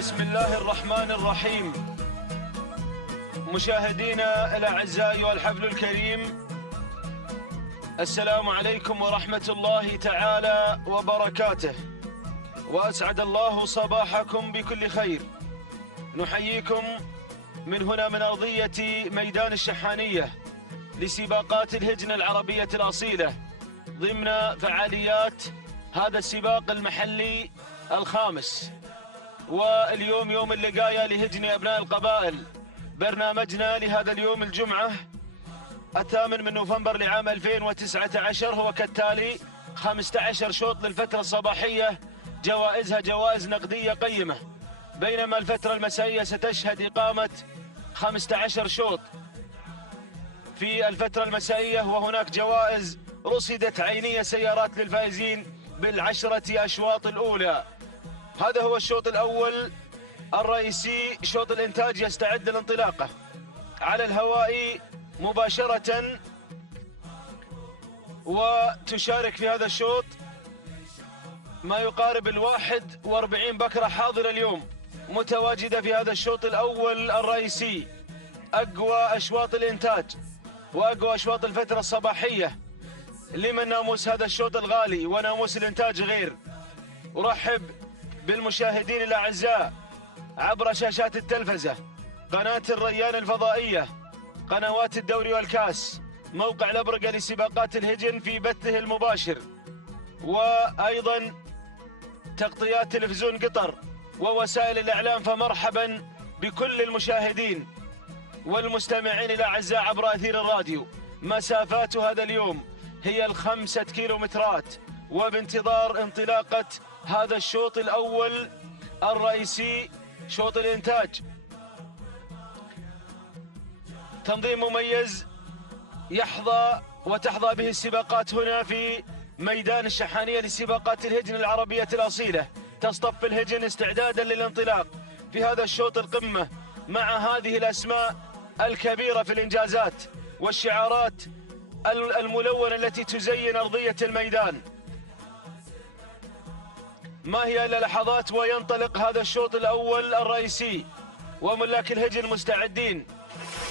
بسم الله الرحمن الرحيم. مشاهدينا الأعزاء والحفل الكريم، السلام عليكم ورحمة الله تعالى وبركاته، وأسعد الله صباحكم بكل خير. نحييكم من هنا من أرضية ميدان الشحانية لسباقات الهجن العربية الأصيلة ضمن فعاليات هذا السباق المحلي الخامس. واليوم يوم اللقاية لهجن أبناء القبائل. برنامجنا لهذا اليوم الجمعة 8 نوفمبر لعام 2019 هو كالتالي: 15 شوط للفترة الصباحية، جوائزها جوائز نقدية قيمة، بينما الفترة المسائية ستشهد إقامة 15 شوط في الفترة المسائية، وهناك جوائز رصدت عينية سيارات للفائزين بال10 أشواط الأولى. هذا هو الشوط الأول الرئيسي. شوط الإنتاج يستعد للانطلاقة على الهواء مباشرة، وتشارك في هذا الشوط ما يقارب 41 بكرة حاضرة اليوم متواجدة في هذا الشوط الأول الرئيسي. أقوى أشواط الإنتاج وأقوى أشواط الفترة الصباحية لمن ناموس هذا الشوط الغالي وناموس الإنتاج غير. أرحب بالمشاهدين الأعزاء عبر شاشات التلفزة، قناة الريان الفضائية، قنوات الدوري والكاس، موقع الأبرقة لسباقات الهجن في بثه المباشر، وأيضا تغطيات تلفزيون قطر ووسائل الإعلام. فمرحبا بكل المشاهدين والمستمعين الأعزاء عبر أثير الراديو. مسافات هذا اليوم هي 5 كيلومترات، وبانتظار انطلاقة هذا الشوط الأول الرئيسي شوط الإنتاج. تنظيم مميز تحظى به السباقات هنا في ميدان الشحانية لسباقات الهجن العربية الأصيلة. تصطف الهجن استعدادا للانطلاق في هذا الشوط القمة مع هذه الأسماء الكبيرة في الإنجازات والشعارات الملونة التي تزين أرضية الميدان. ما هي إلا لحظات وينطلق هذا الشوط الأول الرئيسي، وملاك الهجن مستعدين.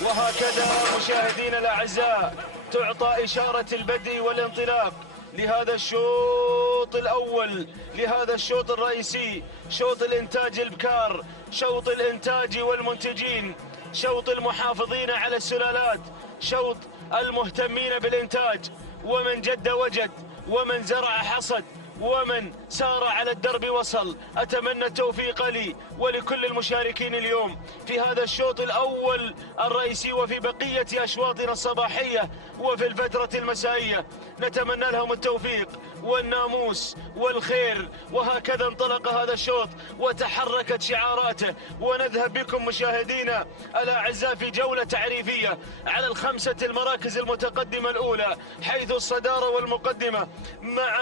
وهكذا مشاهدينا الأعزاء تعطى إشارة البدء والانطلاق لهذا الشوط الأول، لهذا الشوط الرئيسي، شوط الإنتاج البكار، شوط الإنتاج والمنتجين، شوط المحافظين على السلالات، شوط المهتمين بالإنتاج، ومن جد وجد، ومن زرع حصد، ومن سار على الدرب وصل. أتمنى التوفيق لي ولكل المشاركين اليوم في هذا الشوط الأول الرئيسي وفي بقية أشواطنا الصباحية وفي الفترة المسائية. نتمنى لهم التوفيق والناموس والخير. وهكذا انطلق هذا الشوط وتحركت شعاراته، ونذهب بكم مشاهدينا الأعزاء في جولة تعريفية على ال5 المراكز المتقدمة الأولى، حيث الصدارة والمقدمة مع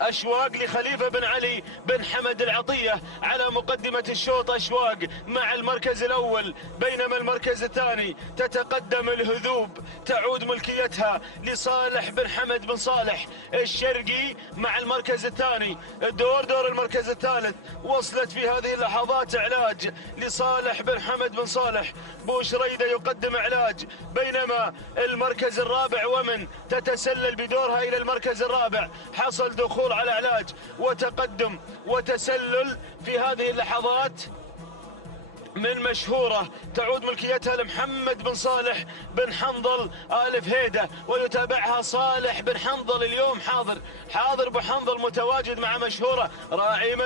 أشواق لخليفة بن علي بن حمد العطية على مقدمة الشوط. أشواق مع المركز الأول، بينما المركز الثاني تتقدم الهذوب، تعود ملكيتها لصالح بن حمد بن صالح الشرقي مع المركز الثاني. دور المركز الثالث وصلت في هذه اللحظات علاج لصالح بن حمد بن صالح. بوشريدة يقدم علاج، بينما المركز الرابع ومن تتسلل بدورها إلى المركز الرابع. حصل دخول على علاج وتقدم وتسلل في هذه اللحظات من مشهورة، تعود ملكيتها لمحمد بن صالح بن حنظل آل فهيدة، ويتابعها صالح بن حنظل. اليوم حاضر ابو حنظل متواجد مع مشهورة، راعي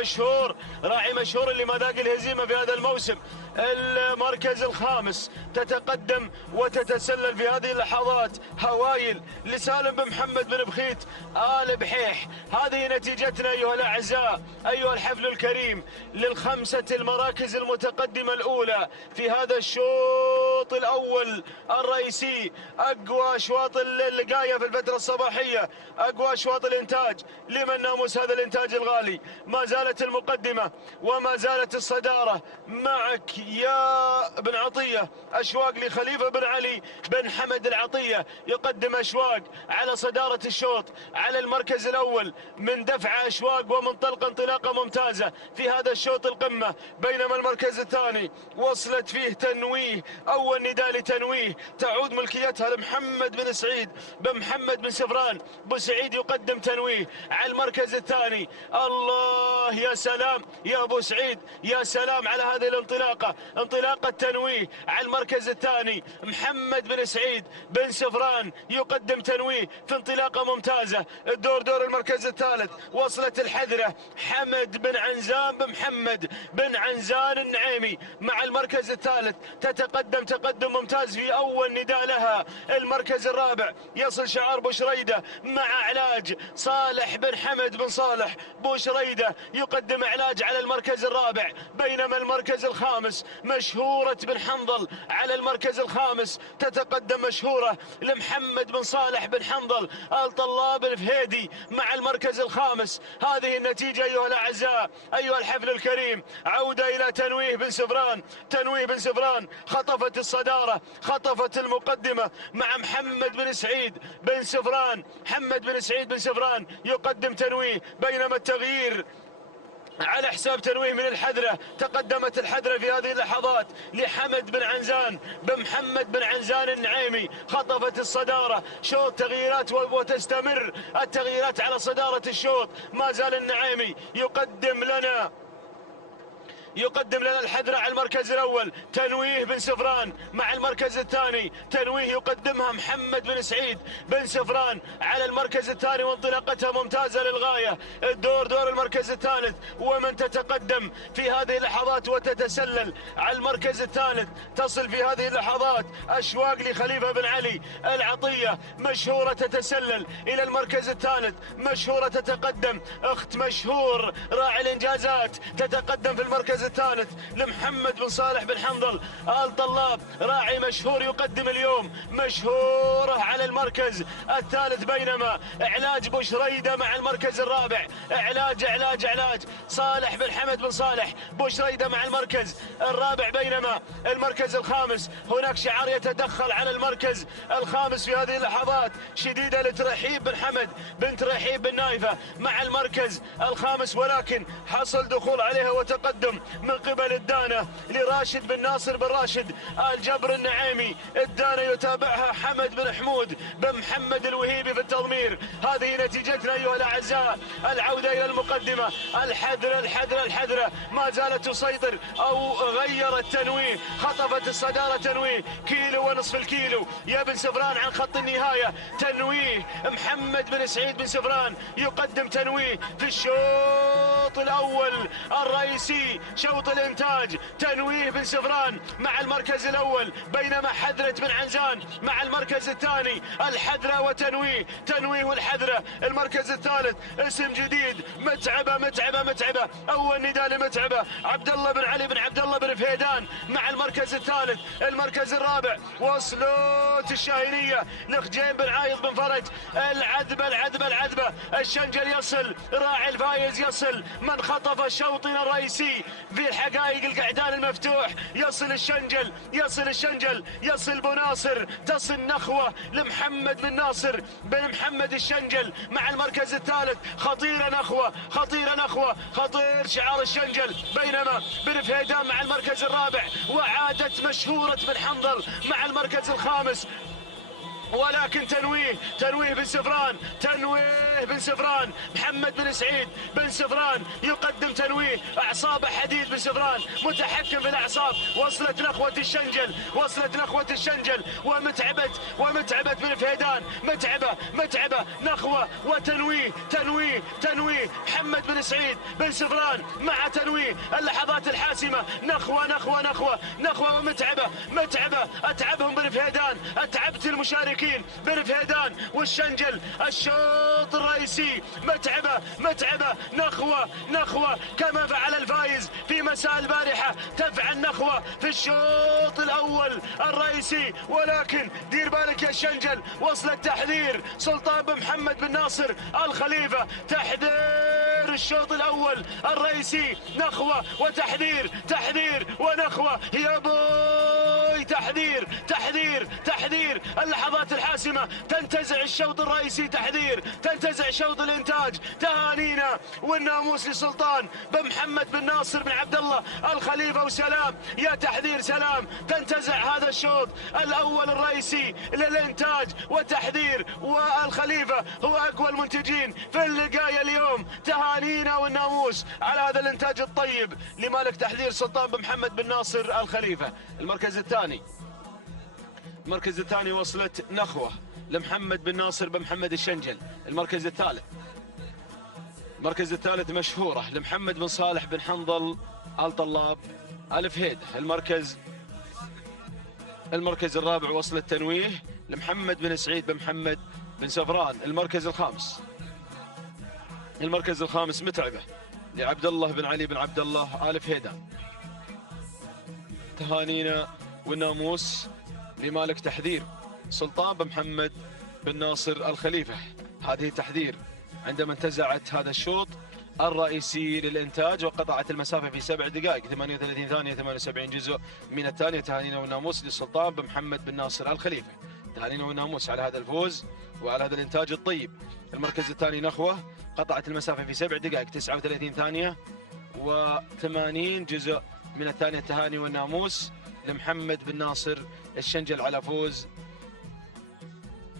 مشهور اللي ما ذاق الهزيمة في هذا الموسم. المركز الخامس تتقدم وتتسلل في هذه اللحظات هوايل لسالم بن محمد بن بخيت آل بحيح. هذه نتيجتنا أيها الأعزاء، أيها الحفل الكريم، لل5 المراكز المتقدمة الأولى في هذا الشوط الشوط الأول الرئيسي. أقوى أشواط اللقاية في الفترة الصباحية، أقوى أشواط الإنتاج. لمن ناموس هذا الإنتاج الغالي؟ ما زالت المقدمة وما زالت الصدارة معك يا بن عطية. أشواق لخليفة بن علي بن حمد العطية، يقدم أشواق على صدارة الشوط على المركز الأول من دفع أشواق ومنطلق انطلاقة ممتازة في هذا الشوط القمة. بينما المركز الثاني وصلت فيه تنويه، أول نداء لتنويه تعود ملكيتها لمحمد بن سعيد بن محمد بن سفران. بو سعيد يقدم تنويه على المركز الثاني. الله يا سلام يا ابو سعيد، يا سلام على هذه الانطلاقة، انطلاقة تنويه على المركز الثاني. محمد بن سعيد بن سفران يقدم تنويه في انطلاقة ممتازة. الدور دور المركز الثالث وصلت الحذرة حمد بن عنزان بن محمد بن عنزان النعيمي مع المركز الثالث، تتقدم تقدم ممتاز في أول نداء لها. المركز الرابع يصل شعار بوشريدة مع علاج صالح بن حمد بن صالح. بوشريدة يقدم علاج على المركز الرابع. بينما المركز الخامس مشهورة بن حنظل على المركز الخامس، تتقدم مشهورة لمحمد بن صالح بن حنظل آل طلاب الفهيدي مع المركز الخامس. هذه النتيجة أيها الأعزاء، أيها الحفل الكريم. عودة إلى تنويه بن سفران. تنويه بن سفران خطفت الصدارة، خطفت المقدمة مع محمد بن سعيد بن سفران. محمد بن سعيد بن سفران يقدم تنويه، بينما التغيير على حساب تنويه من الحذرة. تقدمت الحذرة في هذه اللحظات لحمد بن عنزان بن محمد بن عنزان النعيمي، خطفت الصدارة. شوط تغييرات وتستمر التغييرات على صدارة الشوط. ما زال النعيمي يقدم لنا الحذرة على المركز الأول. تنويه بن سفران مع المركز الثاني. تنويه يقدمها محمد بن سعيد بن سفران على المركز الثاني، وانطلاقتها ممتازة للغاية. الدور دور المركز الثالث، ومن تتقدم في هذه اللحظات وتتسلل على المركز الثالث. تصل في هذه اللحظات أشواق لخليفة بن علي العطية. مشهورة تتسلل إلى المركز الثالث. مشهورة تتقدم، أخت مشهور راعي الإنجازات تتقدم في المركز الثالث لمحمد بن صالح بن حنظل آل طلاب. راعي مشهور يقدم اليوم مشهورة على المركز الثالث. بينما علاج بوشريدة مع المركز الرابع. علاج صالح بن حمد بن صالح بوشريدة مع المركز الرابع. بينما المركز الخامس هناك شعار يتدخل على المركز الخامس في هذه اللحظات. شديدة لترحيب بن حمد بنت رحيب بن نايفة مع المركز الخامس، ولكن حصل دخول عليها وتقدم من قبل الدانة لراشد بن ناصر بن راشد آل جبر النعيمي. الدانة يتابعها حمد بن حمود بن محمد الوهيبي في التضمير. هذه نتيجتنا أيها الأعزاء. العودة إلى المقدمة. الحذرة ما زالت تسيطر، أو غيرت تنويه، خطفت الصدارة تنويه. كيلو ونصف الكيلو يا بن سفران عن خط النهاية. تنويه محمد بن سعيد بن سفران يقدم تنويه في الشوط الأول الرئيسي، شوط الإنتاج. تنويه بن سفران مع المركز الأول، بينما حذرة بن عنزان مع المركز الثاني. الحذرة وتنويه، تنويه والحذرة. المركز الثالث اسم جديد، متعبة. أول نداء لمتعبة عبد الله بن علي بن عبد الله بن فهيدان مع المركز الثالث. المركز الرابع وصلوت الشاهينية لخجين بن عايض بن فرج. العذبة. الشنجل يصل، راعي الفايز يصل. من خطف شوطنا الرئيسي في الحقائق القعدان المفتوح يصل الشنجل، يصل بو ناصر. تصل نخوة لمحمد بن ناصر بن محمد الشنجل مع المركز الثالث. خطيرة نخوة، خطير شعار الشنجل. بينما بن فهيدان مع المركز الرابع، وعادت مشهورة بن حنظل مع المركز الخامس. ولكن تنويه بن سفران محمد بن سعيد بن سفران يقدم تنويه. أعصاب حديد بن سفران، متحكم في الأعصاب. وصلت نخوة الشنجل ومتعبة بن فهيدان. متعبة نخوة وتنويه. محمد بن سعيد بن سفران مع تنويه. اللحظات الحاسمة. نخوة ومتعبة. أتعبهم بن فهيدان، أتعبت المشاركين بن فهيدان والشنجل. الشوط الرئيسي. متعبة نخوة كما فعل الفايز في مساء البارحة، تفعل نخوة في الشوط الأول الرئيسي. ولكن دير بالك يا شنجل، وصل التحذير سلطان بن محمد بن ناصر الخليفة، تحذير الشوط الأول الرئيسي، نخوة وتحذير، تحذير ونخوة يا بوي، تحذير اللحظات الحاسمة، تنتزع الشوط الرئيسي، تحذير، تنتزع شوط الإنتاج. تهانينا والناموس لسلطان بن محمد بن ناصر بن عبد الله الخليفة، وسلام يا تحذير، سلام. تنتزع هذا الشوط الأول الرئيسي للإنتاج وتحذير، والخليفة هو أقوى المنتجين في اللقاية اليوم. تهانينا والناموس على هذا الإنتاج الطيب لمالك تحذير سلطان بن محمد بن ناصر الخليفة. المركز الثاني وصلت نخوة لمحمد بن ناصر بن محمد الشنجل. المركز الثالث مشهورة لمحمد بن صالح بن حنظل آل طلاب آل فهيدة. المركز الرابع وصلت تنويه لمحمد بن سعيد بن محمد بن سفران. المركز الخامس متعبة لعبد الله بن علي بن عبد الله آل فهيدة. تهانينا والناموس لمالك تحذير سلطان بن محمد بن ناصر الخليفة. هذه تحذير عندما انتزعت هذا الشوط الرئيسي للإنتاج وقطعت المسافة في 7 دقائق 38 ثانية 78 جزء من الثانية. تهانينا والناموس للسلطان بن محمد بن ناصر الخليفة. تهانينا والناموس على هذا الفوز وعلى هذا الإنتاج الطيب. المركز الثاني نخوة، قطعت المسافة في 7 دقائق 39 ثانية و80 جزء من الثانية. تهاني والناموس لمحمد بن ناصر الشنجل على فوز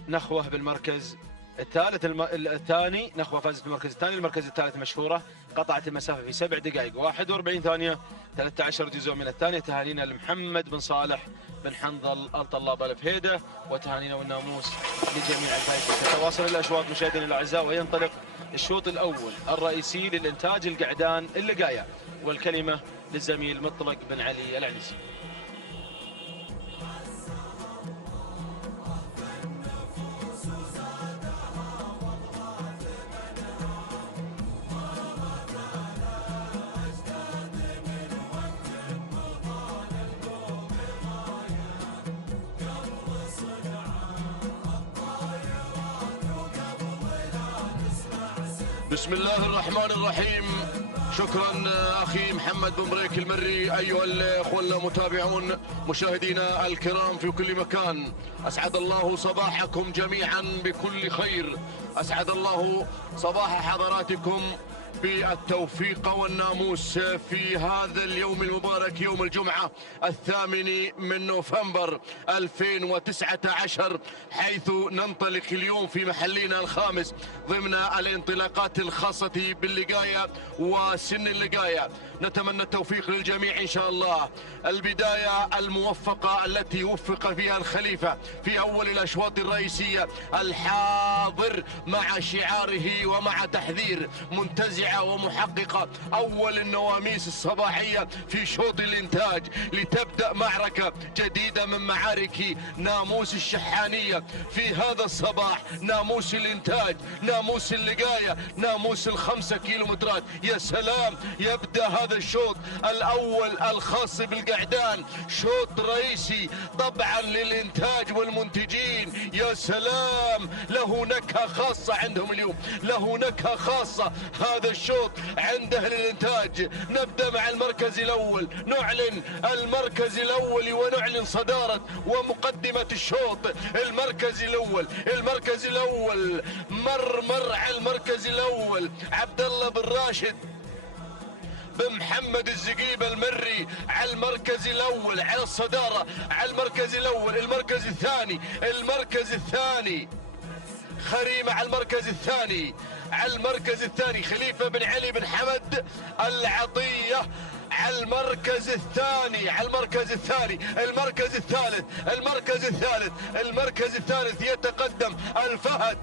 نخوة بالمركز الثاني. نخوة فازت بالمركز الثاني. المركز الثالث مشهورة، قطعت المسافة في 7 دقائق 41 ثانية 13 جزء من الثانية. تهانينا لمحمد بن صالح بن حنظل آل طلاب آل فهيدة، وتهانينا والناموس لجميع الفائزين. تتواصل الأشواط مشاهدينا الأعزاء، وينطلق الشوط الأول الرئيسي للإنتاج القعدان اللقاية، والكلمة للزميل مطلق بن علي العنزي. بسم الله الرحمن الرحيم. شكرا أخي محمد بن بريك المري. أيها الأخوة المتابعون مشاهدينا الكرام في كل مكان، أسعد الله صباحكم جميعا بكل خير، أسعد الله صباح حضراتكم بالتوفيق والناموس في هذا اليوم المبارك، يوم الجمعة 8 من نوفمبر 2019، حيث ننطلق اليوم في محلنا الخامس ضمن الانطلاقات الخاصة باللقاية وسن اللقاية. نتمنى التوفيق للجميع إن شاء الله. البداية الموفقة التي وفق فيها الخليفة في أول الأشواط الرئيسية، الحاضر مع شعاره ومع تحذير، منتزعة ومحققة أول النواميس الصباحية في شوط الإنتاج، لتبدأ معركة جديدة من معارك ناموس الشحانية في هذا الصباح. ناموس الإنتاج، ناموس اللقاية، ناموس ال5 كيلومترات. يا سلام، يبدأ هذا الشوط الأول الخاص بالقعدان، شوط رئيسي طبعا للإنتاج والمنتجين. يا سلام، له نكهة خاصة عندهم اليوم، له نكهة خاصة هذا الشوط عنده للإنتاج. نبدأ مع المركز الأول، نعلن المركز الأول ونعلن صدارة ومقدمة الشوط. المركز الأول مر على المركز الأول عبد الله بن راشد بن محمد الزقيب المري على المركز الأول، على الصدارة على المركز الأول. المركز الثاني خريمة على المركز الثاني خليفة بن علي بن حمد العطية على المركز الثاني، على المركز الثاني، المركز الثالث، المركز الثالث، المركز الثالث يتقدم الفهد،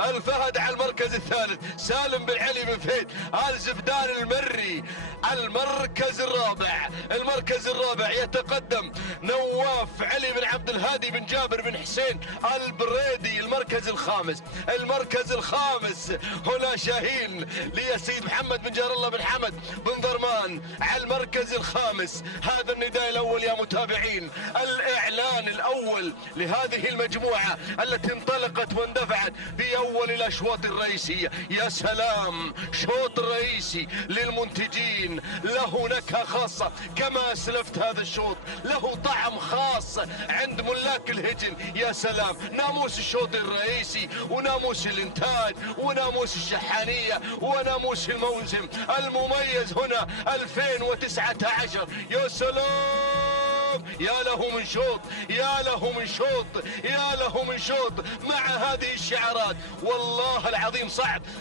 الفهد على المركز الثالث، سالم بن علي بن فهد آل زبدان المري. المركز الرابع، المركز الرابع يتقدم نواف علي بن عبد الهادي بن جابر بن حسين البريدي. المركز الخامس، المركز الخامس هنا شاهين ليسيد محمد بن جار الله بن حمد بن ضرمان على المركز الخامس. هذا النداء الاول يا متابعين، الاعلان الاول لهذه المجموعه التي انطلقت واندفعت في اول الاشواط الرئيسيه. يا سلام، شوط رئيسي للمنتجين له نكهه خاصه، كما اسلفت هذا الشوط له طعم خاص عند ملاك الهجن. يا سلام، ناموس الشوط الرئيسي وناموس الانتاج وناموس الشحانيه وناموس الموسم المميز هنا 2019. يا سلام، يا له من شوط، يا له من شوط، يا له من شوط مع هذه الشعارات. والله العظيم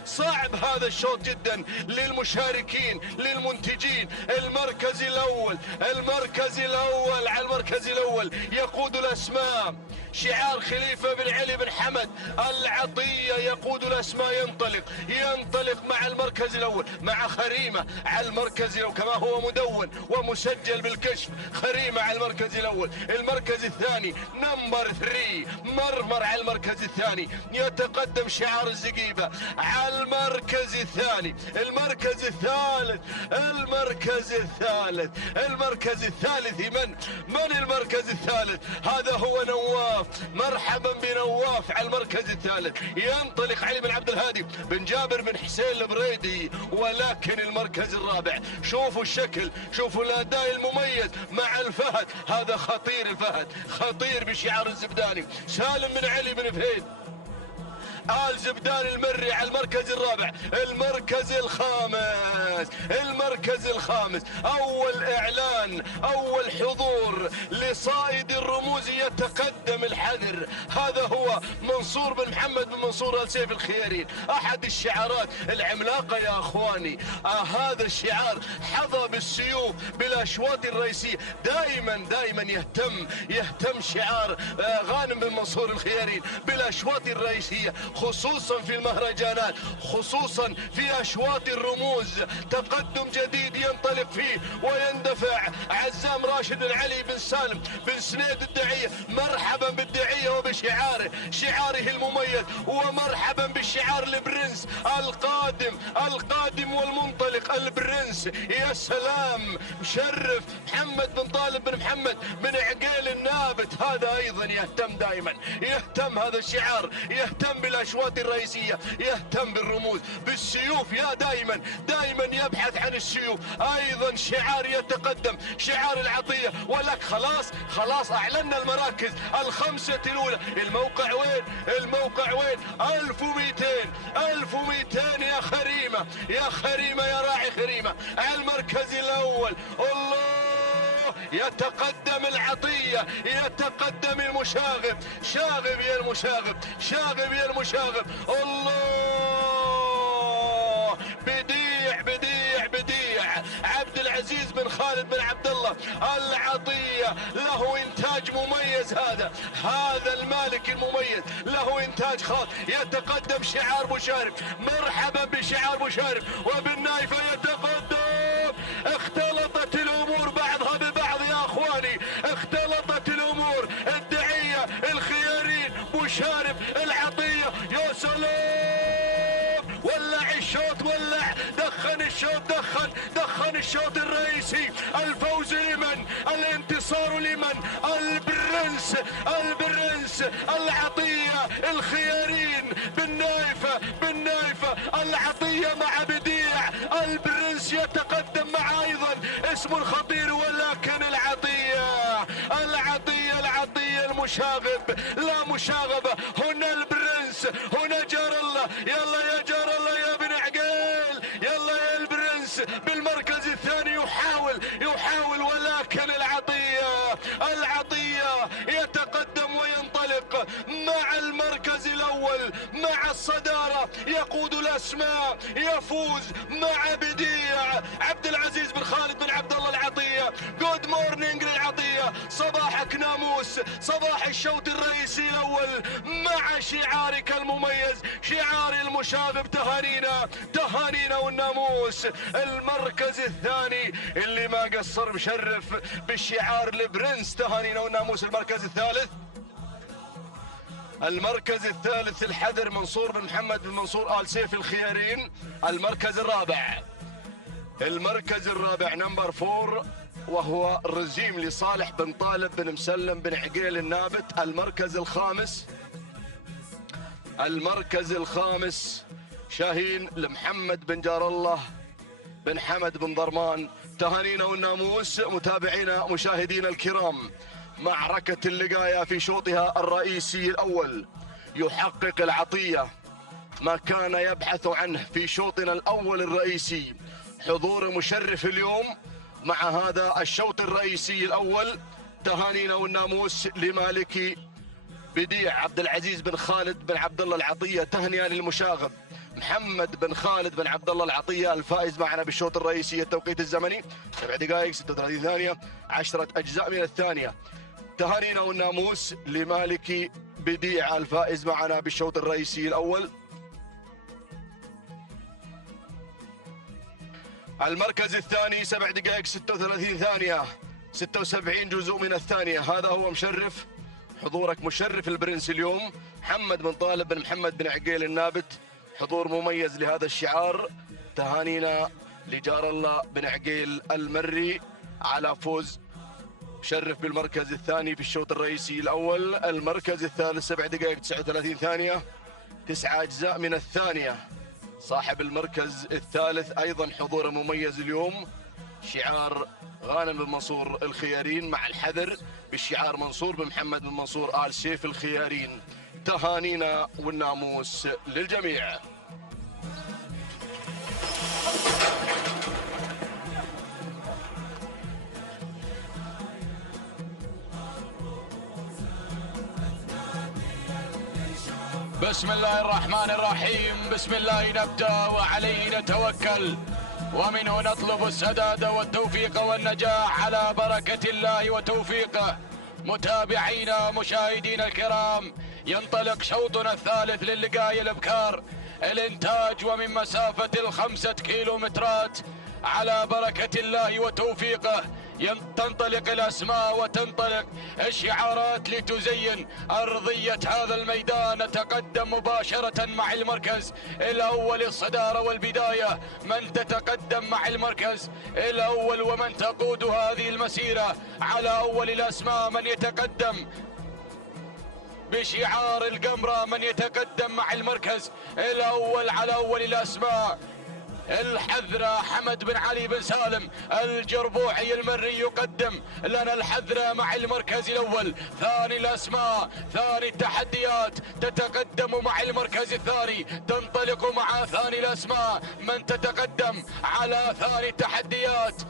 صعب هذا الشوط جدا للمشاركين للمنتجين. المركز الاول، المركز الاول على المركز الاول يقود الاسماء شعار خليفة بن علي بن حمد العطية، يقود الاسماء، ينطلق مع المركز الاول مع خريمة على المركز الاول كما هو مدون ومسجل بالكشف. خريمة على المركز الاول. المركز الثاني نمبر 3 مرمر على المركز الثاني، يتقدم شعار الزقيبة على المركز الثاني. المركز الثالث، المركز الثالث، المركز الثالث من المركز الثالث؟ هذا هو نواف. مرحبا بنواف على المركز الثالث. ينطلق علي بن عبد الهادي بن جابر بن حسين البريدي. ولكن المركز الرابع، شوفوا الشكل، شوفوا الاداء المميز مع الفهد. هذا خطير، الفهد خطير بشعار الزبداني. سالم بن علي بن فهد آل زبدان المري على المركز الرابع. المركز الخامس، المركز الخامس، أول إعلان، أول حضور لصائد الرموز يتقدم الحذر. هذا هو منصور بن محمد بن منصور آل سيف الخيارين، أحد الشعارات العملاقة يا أخواني. هذا الشعار حظى بالسيوف بالأشواط الرئيسية. دائما يهتم شعار غانم بن منصور الخيارين بالأشواط الرئيسية، خصوصا في المهرجانات، خصوصا في أشواط الرموز. تقدم جديد ينطلق فيه ويندفع عزام راشد العلي بن سالم بن سنيد الدعية. مرحبا بالدعية وبشعاره، شعاره المميز، ومرحبا بالشعار البرنس القادم والمنطلق البرنس. يا سلام، مشرف محمد بن طالب بن محمد بن عقيل النابت. هذا أيضا يهتم دائما، يهتم هذا الشعار، يهتم بالأشواط الرئيسية، يهتم بالرموز بالسيوف. يا دائما يبحث عن السيوف. أيضا شعار يتقدم، شعار العطية. ولك خلاص أعلنا المراكز الخمسة الأولى. الموقع وين؟ الموقع وين؟ 1200 يا خريمة، يا خريمة، يا راعي خريمة على المركز الأول. الله، يتقدم العطية، يتقدم المشاغب. شاغب يا المشاغب، شاغب يا المشاغب. الله، بديع عبد العزيز بن خالد بن عبد الله العطية له انتاج مميز. هذا المالك المميز له انتاج خاص. يتقدم شعار مشارف. مرحبا بشعار مشارف. وبالنايفة يتقدم. اختلطت الامور بعضها ببعض يا اخواني، اختلطت الامور. الدعية، الخيارين، مشارف، العطية. يا سلام، ولع الشوط، ولع، دخن الشوط، دخن الشوط الرئيسي. الفوز لمن؟ الانتصار لمن؟ البرنس العطية، الخيارين، بالنايفة العطية مع بديع. البرنس يتقدم مع ايضا اسم خطير، ولكن العطية المشاغب، لا مشاغبة. هنا البرنس، هنا جار الله. يلا يا جار الله يا بن عقيل، يلا يا البرنس. بالمركز الثاني يحاول، ولكن العطية يتقدم وينطلق مع المركز الأول، مع الصدارة. يقود الأسماء، يفوز مع بديع عبد العزيز بن خالد صباحك ناموس، صباح الشوط الرئيسي الأول مع شعارك المميز، شعار المشاغب. تهانينا والناموس. المركز الثاني اللي ما قصر مشرف بالشعار البرنس، تهانينا والناموس. المركز الثالث الحذر منصور بن محمد بن منصور آل سيف الخيارين. المركز الرابع نمبر 4 وهو رجيم لصالح بن طالب بن مسلم بن عقيل النابت. المركز الخامس شاهين لمحمد بن جار الله بن حمد بن ضرمان. تهانينا والناموس متابعينا مشاهدينا الكرام. معركة اللقاية في شوطها الرئيسي الأول، يحقق العطية ما كان يبحث عنه في شوطنا الأول الرئيسي، حضور مشرف اليوم مع هذا الشوط الرئيسي الأول. تهانينا والناموس لمالكي بديع عبد العزيز بن خالد بن عبد الله العطية. تهنئة للمشاغب محمد بن خالد بن عبد الله العطية الفائز معنا بالشوط الرئيسي. التوقيت الزمني 7 دقائق 36 ثانية 10 أجزاء من الثانية. تهانينا والناموس لمالكي بديع الفائز معنا بالشوط الرئيسي الأول. المركز الثاني 7 دقائق 36 ثانية 76 جزء من الثانية. هذا هو مشرف، حضورك مشرف البرنس اليوم، محمد بن طالب بن محمد بن عقيل النابت. حضور مميز لهذا الشعار. تهانينا لجار الله بن عقيل المري على فوز مشرف بالمركز الثاني في الشوط الرئيسي الأول. المركز الثالث 7 دقائق 39 ثانية 9 أجزاء من الثانية. صاحب المركز الثالث أيضا حضور مميز اليوم، شعار غانم بن منصور الخيارين مع الحذر بالشعار منصور بن محمد بن منصور آل سيف الخيارين. تهانينا والناموس للجميع. بسم الله الرحمن الرحيم، بسم الله نبدأ وعليه نتوكل، ومنه نطلب السداد والتوفيق والنجاح على بركة الله وتوفيقه. متابعينا مشاهدينا الكرام، ينطلق شوطنا الثالث للقاية الابكار الانتاج، ومن مسافة 5 كيلومترات على بركة الله وتوفيقه تنطلق الأسماء وتنطلق الشعارات لتزين أرضية هذا الميدان. نتقدم مباشرة مع المركز الأول الصدارة والبداية. من تتقدم مع المركز الأول ومن تقود هذه المسيرة على أول الأسماء، من يتقدم بشعار القمرة، من يتقدم مع المركز الأول على أول الأسماء. الحذرة حمد بن علي بن سالم الجربوعي المري يقدم لنا الحذرة مع المركز الأول. ثاني الأسماء، ثاني التحديات تتقدم مع المركز الثاني، تنطلق مع ثاني الأسماء. من تتقدم على ثاني التحديات،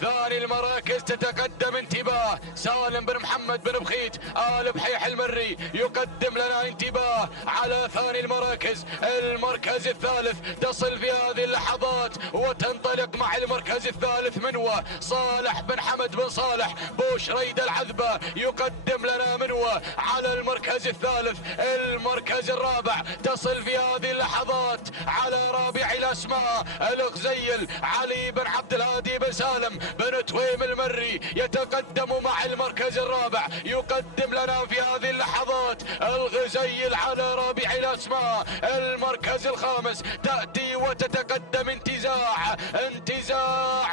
ثاني المراكز تتقدم انتباه سالم بن محمد بن بخيت آل بحيح المري يقدم لنا انتباه على ثاني المراكز. المركز الثالث تصل في هذه اللحظات وتنطلق مع المركز الثالث منوى صالح بن حمد بن صالح بوشريد العذبة يقدم لنا منوى على المركز الثالث. المركز الرابع تصل في هذه اللحظات على رابع الأسماء الغزيل علي بن عبد الهادي بن سالم بن تويم المري يتقدم مع المركز الرابع، يقدم لنا في هذه اللحظات الغزيل على رابع الأسماء. المركز الخامس تأتي وتتقدم انتزاع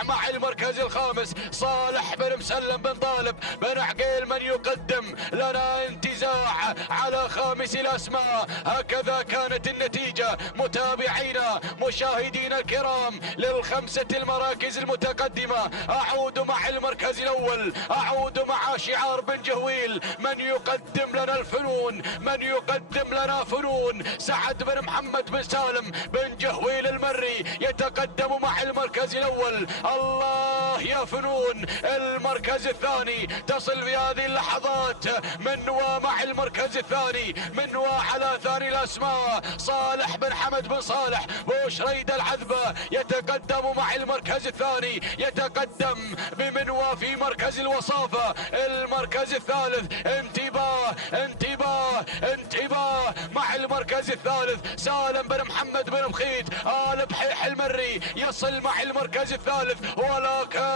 مع المركز الخامس صالح بن مسلم بن طالب بن عقيل، من يقدم لنا انتزاع على خامس الأسماء. هكذا كانت النتيجة متابعينا مشاهدينا الكرام للخمسة المراكز المتقدمة. أعود مع المركز الأول، أعود مع شعار بن جهويل، من يقدم لنا الفنون، من يقدم لنا فنون سعد بن محمد بن سالم بن جهويل المري يتقدم مع المركز الأول. الله يا فنون. المركز الثاني تصل في هذه اللحظات منوى مع المركز الثاني. منوى على ثاني الأسماء صالح بن حمد بن صالح. بوشريدة العذبة يتقدم مع المركز الثاني. يتقدم بمنوى في مركز الوصافة. المركز الثالث انتباه انتباه انتباه مع المركز الثالث سالم بن محمد بن بخيت آل بحيح المري يصل مع المركز الثالث. ولكن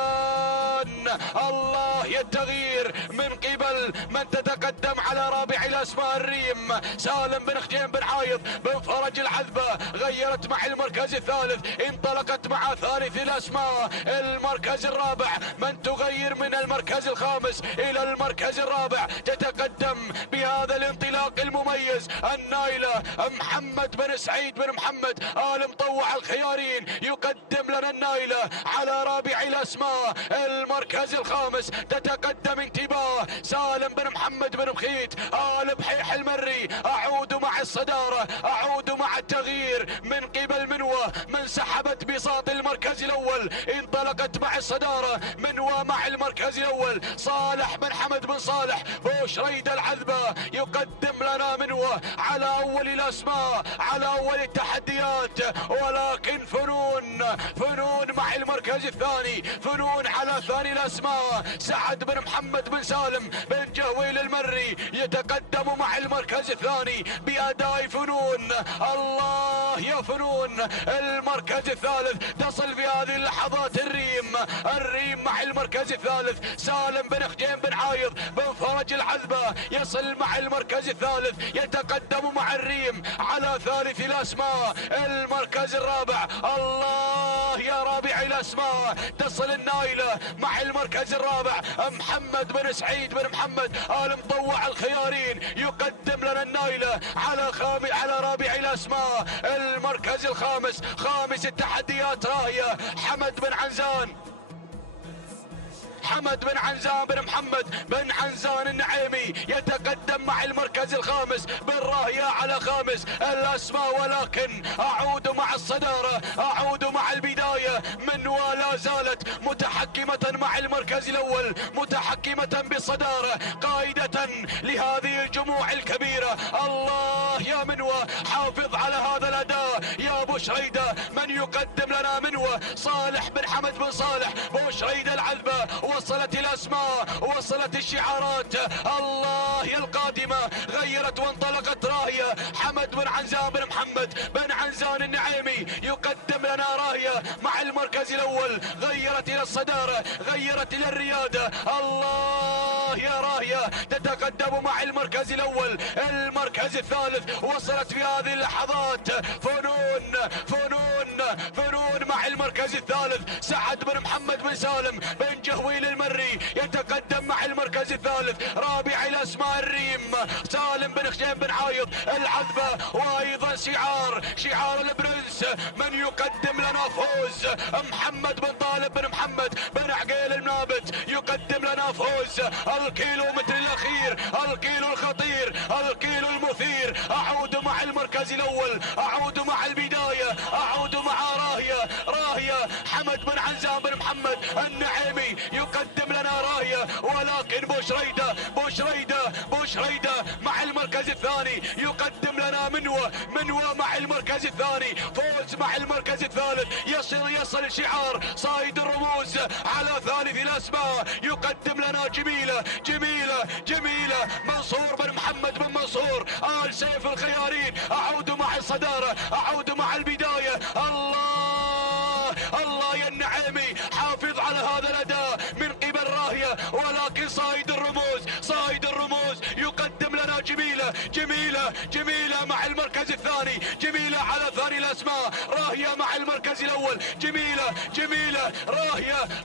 الله يا التغيير من قبل من تتقدم على رابع الاسماء الريم سالم بن خجين بن عايض بن فرج العذبة. غيرت مع المركز الثالث. انطلقت مع ثالث الاسماء. المركز الرابع من تغير من المركز الخامس الى المركز الرابع. تتقدم بهذا الانطلاق المميز النايلة محمد بن سعيد بن محمد آل مطوع الخيارين. يقدم لنا النايلة على رابع الاسماء. المركز الخامس تتقدم انتباه سالم بن محمد بن بخيت آل بحيح المري. اعود مع الصدارة. اعود مع التغيير من قبل منوى من سحبت بساط المركز الاول. انطلقت مع الصدارة منوى مع المركز الاول. صالح بن حمد بن صالح بوشريدة العذبة يقدم لنا منوى على اول الاسماء على اول التحديات. ولكن فنون مع المركز الثاني. فنون على ثاني الاسماء. سعد بن محمد بن سالم بن جهويل المري يتقدم مع المركز الثاني باداء فنون. الله يا فنون. المركز الثالث تصل في هذه اللحظات الريم مع المركز الثالث. سالم بن خجين بن عايض بن فرج العذبة يصل مع المركز الثالث. يتقدم مع الريم على ثالث الاسماء. المركز الرابع. الله يا رابع الاسماء. تصل النايلة مع المركز الرابع. محمد بن سعيد بن محمد آل مطوع الخيارين يقدم لنا النايلة على رابع الاسماء. المركز الخامس. خامس التحديات راهية حمد بن عنزان. حمد بن عنزان بن محمد بن عنزان النعيمي يتقدم مع المركز الخامس بالراهية على خامس الاسماء. ولكن اعود مع الصدارة. اعود مع البداية. منوى لا زالت متحكمة مع المركز الاول. متحكمة بالصدارة قائدة لهذه الجموع الكبيرة. الله يا منوى حافظ على هذا الاداء يا بوشريدة. من يقدم لنا منوى صالح بن حمد بن صالح بوشريدة العذبة. وصلت الاسماء. وصلت الشعارات. الله يا القادمة. غيرت وانطلقت راهية. حمد بن عنزان بن محمد بن عنزان النعيمي يقدم لنا راهية مع المركز الاول. غيرت الى الصدارة. غيرت الى الريادة. الله يا راهية تتقدم مع المركز الاول. المركز الثالث. وصلت في هذه اللحظات فنون مع المركز الثالث. سعد بن محمد بن سالم بن جهويل المري يتقدم مع المركز الثالث. رابع الاسماء الريم سالم بن خجين بن عايض العذبة. وايضا شعار البرنس من يقدم لنا فوز محمد بن طالب بن محمد بن عقيل المنابت يقدم لنا فوز. الكيلومتر الاخير. الكيلو الخطير. الكيلو المثير. اعود مع المركز الاول. اعود مع البداية. اعود مع راهية حمد بن عنزان بن محمد النعيمي يقدم لنا راهية. ولكن بوشريدة مع المركز الثاني يقدم لنا منوى مع المركز الثاني. فوز مع المركز الثالث. يصل الشعار صايد الرموز على ثالث الاسماء. يقدم لنا جميلة منصور بن محمد بن منصور آل سيف الخيارين. اعود مع الصدارة. اعود مع البداية. الله يا النعيمي حافظ على هذا الاداء من قبل راهية. ولكن صايد الرموز يقدم لنا جميلة مع المركز الثاني. جميلة على ثاني الاسماء. راهية مع المركز الاول. جميلة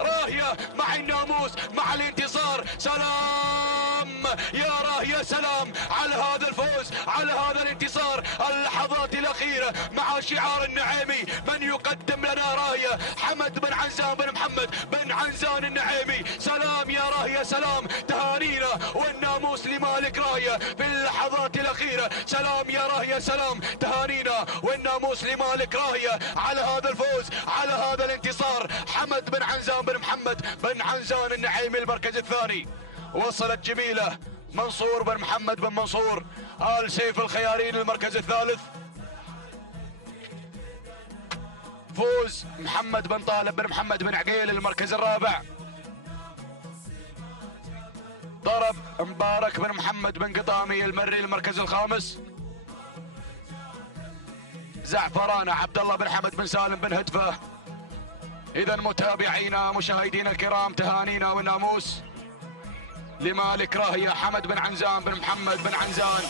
راهية مع الناموس مع الانتصار. سلام يا راهية. سلام على هذا الفوز على هذا الانتصار. اللحظات الاخيرة مع شعار النعيمي من يقدم لنا راهية حمد بن عنزان بن محمد بن عنزان النعيمي. سلام يا راهية. سلام تهانينا والناموس لمالك راهية في اللحظات الاخيرة راهية. سلام يا راهية، سلام، تهانينا والناموس لمالك راهية على هذا الفوز، على هذا الانتصار. حمد بن عنزان بن محمد بن عنزان النعيمي المركز الثاني. وصلت جميلة منصور بن محمد بن منصور آل سيف الخيارين المركز الثالث. فوز محمد بن طالب بن محمد بن عقيل المركز الرابع. ضرب مبارك بن محمد بن قطامي المري المركز الخامس. زعفرانة عبد الله بن حمد بن سالم بن هدفة. إذا متابعينا مشاهدينا الكرام، تهانينا والناموس لمالك راهية حمد بن عنزان بن محمد بن عنزان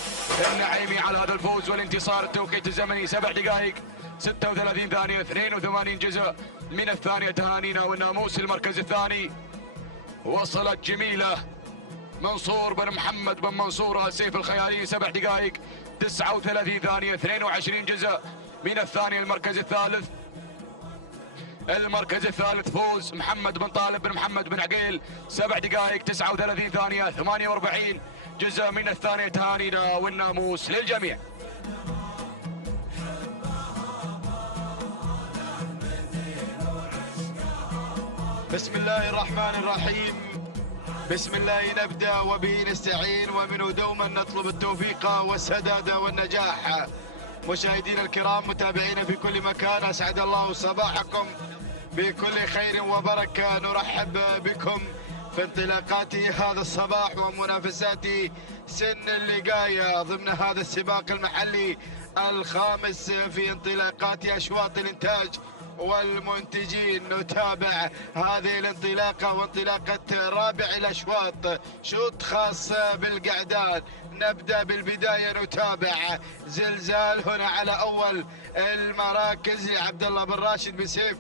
النعيمي على هذا الفوز والانتصار. التوقيت الزمني 7 دقائق 36 ثانية 82 جزء من الثانية. تهانينا والناموس المركز الثاني. وصلت جميلة منصور بن محمد بن منصور سيف الخيالي 7 دقائق 39 ثانية 22 جزء من الثانية. المركز الثالث. المركز الثالث فوز محمد بن طالب بن محمد بن عقيل 7 دقائق 39 ثانية 48 جزء من الثانية. تهانينا والناموس للجميع. بسم الله الرحمن الرحيم. بسم الله نبدأ وبه نستعين ومنه دوما نطلب التوفيق والسداد والنجاح. مشاهدينا الكرام متابعينا في كل مكان، أسعد الله صباحكم بكل خير وبركة. نرحب بكم في انطلاقات هذا الصباح ومنافسات سن اللقاية ضمن هذا السباق المحلي الخامس في انطلاقات أشواط الإنتاج والمنتجين. نتابع هذه الانطلاقة وانطلاقة رابع الأشواط، شوط خاص بالقعدان. نبدأ بالبداية، نتابع زلزال هنا على أول المراكز لعبد الله بن راشد بن سيف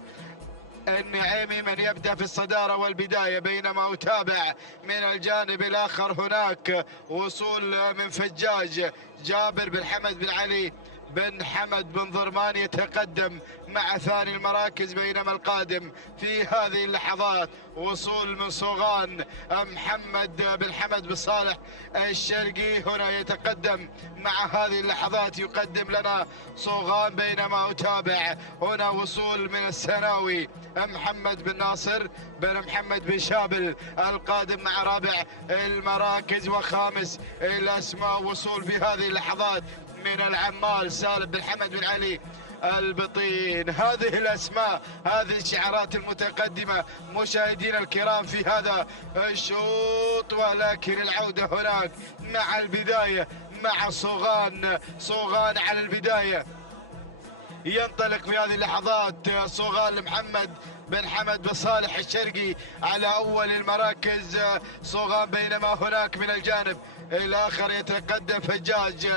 النعيمي من يبدأ في الصدارة والبداية، بينما أتابع من الجانب الآخر هناك وصول من فجاج جابر بن حمد بن علي بن حمد بن ضرمان يتقدم مع ثاني المراكز، بينما القادم في هذه اللحظات وصول من صوغان محمد بن حمد بن صالح الشرقي هنا يتقدم مع هذه اللحظات يقدم لنا صوغان، بينما أتابع هنا وصول من السناوي محمد بن ناصر بن محمد بن شابل القادم مع رابع المراكز وخامس الأسماء. وصول في هذه اللحظات من العمال سالم بن حمد بن علي البطين. هذه الأسماء، هذه الشعارات المتقدمة مشاهدينا الكرام في هذا الشوط، ولكن العودة هناك مع البداية مع صوغان على البداية. ينطلق في هذه اللحظات صوغان لمحمد بن حمد بن صالح الشرقي على أول المراكز صوغان، بينما هناك من الجانب الآخر يتقدم فجاج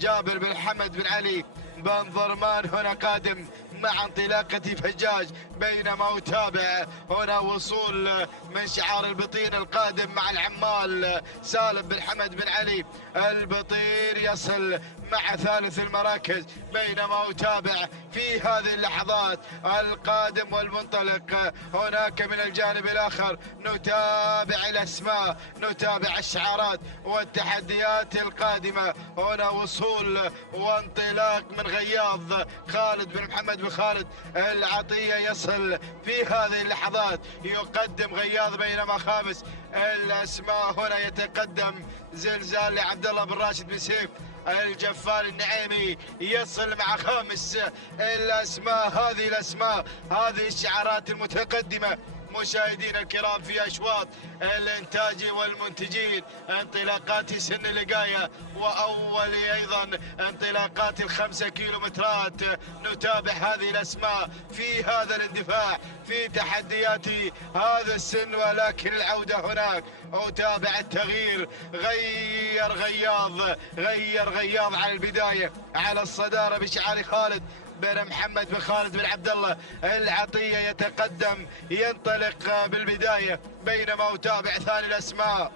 جابر بن حمد بن علي بن ضرمان هنا قادم مع انطلاقة فجاج، بينما أتابع هنا وصول من شعار البطين القادم مع العمال سالم بن حمد بن علي البطين يصل مع ثالث المراكز، بينما أتابع في هذه اللحظات القادم والمنطلق هناك من الجانب الآخر. نتابع الأسماء، نتابع الشعارات والتحديات القادمة. هنا وصول وانطلاق من غياض خالد بن محمد بن خالد العطية يصل في هذه اللحظات يقدم غياض، بينما خامس الأسماء هنا يتقدم زلزال لعبد الله بن راشد بن سيف الجفار النعيمي يصل مع خامس الأسماء. هذه الأسماء، هذه الشعارات المتقدمة مشاهدينا الكرام في أشواط الإنتاج والمنتجين، انطلاقات سن اللقاية وأول أيضا انطلاقات ال5 كيلومترات. نتابع هذه الأسماء في هذا الاندفاع في تحديات هذا السن، ولكن العودة هناك. أتابع التغيير، غير غياض على البداية على الصدارة بشعار خالد بن محمد بن خالد بن عبد الله العطية يتقدم ينطلق بالبداية، بينما أتابع ثاني الأسماء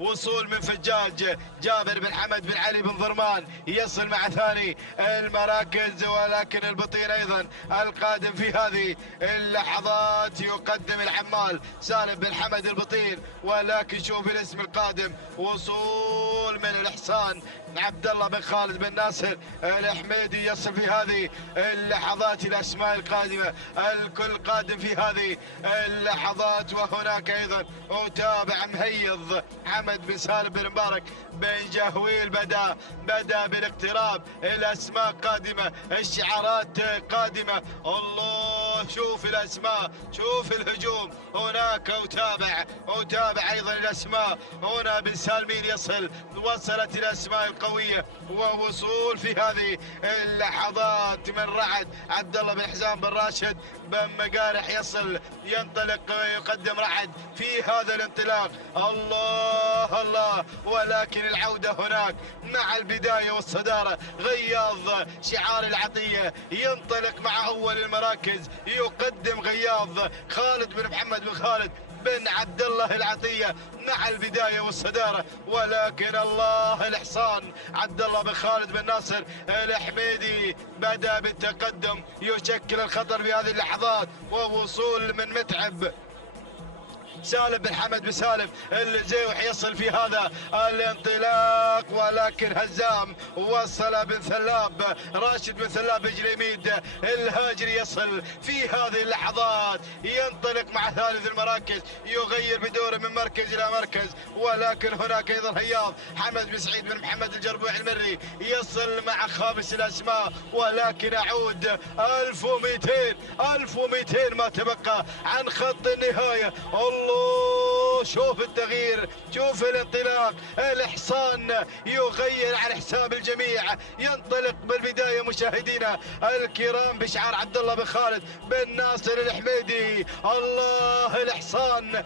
وصول من فجاج جابر بن حمد بن علي بن ضرمان يصل مع ثاني المراكز، ولكن البطين ايضا القادم في هذه اللحظات يقدم العمال سالم بن حمد البطين، ولكن شوف الاسم القادم وصول من الاحسان عبد الله بن خالد بن ناصر الحميدي يصل في هذه اللحظات. الاسماء القادمه الكل قادم في هذه اللحظات. وهناك ايضا اتابع مهيض حمد بن سالم بن مبارك بن جهويل بدا بالاقتراب. الاسماء قادمه، الشعارات قادمه. الله شوف الاسماء، شوف الهجوم. هناك اتابع ايضا الاسماء. هنا بن سالمين يصل، وصلت الاسماء القويه ووصول في هذه اللحظات من رعد عبد الله بن حزام بن راشد بن مقارح يصل، ينطلق ويقدم رعد في هذا الانطلاق. الله الله، ولكن العوده هناك مع البدايه والصداره. غياض شعار العطيه ينطلق مع اول المراكز، يقدم غياض خالد بن محمد بن خالد بن عبد الله العطيه مع البدايه والصداره. ولكن الله الاحصان عبد الله بن خالد بن ناصر الحميدي بدا بالتقدم، يشكل الخطر في هذه اللحظات. ووصول من متعب سالم بن حمد بن سالم الزيوح يصل في هذا الانطلاق، ولكن هزام وصل بن ثلاب راشد بن ثلاب جليميد الهاجري يصل في هذه اللحظات، ينطلق مع ثالث المراكز، يغير بدوره من مركز الى مركز. ولكن هناك ايضا هياض حمد بن سعيد بن محمد الجربوع المري يصل مع خامس الاسماء. ولكن اعود 1200 ما تبقى عن خط النهايه. الله شوف التغيير، شوف الانطلاق. الاحصان يغير على حساب الجميع، ينطلق بالبدايه مشاهدينا الكرام بشعار عبد الله بن خالد بن ناصر الحميدي. الله الاحصان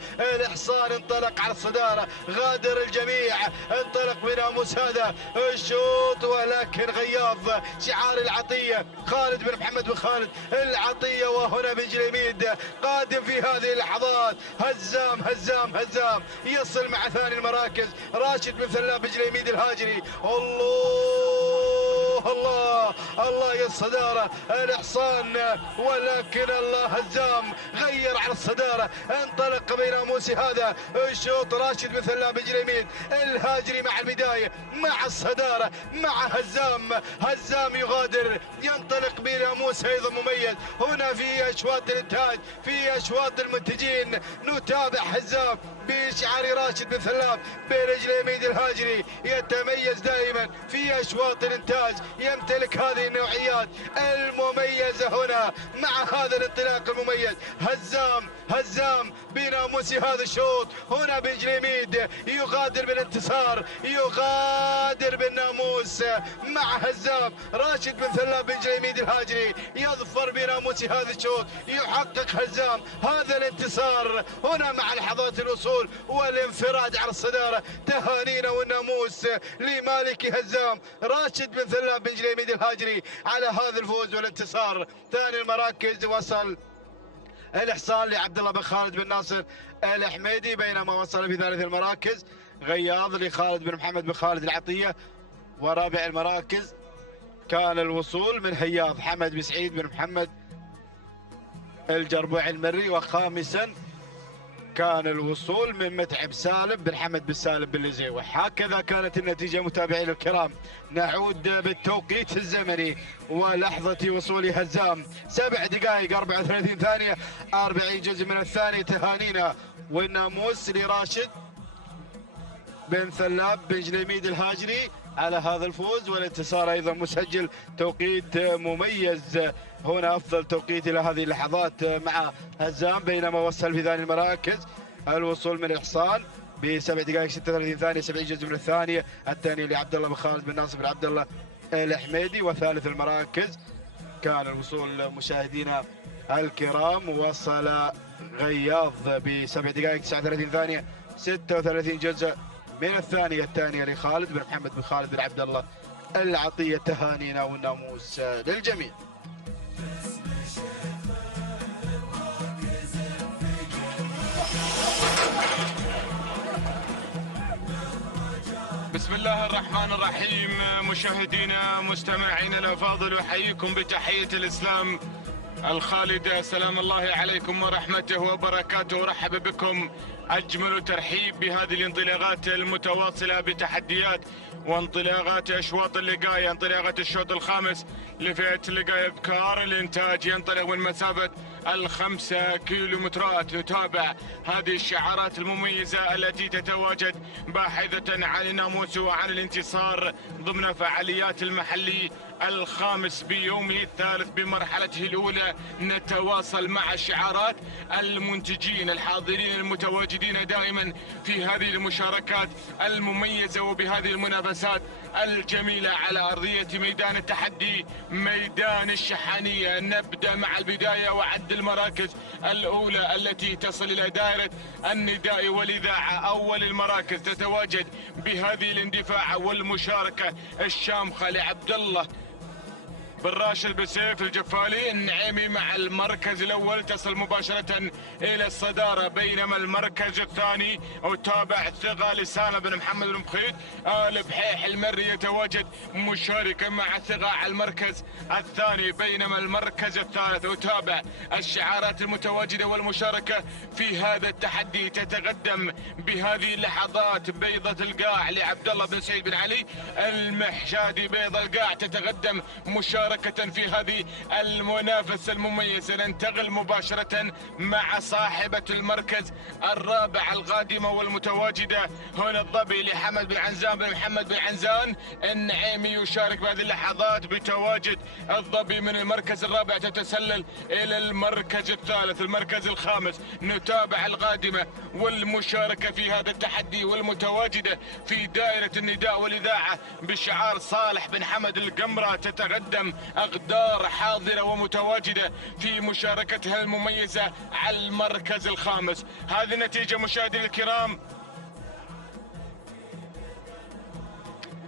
انطلق على الصداره، غادر الجميع، انطلق بناموس هذا الشوط. ولكن غياض شعار العطيه خالد بن محمد بن خالد العطيه وهنا بن جليميد قادم في هذه اللحظات. هزام يصل مع ثاني المراكز راشد بن ثلاب بن جليميد الهاجري. الله يا الصدارة الإحصان، ولكن الله هزام غير على الصدارة، انطلق بناموسي هذا الشوط راشد بن ثلاب بن جليميد الهاجري مع البداية مع الصدارة مع هزام يغادر، ينطلق بناموس أيضا مميز. هنا في أشواط الإنتاج، في أشواط المنتجين نتابع هزام بشعار راشد بن ثلاب برجل يمين الهاجري، يتميز دائما في أشواط الإنتاج، يمتلك هذه النوعيات المميزة. هنا مع هذا الانطلاق المميز هزام بناموس هذا الشوط. هنا بن جليميد يغادر بالانتصار، يغادر بالناموس مع هزام. راشد بن ثلاب بن جليميد الهاجري يظفر بناموس هذا الشوط، يحقق هزام هذا الانتصار. هنا مع لحظات الوصول والانفراد على الصدارة، تهانينا والناموس لمالك هزام راشد بن ثلاب بن جليميد الهاجري على هذا الفوز والانتصار. ثاني المراكز وصل الإحصان لعبد الله بن خالد بن ناصر الحميدي، بينما وصل في ثالث المراكز غياض لخالد بن محمد بن خالد العطية. ورابع المراكز كان الوصول من هياض حمد بن سعيد بن محمد الجربوع المري. وخامسا كان الوصول من متعب سالم بن حمد بن سالم بن لزيوح. هكذا كانت النتيجة متابعينا الكرام. نعود بالتوقيت الزمني ولحظة وصول هزام 7 دقائق 34 ثانية 40 جزء من الثانية. تهانينا والناموس لراشد بن ثلاب بن جليميد الهاجري على هذا الفوز والانتصار. ايضا مسجل توقيت مميز، هنا افضل توقيت الى هذه اللحظات مع هزام، بينما وصل في ثاني المراكز الوصول من الاحصان ب7 دقائق 36 ثانيه 70 جزء من الثانيه. الثاني لعبد الله بن خالد بن ناصر بن عبد الله الحميدي. وثالث المراكز كان الوصول مشاهدينا الكرام وصل غياض ب7 دقائق 39 ثانيه 36 جزء من الثانية لخالد بن محمد بن خالد بن عبد الله العطية. تهانينا والناموس للجميع. بسم الله الرحمن الرحيم. مشاهدينا مستمعينا الأفاضل، أحييكم بتحية الإسلام الخالدة، سلام الله عليكم ورحمته وبركاته. ورحب بكم أجمل ترحيب بهذه الانطلاقات المتواصلة بتحديات وانطلاقات أشواط اللقاية. انطلاقة الشوط الخامس لفئة اللقاية بكار الإنتاج ينطلق من مسافة 5 كيلومترات. نتابع هذه الشعارات المميزة التي تتواجد باحثة عن الناموس وعن الانتصار ضمن فعاليات المحلي الخامس بيومه الثالث بمرحلته الأولى. نتواصل مع الشعارات المنتجين الحاضرين المتواجدين دائما في هذه المشاركات المميزة وبهذه المنافسات الجميلة على أرضية ميدان التحدي، ميدان الشحانية. نبدأ مع البداية وعد المراكز الأولى التي تصل إلى دائرة النداء والإذاعة. أول المراكز تتواجد بهذه الاندفاع والمشاركة الشامخة لعبد الله بن راشد بسيف الجفالي النعيمي مع المركز الأول، تصل مباشرة إلى الصدارة، بينما المركز الثاني وتابع ثقة لسانة بن محمد بن مخيت آل بحيح المري يتواجد مشاركا مع ثقة على المركز الثاني، بينما المركز الثالث وتابع الشعارات المتواجدة والمشاركة في هذا التحدي. تتقدم بهذه اللحظات بيضة القاع لعبد الله بن سعيد بن علي المحشادي. بيضة القاع تتقدم مشاركة في هذه المنافسة المميزة. ننتقل مباشرة مع صاحبة المركز الرابع القادمة والمتواجدة هنا الظبي لحمد بن عنزان بن محمد بن عنزان النعيمي يشارك بهذه اللحظات بتواجد الظبي من المركز الرابع. تتسلل إلى المركز الثالث، المركز الخامس. نتابع القادمة والمشاركة في هذا التحدي والمتواجدة في دائرة النداء والإذاعة بشعار صالح بن حمد القمرة. تتقدم أقدار حاضرة ومتواجدة في مشاركتها المميزة على المركز الخامس. هذه النتيجة مشاهدينا الكرام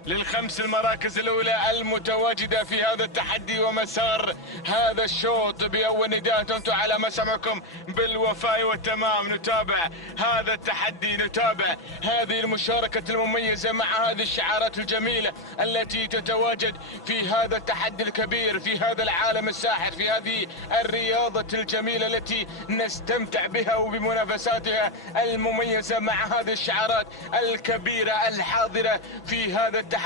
للخمس المراكز الأولى المتواجدة في هذا التحدي ومسار هذا الشوط. بأول نداء أنتم على مسامعكم بالوفاء والتمام. نتابع هذا التحدي، نتابع هذه المشاركة المميزة مع هذه الشعارات الجميلة التي تتواجد في هذا التحدي الكبير، في هذا العالم الساحر، في هذه الرياضة الجميلة التي نستمتع بها وبمنافساتها المميزة مع هذه الشعارات الكبيرة الحاضرة في هذا التحدي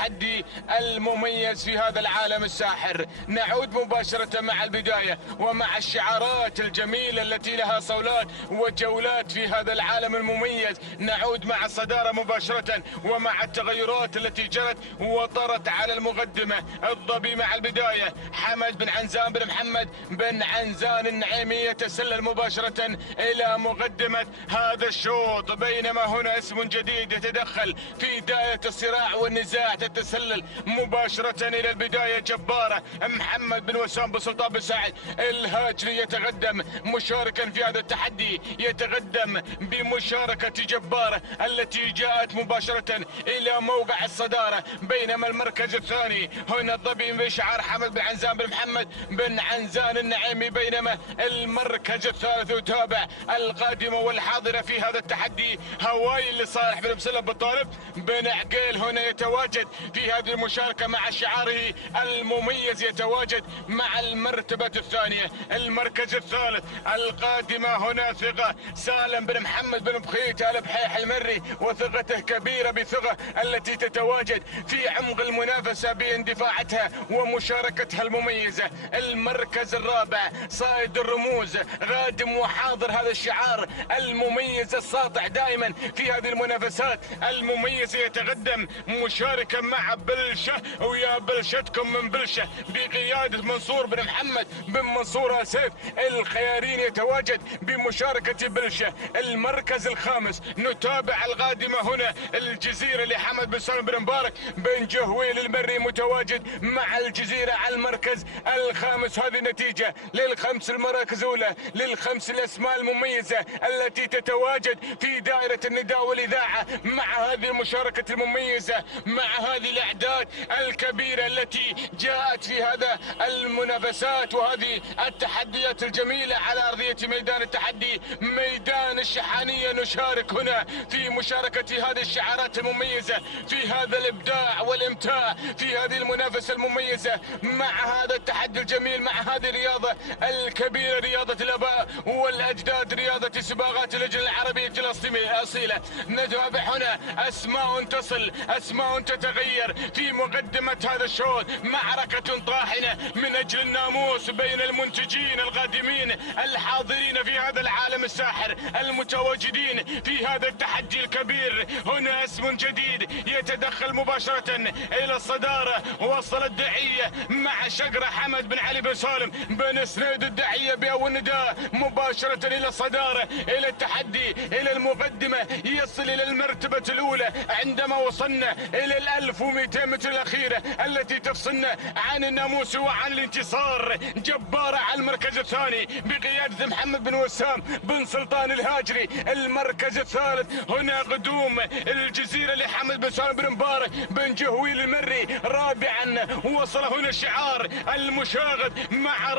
المميز في هذا العالم الساحر. نعود مباشرة مع البداية ومع الشعارات الجميلة التي لها صولات وجولات في هذا العالم المميز. نعود مع الصدارة مباشرة ومع التغيرات التي جرت وطرت على المقدمة. الظبي مع البداية حمد بن عنزان بن محمد بن عنزان النعيمي يتسلل مباشرة إلى مقدمة هذا الشوط، بينما هنا اسم جديد يتدخل في دائرة الصراع والنزاع. تتسلل مباشرة إلى البداية جبارة محمد بن وسام بن سلطان بن سعد الهاجري يتقدم مشاركا في هذا التحدي، يتقدم بمشاركة جبارة التي جاءت مباشرة إلى موقع الصدارة. بينما المركز الثاني هنا الظبي بشعار حمد بن عنزان بن محمد بن عنزان النعيمي، بينما المركز الثالث يتابع القادمة والحاضرة في هذا التحدي هواي لصالح بن مسلم بن طالب بن عقيل هنا يتواجد في هذه المشاركة مع شعاره المميز. يتواجد مع المرتبة الثانية. المركز الثالث القادمة هنا ثقة سالم بن محمد بن بخيت آل بحيح المري، وثقته كبيرة بثقة التي تتواجد في عمق المنافسة باندفاعتها ومشاركتها المميزة. المركز الرابع صائد الرموز غادم وحاضر، هذا الشعار المميز الساطع دائما في هذه المنافسات المميزة. يتقدم مشاركا مع بلشة، ويا بلشتكم من بلشة بقيادة منصور بن محمد بن منصور سيف الخيارين يتواجد بمشاركة بلشة. المركز الخامس نتابع القادمة هنا الجزيرة لحمد بن سالم بن مبارك بن جهويل المري متواجد مع الجزيرة على المركز الخامس. هذه النتيجة للخمس المراكز الأولى، للخمس الأسماء المميزة التي تتواجد في دائرة النداء والإذاعة مع هذه المشاركة المميزة، مع هذه الأعداد الكبيرة التي جاءت في هذا المنافسات وهذه التحديات الجميلة على أرضية ميدان التحدي ميدان الشحانية. نشارك هنا في مشاركة هذه الشعارات المميزة في هذا الإبداع والإمتاع في هذه المنافسة المميزة مع هذا التحدي الجميل، مع هذه الرياضة الكبيرة، رياضة الآباء والأجداد، رياضة سباقات اللجنة العربية الأصيلة. نتابع هنا أسماء تصل، أسماء تتغير في مقدمة هذا الشوط. معركة طاحنة من أجل الناموس بين المنتجين القادمين الحاضرين في هذا العالم الساحر، المتواجدين في هذا التحدي الكبير. هنا اسم جديد يتدخل مباشرة إلى الصدارة. وصل الداعية مع شقرة حمد بن علي بن سالم بن سنيد. الداعية بأول نداء مباشرة إلى الصدارة، إلى التحدي، إلى المقدمة، يصل إلى المرتبة الأولى عندما وصلنا إلى 1200 متر الأخيرة التي تفصلنا عن الناموس وعن الانتصار. جبارة على المركز الثاني بقيادة محمد بن وسام بن سلطان الهاجري. المركز الثالث هنا قدوم الجزيرة لحمد بن سالم بن مبارك بن جهويل المري. رابعا وصل هنا شعار المشاغب مع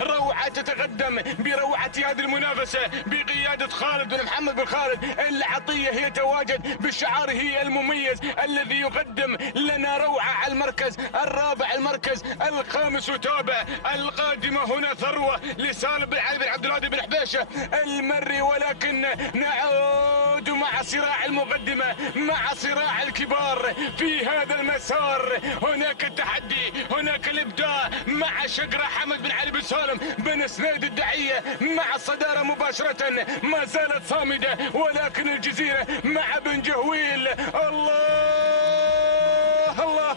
روعة تتقدم بروعة هذه المنافسة بقيادة خالد بن محمد بن خالد العطية. يتواجد بشعاره المميز الذي يقدم لنا روعة على المركز الرابع. المركز الخامس يتابع. القادمة هنا ثروة لسالم بن علي بن عبد الهادي بن حبيشة المري. ولكن نعود مع صراع المقدمة، مع صراع الكبار في هذا المسار. هناك التحدي، هناك الإبداع مع شقرة حمد بن علي بن سالم بن سنيد. الداعية مع الصدارة مباشرة ما زالت صامدة، ولكن الجزيرة مع بن جهويل. الله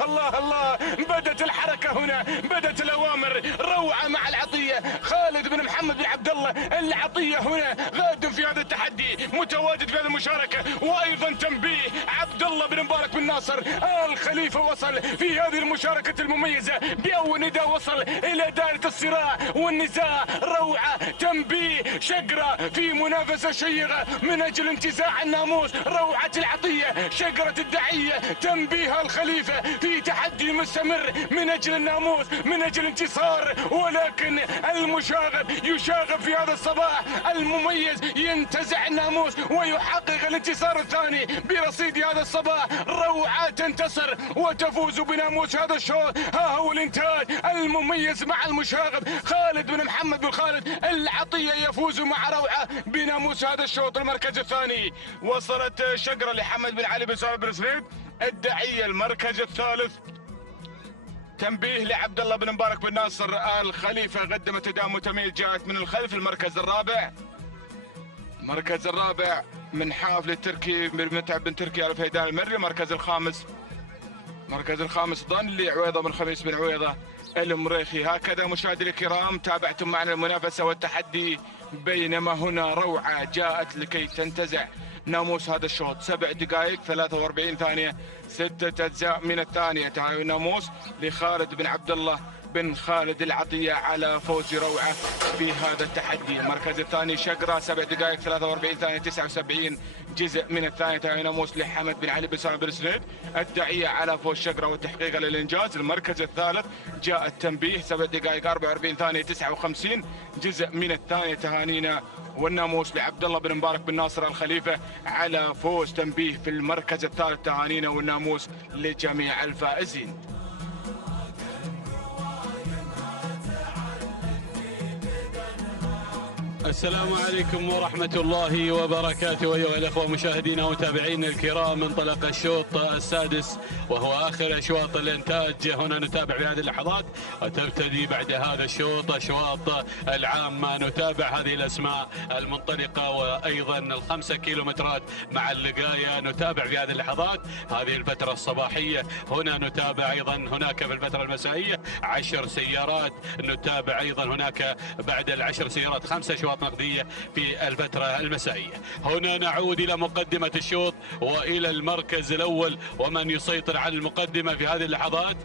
الله الله، بدت الحركة هنا، بدت الأوامر. روعة مع العطية. خالد بن محمد بن عبد الله العطية هنا غادم في هذا التحدي، متواجد في هذه المشاركة. وأيضا تنبيه عبد الله بن مبارك بن ناصر الخليفة وصل في هذه المشاركة المميزة بأول نداء. وصل إلى دائرة الصراع والنزاع. روعة، تنبيه، شقرة في منافسة شيقة من أجل انتزاع الناموس. روعة العطية، شقرة الداعية، تنبيه الخليفة في تحدي مستمر من أجل الناموس، من أجل انتصار. ولكن المشاغب يشاغب في هذا الصباح المميز، ينتزع الناموس ويحقق الانتصار الثاني برصيد هذا الصباح. روعة تنتصر وتفوز بناموس هذا الشوط. ها هو الانتاج المميز مع المشاغب. خالد بن محمد بن خالد العطية يفوز مع روعة بناموس هذا الشوط. المركز الثاني وصلت شقرة لحمد بن علي بن سالم بن سنيد. الداعية المركز الثالث. تنبيه لعبد الله بن مبارك بن ناصر الخليفة قدمت أداء متميز، جاءت من الخلف. المركز الرابع، المركز الرابع من حافل التركي بن متعب بن تركي الفيدان المري. المركز الخامس، المركز الخامس ضنلي عويضة بن خميس بن عويضة المريخي. هكذا مشاهدي الكرام تابعتم معنا المنافسة والتحدي، بينما هنا روعة جاءت لكي تنتزع ناموس هذا الشوط. 7 دقائق 43 ثانية 6 أجزاء من الثانية. تعالوا الناموس لخالد بن عبد الله بن خالد العطية على فوز روعة في هذا التحدي. المركز الثاني شقرة 7 دقائق 43 ثانية 79 جزء من الثانية. تعالوا ناموس لحمد بن علي بن سالم بن سنيد. الداعية على فوز شقرة وتحقيق للإنجاز. المركز الثالث جاء التنبيه 7 دقائق 44 ثانية 59 جزء من الثانية. تهانينا والناموس لعبد الله بن مبارك بن ناصر الخليفة على فوز تنبيه في المركز الثالث. تهانينا والناموس لجميع الفائزين. السلام عليكم ورحمة الله وبركاته أيها الأخوة مشاهدينا ومتابعينا الكرام. انطلق الشوط السادس وهو آخر أشواط الإنتاج. هنا نتابع في هذه اللحظات وتبتدي بعد هذا الشوط أشواط العامة. نتابع هذه الأسماء المنطلقة وأيضا 5 كيلومترات مع اللقاية. نتابع في هذه اللحظات هذه الفترة الصباحية. هنا نتابع أيضا هناك في الفترة المسائية 10 سيارات. نتابع أيضا هناك بعد ال10 سيارات 5 أشواط نقدية في الفترة المسائية. هنا نعود إلى مقدمة الشوط وإلى المركز الأول ومن يسيطر على المقدمة في هذه اللحظات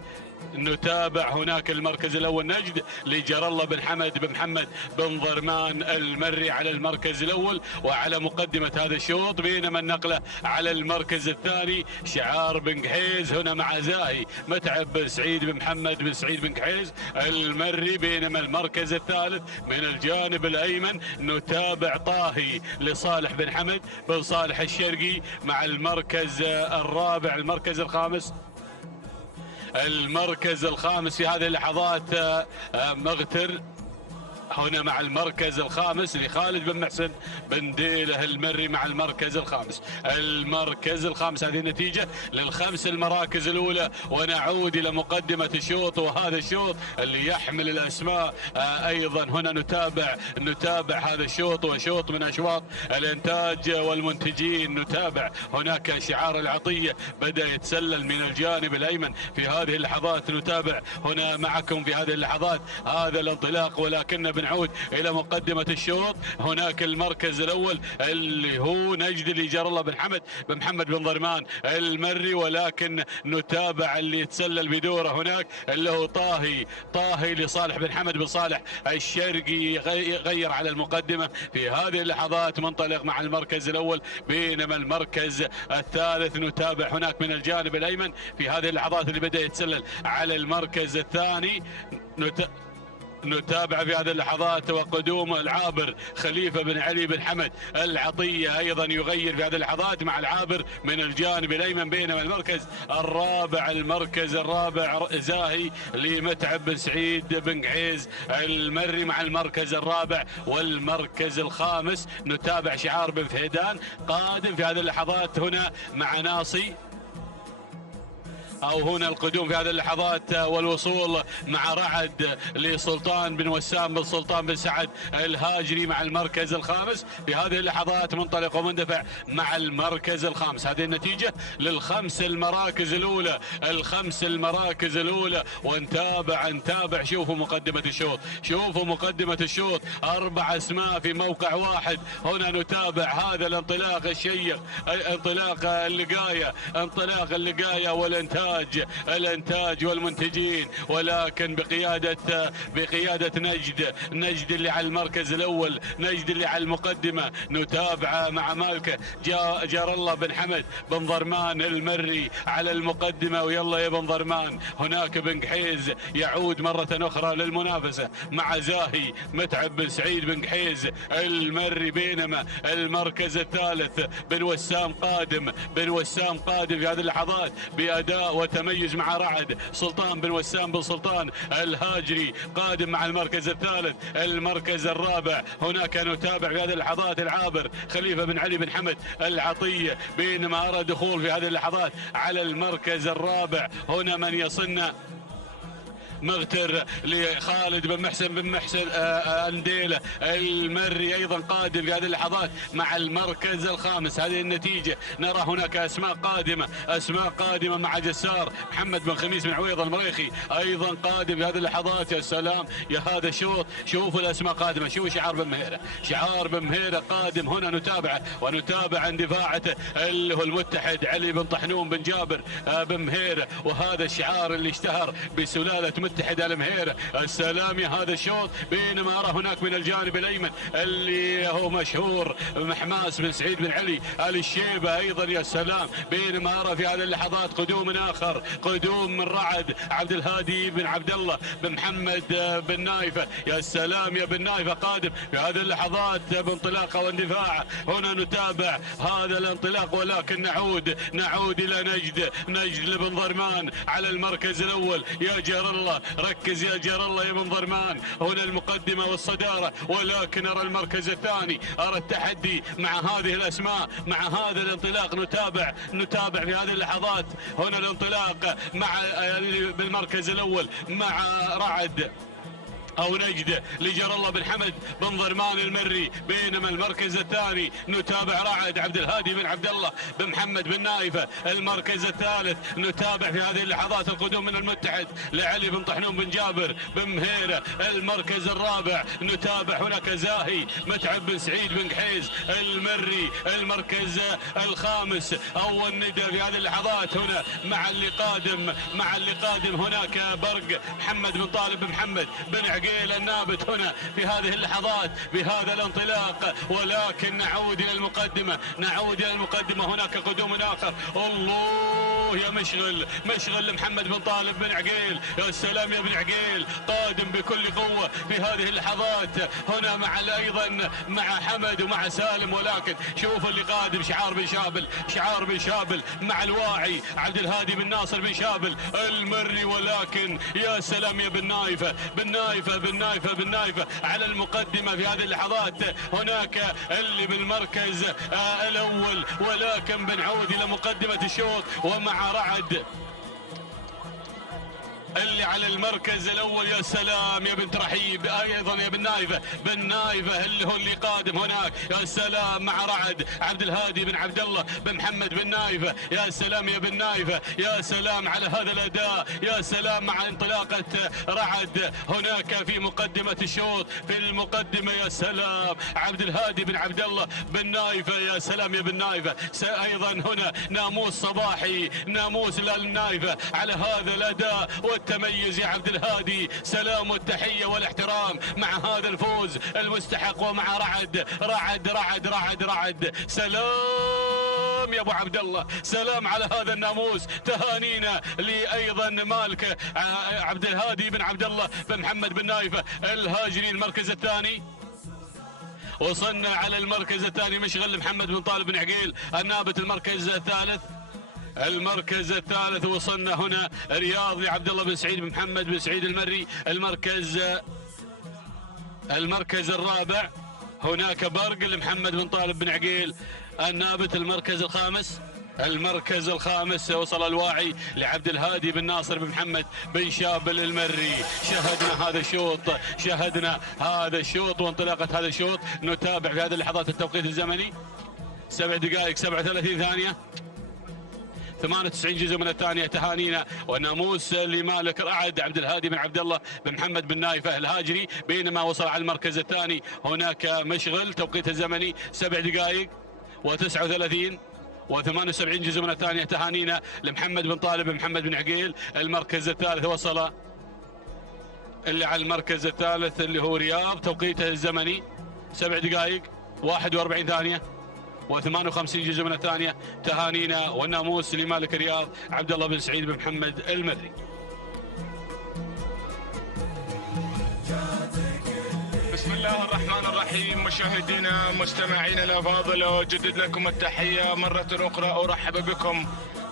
نتابع هناك المركز الأول نجد لجر الله بن حمد بن محمد بن ضرمان المري على المركز الأول وعلى مقدمة هذا الشوط، بينما النقلة على المركز الثاني شعار بن قحيز هنا مع زاهي متعب بن سعيد بن محمد بن سعيد بن قحيز المري. بينما المركز الثالث من الجانب الأيمن نتابع طاهي لصالح بن حمد بن صالح الشرقي مع المركز الرابع. المركز الخامس في هذه اللحظات مغتر هنا مع المركز الخامس لخالد بن محسن بن ديله المري مع المركز الخامس. هذه النتيجة للخمس المراكز الأولى. ونعود إلى مقدمة الشوط، وهذا الشوط اللي يحمل الأسماء أيضا. هنا نتابع هذا الشوط، وشوط من أشواط الإنتاج والمنتجين. نتابع هناك شعار العطية بدأ يتسلل من الجانب الأيمن في هذه اللحظات. نتابع هنا معكم في هذه اللحظات هذا الانطلاق، ولكن بنعود إلى مقدمة الشوط. هناك المركز الأول اللي هو نجد لجر الله بن حمد بن محمد بن ضرمان المري، ولكن نتابع اللي يتسلل بدوره هناك اللي هو طاهي لصالح بن حمد بن صالح الشرقي، غير على المقدمة في هذه اللحظات، منطلق مع المركز الأول. بينما المركز الثالث نتابع هناك من الجانب الأيمن في هذه اللحظات اللي بدأ يتسلل على المركز الثاني. نتابع في هذه اللحظات وقدوم العابر خليفة بن علي بن حمد العطية أيضا يغير في هذه اللحظات مع العابر من الجانب الأيمن. بينما المركز الرابع زاهي لمتعب بن سعيد بن قحيز المري مع المركز الرابع. والمركز الخامس نتابع شعار بن فهيدان قادم في هذه اللحظات هنا مع ناصي، أو هنا القدوم في هذه اللحظات والوصول مع رعد لسلطان بن وسام بن سلطان بن سعد الهاجري مع المركز الخامس. في هذه اللحظات منطلق ومندفع مع المركز الخامس. هذه النتيجة للخمس المراكز الأولى. ونتابع شوفوا مقدمة الشوط 4 أسماء في موقع واحد. هنا نتابع هذا الانطلاق الشيق، انطلاق اللقاية والانتاج والمنتجين، ولكن بقيادة نجد اللي على المركز الأول، نجد اللي على المقدمة. نتابع مع مالكه جار الله بن حمد بن ضرمان المري على المقدمة. ويلا يا بن ضرمان. هناك بن قحيز يعود مرة أخرى للمنافسة مع زاهي متعب بن سعيد بن قحيز المري. بينما المركز الثالث بن وسام قادم في هذه اللحظات بأداء وتميز مع رعد سلطان بن وسام بن سلطان الهاجري قادم مع المركز الثالث. المركز الرابع هناك نتابع في هذه اللحظات العابر خليفة بن علي بن حمد العطية. بينما أرى دخول في هذه اللحظات على المركز الرابع هنا من يصن مغتر لخالد بن محسن أنديلة المري أيضا قادم في هذه اللحظات مع المركز الخامس. هذه النتيجة. نرى هناك أسماء قادمة مع جسار محمد بن خميس بن عويض المريخي أيضا قادم في هذه اللحظات. يا سلام يا هذا الشوط، شوفوا الأسماء قادمة. شوفوا شعار بن مهيرة قادم. هنا ونتابع اندفاعته اللي هو المتحد علي بن طحنون بن جابر بن مهيرة، وهذا الشعار اللي اشتهر بسلالة متحد المهيرة. السلام يا هذا الشوط. بينما أرى هناك من الجانب الأيمن اللي هو مشهور محماس بن سعيد بن علي آل الشيبة أيضا. يا سلام. بينما أرى في هذه اللحظات قدوم آخر، قدوم من رعد عبد الهادي بن عبد الله بن محمد بن نايفة. يا سلام يا بن نايفة قادم في هذه اللحظات بانطلاقه واندفاعه. هنا نتابع هذا الانطلاق، ولكن نعود إلى نجد لبن ضرمان على المركز الأول. يا جار الله ركز يا جار الله يا بن ضرمان. هنا المقدمة والصدارة، ولكن أرى المركز الثاني، أرى التحدي مع هذه الأسماء، مع هذا الانطلاق. نتابع في هذه اللحظات هنا الانطلاق مع بالمركز الأول مع رعد أو نجد لجر الله بن حمد بن ضرمان المري. بينما المركز الثاني نتابع رعد عبد الهادي بن عبد الله بن محمد بن نايفة. المركز الثالث نتابع في هذه اللحظات القدوم من المتحد لعلي بن طحنون بن جابر بن مهيرة. المركز الرابع نتابع هناك زاهي متعب بن سعيد بن قحيز المري. المركز الخامس أول ندى في هذه اللحظات هنا مع اللي قادم هناك برق محمد بن طالب بن محمد بن عقيل النابت هنا في هذه اللحظات بهذا الانطلاق. ولكن نعود إلى المقدمة هناك قدوم آخر. الله يا مشغل محمد بن طالب بن عقيل. يا سلام يا بن عقيل قادم بكل قوة في هذه اللحظات هنا مع أيضا مع حمد ومع سالم. ولكن شوف اللي قادم شعار بن شابل مع الواعي عبد الهادي بن ناصر بن شابل المري. ولكن يا سلام يا بن نايفة على المقدمة في هذه اللحظات. هناك اللي بالمركز الأول. ولكن بنعود إلى مقدمة الشوط ومع رعد اللي على المركز الاول. يا سلام يا بنت رحيب ايضا يا بن نايفة اللي هو اللي قادم هناك. يا سلام مع رعد عبد الهادي بن عبد الله بن محمد بن نايفة. يا سلام يا بن نايفة يا سلام على هذا الاداء. يا سلام مع انطلاقة رعد هناك في مقدمة الشوط في المقدمة. يا سلام عبد الهادي بن عبد الله بن نايفة. يا سلام يا بن نايفة ايضا هنا ناموس صباحي ناموس للنايفة على هذا الاداء والتميز يا عبد الهادي. سلام والتحية والاحترام مع هذا الفوز المستحق. ومع رعد سلام يا ابو عبد الله سلام على هذا الناموس. تهانينا لايضا مالك عبد الهادي بن عبد الله بن محمد بن نايفة الهاجري. المركز الثاني وصلنا على المركز الثاني مشغل محمد بن طالب بن عقيل النابت. المركز الثالث وصلنا هنا رياض لعبد الله بن سعيد بن محمد بن سعيد المري. المركز الرابع هناك برق لمحمد بن طالب بن عقيل النابت. المركز الخامس وصل الواعي لعبد الهادي بن ناصر بن محمد بن شابل المري. شاهدنا هذا الشوط وانطلاقة هذا الشوط. نتابع في هذه اللحظات التوقيت الزمني 7 دقائق 37 ثانية 98 جزء من الثانية. تهانينا وناموس لمالك رعد عبد الهادي بن عبد الله بن محمد بن نايفة الهاجري. بينما وصل على المركز الثاني هناك مشغل توقيت الزمني 7 دقائق و39 و78 جزء من الثانية. تهانينا لمحمد بن طالب بن محمد بن عقيل. المركز الثالث وصل اللي على المركز الثالث اللي هو رياض توقيته الزمني 7 دقائق 41 ثانية و58 جزء من الثانية. تهانينا والناموس لمالك رياض عبد الله بن سعيد بن محمد المري. بسم الله الرحمن الرحيم. مشاهدينا مستمعينا الافاضل اجدد لكم التحية مرة اخرى. ارحب بكم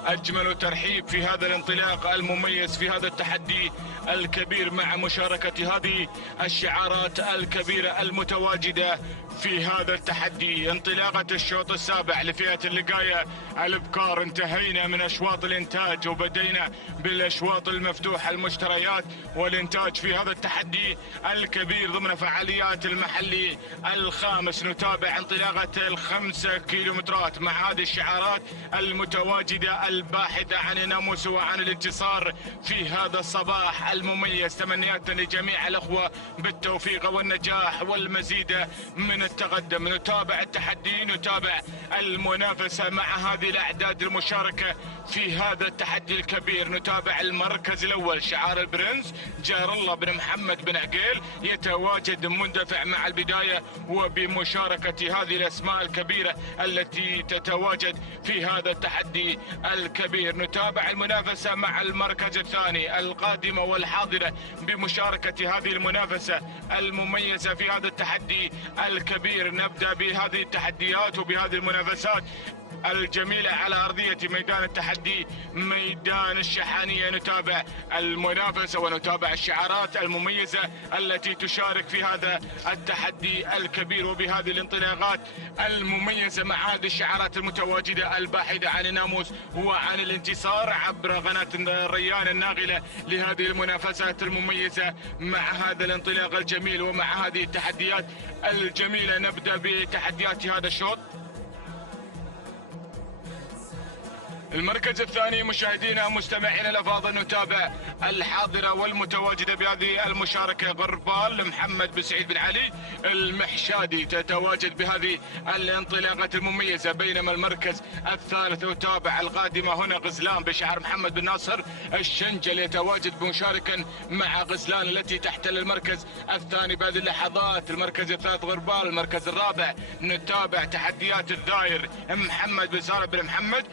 اجمل ترحيب في هذا الانطلاق المميز في هذا التحدي الكبير مع مشاركة هذه الشعارات الكبيرة المتواجدة في هذا التحدي. انطلاقة الشوط السابع لفئة اللقاية الابكار. انتهينا من اشواط الانتاج وبدينا بالاشواط المفتوحة المشتريات والانتاج في هذا التحدي الكبير ضمن فعاليات المحلي الخامس. نتابع انطلاقة ال5 كيلومترات مع هذه الشعارات المتواجدة الباحثة عن الناموس وعن الانتصار في هذا الصباح المميز. تمنياتنا لجميع الاخوة بالتوفيق والنجاح والمزيد من التقدم. نتابع التحدي نتابع المنافسة مع هذه الاعداد المشاركة في هذا التحدي الكبير. نتابع المركز الاول شعار البرنس جار الله بن محمد بن عقيل يتواجد مندفع مع البداية وبمشاركة هذه الاسماء الكبيرة التي تتواجد في هذا التحدي الكبير. نتابع المنافسة مع المركز الثاني القادمة والحاضرة بمشاركة هذه المنافسة المميزة في هذا التحدي الكبير. نبدأ بهذه التحديات وبهذه المنافسات الجميلة على أرضية ميدان التحدي ميدان الشحانية. نتابع المنافسة ونتابع الشعارات المميزة التي تشارك في هذا التحدي الكبير وبهذه الانطلاقات المميزة مع هذه الشعارات المتواجدة الباحثة عن الناموس وعن الانتصار عبر قناة الريان الناقلة لهذه المنافسات المميزة مع هذا الانطلاق الجميل ومع هذه التحديات الجميلة. نبدأ بتحديات هذا الشوط. المركز الثاني مشاهدينا مستمعينا الافاضل نتابع الحاضره والمتواجده بهذه المشاركه غربال محمد بن سعيد بن علي المحشادي تتواجد بهذه الانطلاقه المميزه، بينما المركز الثالث يتابع القادمه هنا غزلان بشعار محمد بن ناصر الشنجل يتواجد مشاركا مع غزلان التي تحتل المركز الثاني بهذه اللحظات. المركز الثالث غربال. المركز الرابع نتابع تحديات الداير محمد بن سالم بن محمد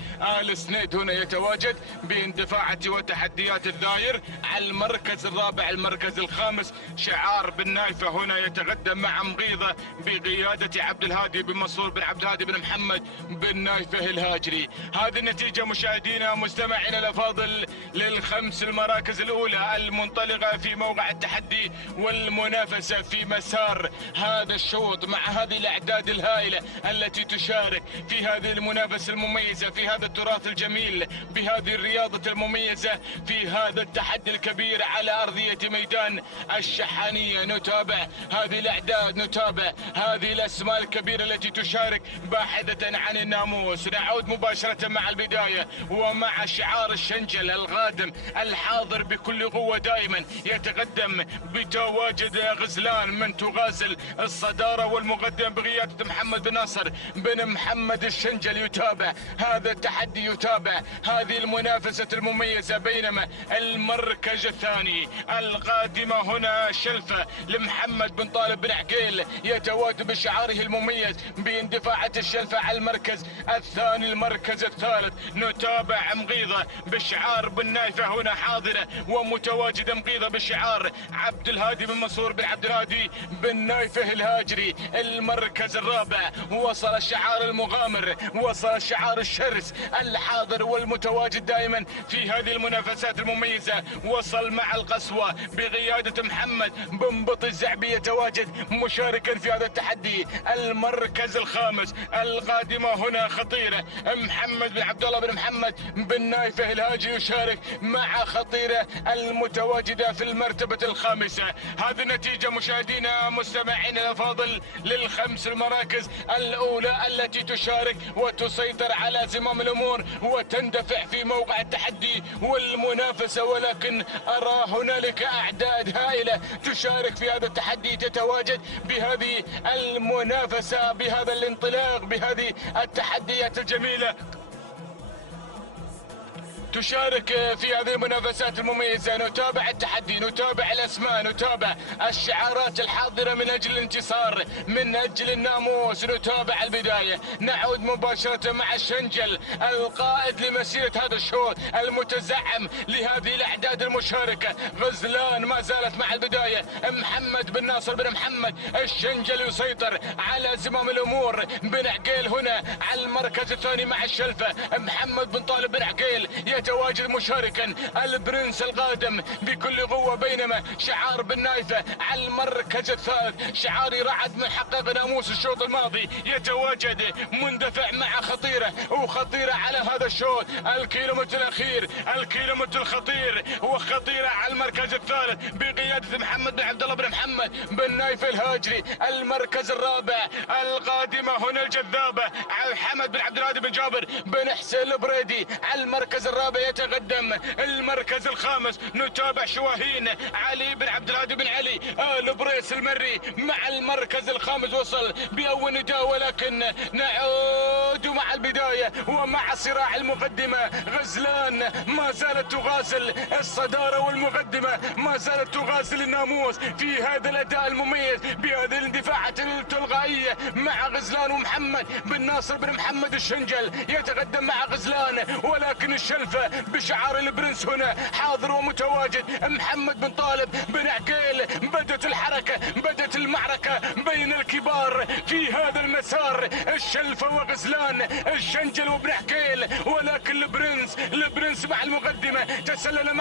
سنيد هنا يتواجد باندفاعة وتحديات الداير على المركز الرابع. المركز الخامس شعار بن نايفة هنا يتقدم مع مغيضة بقيادة عبد الهادي بن منصور بن عبد الهادي بن محمد بن نايفة الهاجري. هذه النتيجة مشاهدينا مستمعينا الافاضل للخمس المراكز الاولى المنطلقة في موقع التحدي والمنافسة في مسار هذا الشوط مع هذه الاعداد الهائلة التي تشارك في هذه المنافسة المميزة في هذا التراث الجميل بهذه الرياضة المميزة في هذا التحدي الكبير على أرضية ميدان الشحانية. نتابع هذه الأعداد، نتابع هذه الأسماء الكبيرة التي تشارك باحثة عن الناموس. نعود مباشرة مع البداية ومع شعار الشنجل القادم الحاضر بكل قوة دائما يتقدم بتواجد غزلان من تغازل الصدارة والمقدم بقيادة محمد بن ناصر بن محمد الشنجل. يتابع هذا التحدي، يتابع هذه المنافسة المميزة، بينما المركز الثاني القادمة هنا شلفة لمحمد بن طالب بن عقيل يتواجد بشعاره المميز باندفاعة الشلفة على المركز الثاني. المركز الثالث نتابع مغيضة بشعار بن نايفة هنا حاضرة ومتواجدة مغيضة بشعار عبد الهادي بن منصور بن عبد الهادي بن نايفة الهاجري. المركز الرابع وصل الشعار المغامر، وصل الشعار الشرس الحاضر والمتواجد دائما في هذه المنافسات المميزة، وصل مع القسوة بقيادة محمد بن بطي الزعبي يتواجد مشاركا في هذا التحدي. المركز الخامس القادمة هنا خطيرة محمد بن عبد الله بن محمد بن نايفة الهاجري يشارك مع خطيرة المتواجدة في المرتبة الخامسة. هذه النتيجة مشاهدينا مستمعينا الافاضل للخمس المراكز الاولى التي تشارك وتسيطر على زمام الامور وتندفع في موقع التحدي والمنافسة. ولكن ارى هنالك اعداد هائلة تشارك في هذا التحدي تتواجد بهذه المنافسة بهذا الانطلاق بهذه التحديات الجميلة تشارك في هذه المنافسات المميزة. نتابع التحدي، نتابع الأسماء، نتابع الشعارات الحاضرة من أجل الانتصار من أجل الناموس. نتابع البداية، نعود مباشرة مع الشنجل القائد لمسيرة هذا الشوط المتزعم لهذه الأعداد المشاركة. غزلان ما زالت مع البداية، محمد بن ناصر بن محمد الشنجل يسيطر على زمام الأمور. بن عقيل هنا على المركز الثاني مع الشلفة. محمد بن طالب بن عقيل يتواجد مشاركا البرنس القادم بكل قوة، بينما شعار بن نايفة على المركز الثالث شعاري رعد من حقق ناموس الشوط الماضي يتواجد مندفع مع خطيرة وخطيرة على هذا الشوط. الكيلومتر الأخير، الكيلومتر الخطير وخطيرة على المركز الثالث بقيادة محمد بن عبد الله بن محمد بن نايفة الهاجري. المركز الرابع القادمة هنا الجذابة حمد بن عبد الهادي بن جابر بن حسين البريدي. على المركز الرابع يتقدم المركز الخامس نتابع شواهين علي بن عبد الهادي بن علي آل بريس المري مع المركز الخامس. وصل بأول نداء، ولكن نعود مع البداية ومع صراع المقدمة. غزلان ما زالت تغازل الصدارة والمقدمة، ما زالت تغازل الناموس في هذا الأداء المميز بهذه الاندفاعات التلقائية مع غزلان. ومحمد بن ناصر بن محمد الشنجل يتقدم مع غزلان، ولكن الشلفة بشعار البرنس هنا حاضر ومتواجد. محمد بن طالب بن عقيل بدت الحركة، بدت المعركة بين الكبار في هذا المسار. الشلفة وغزلان غزلان، الشنجل وبن عقيل، ولكن البرنس مع المقدمة تسلل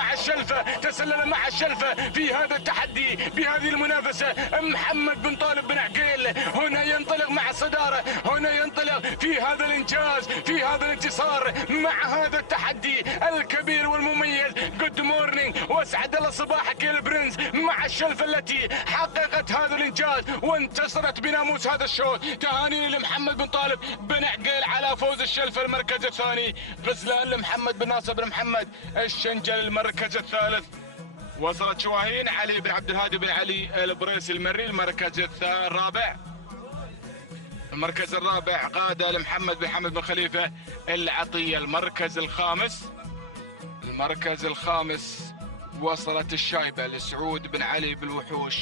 مع الشلفة في هذا التحدي، في هذه المنافسة. محمد بن طالب بن عقيل هنا ينطلق مع الصدارة، هنا ينطلق في هذا الإنجاز، في هذا الانتصار، مع هذا التحدي الكبير والمميز. جود مورنينج واسعد الله صباحك يا البرنس، مع الشلفة التي حققت هذا الإنجاز وانتصرت بناموس هذا الشوط. تهانينا لمحمد بن طالب بن عقيل على فوز الشلفة المركز الثاني. غزلان لمحمد بن ناصر بن محمد، الشنجل المركز الثالث. وصلت شواهين علي بن عبد الهادي بن علي البريس المري المركز الرابع. المركز الرابع قاد لمحمد بن حمد بن خليفة العطية. المركز الخامس وصلت الشايبة لسعود بن علي بالوحوش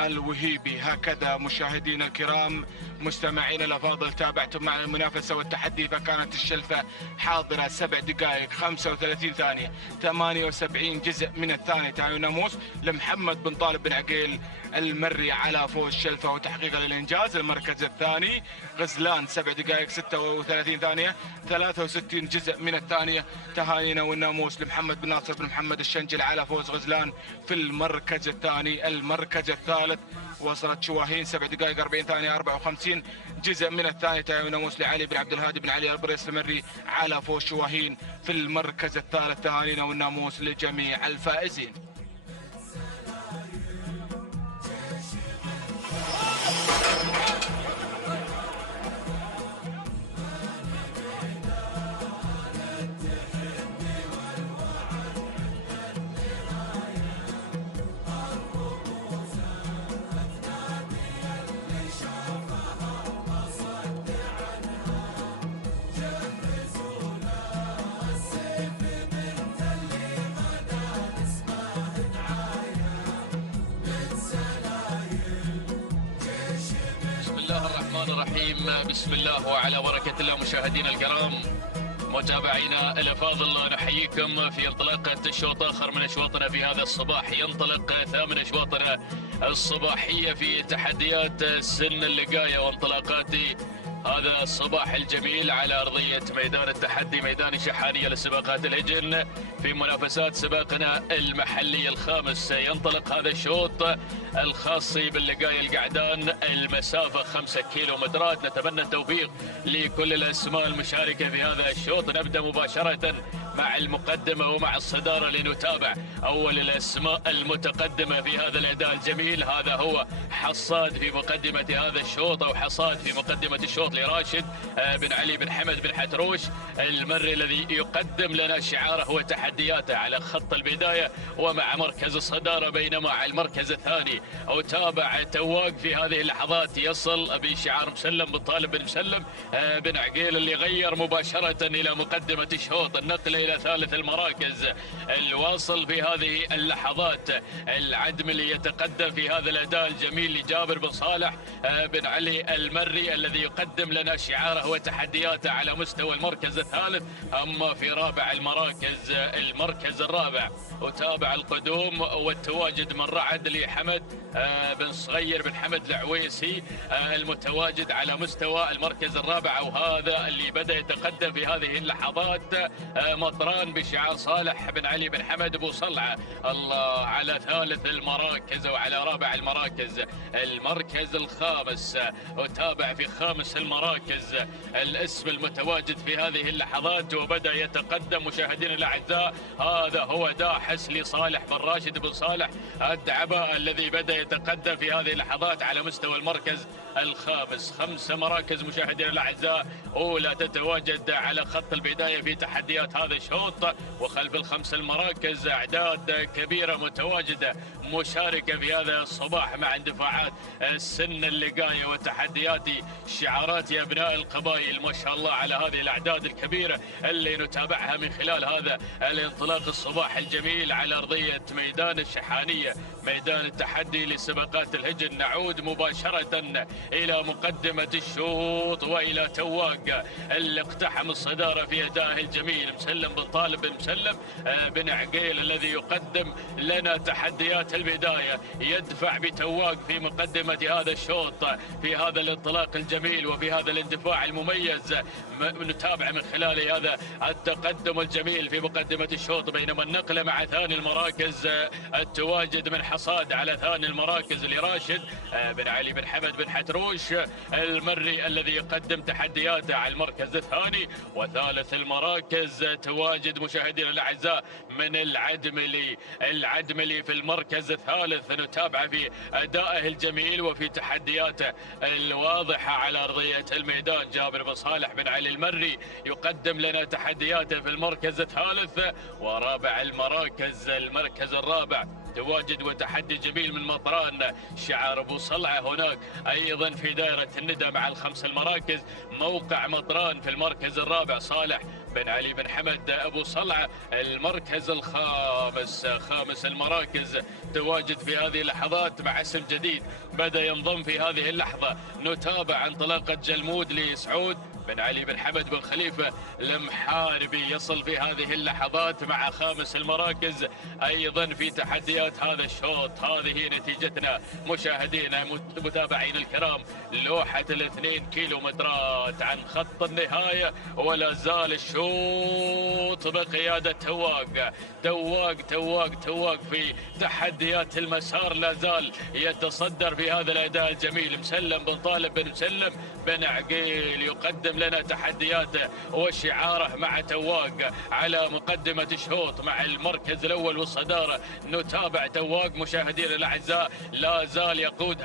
الوهيبي. هكذا مشاهدينا الكرام مستمعين الافاضل تابعتم معنا المنافسه والتحدي، فكانت الشلفه حاضره 7 دقائق 35 ثانيه 78 جزء من الثانيه. تعالوا ناموس لمحمد بن طالب بن عقيل المري على فوز الشلفه وتحقيقا للانجاز. المركز الثاني غزلان 7 دقائق 36 ثانيه 63 جزء من الثانيه. تهانينا والناموس لمحمد بن ناصر بن محمد الشنجل على فوز غزلان في المركز الثاني. المركز الثالث وصلت شواهين 7 دقائق 40 ثانيه 54 جزء من الثانيه. تهانينا والناموس لعلي بن عبد الهادي بن علي البريس المري على فوز شواهين في المركز الثالث. تهانينا والناموس لجميع الفائزين. بسم الله وعلى بركة الله. مشاهدينا الكرام متابعينا الافاضل، نحييكم في انطلاقة الشوط اخر من اشواطنا في هذا الصباح. ينطلق 8 اشواطنا الصباحية في تحديات سن اللقاية وانطلاقات هذا الصباح الجميل على أرضية ميدان التحدي، ميدان شحانية لسباقات الهجن في منافسات سباقنا المحلي الخامس. ينطلق هذا الشوط الخاص باللقاية القعدان، المسافة 5 كيلومترات. نتمنى التوفيق لكل الأسماء المشاركة في هذا الشوط. نبدأ مباشرة مع المقدمة ومع الصدارة لنتابع أول الأسماء المتقدمة في هذا الأداء الجميل. هذا هو حصاد في مقدمة هذا الشوط، أو حصاد في مقدمة الشوط لراشد بن علي بن حمد بن حتروش المري، الذي يقدم لنا شعاره وتحدياته على خط البداية ومع مركز الصدارة، بينما على المركز الثاني أتابع تواق في هذه اللحظات يصل بشعار مسلم بن طالب بن مسلم بن عقيل، اللي غير مباشرة إلى مقدمة الشوط، النقل إلى ثالث المراكز. الواصل في هذه اللحظات العدم اللي يتقدم في هذا الأداء الجميل لجابر بن صالح بن علي المري، الذي يقدم لنا شعاره وتحدياته على مستوى المركز الثالث. أما في رابع المركز الرابع أتابع القدوم والتواجد من رعد لحمد بن صغير بن حمد العويسي المتواجد على مستوى المركز الرابع، وهذا اللي بدأ يتقدم في هذه اللحظات مطران بشعار صالح بن علي بن حمد ابو صلعه. الله على ثالث المراكز وعلى رابع المراكز. المركز الخامس أتابع في خامس المراكز الاسم المتواجد في هذه اللحظات وبدأ يتقدم مشاهدينا الأعزاء، هذا هو داحس لصالح بن راشد بن صالح الدعباء، الذي بدأ يتقدم في هذه اللحظات على مستوى المركز الخامس. 5 مراكز مشاهدينا الأعزاء أولى تتواجد على خط البداية في تحديات هذا الشوط، وخلف ال5 المراكز أعداد كبيرة متواجدة مشاركة في هذا الصباح مع اندفاعات سن اللقاية وتحديات شعارات أبناء القبائل. ما شاء الله على هذه الأعداد الكبيرة اللي نتابعها من خلال هذا الانطلاق الصباح الجميل على أرضية ميدان الشحانية، ميدان التحدي لسباقات الهجن. نعود مباشرة إلى مقدمة الشوط وإلى تواق اللي اقتحم الصدارة في أدائه الجميل مسلم بن طالب بن مسلم بن عقيل، الذي يقدم لنا تحديات البداية يدفع بتواق في مقدمة هذا الشوط في هذا الانطلاق الجميل وفي هذا الاندفاع المميز. نتابع من خلال هذا التقدم الجميل في مقدمة الشوط، بينما النقلة مع ثاني المراكز التواجد من حصاد على ثاني المراكز لراشد بن علي بن حمد بن حتروش المري الذي يقدم تحدياته على المركز الثاني. وثالث المراكز تواجد مشاهدينا الاعزاء من العدملي في المركز الثالث. نتابع في ادائه الجميل وفي تحدياته الواضحه على ارضيه الميدان. جابر بن صالح بن علي المري يقدم لنا تحدياته في المركز الثالث. ورابع المركز الرابع تواجد وتحدي جميل من مطران شعار ابو صلعه هناك ايضا في دائره الندى مع الخمس المراكز. موقع مطران في المركز الرابع صالح بن علي بن حمد ابو صلعه. المركز الخامس خامس المراكز تواجد في هذه اللحظات مع اسم جديد بدا ينضم في هذه اللحظه. نتابع انطلاقه جلمود لسعود بن علي بن حمد بن خليفه المحاربي يصل في هذه اللحظات مع خامس المراكز ايضا في تحديات هذا الشوط. هذه نتيجتنا مشاهدينا متابعين الكرام، لوحه ال2 كيلومترات عن خط النهايه، ولا زال الشوط بقياده تواق في تحديات المسار، لا زال يتصدر في هذا الاداء الجميل. مسلم بن طالب بن مسلم بن عقيل يقدم لنا تحدياته وشعاره مع تواق على مقدمة الشوط مع المركز الأول والصدارة. نتابع تواق مشاهدينا الأعزاء، لا زال يقود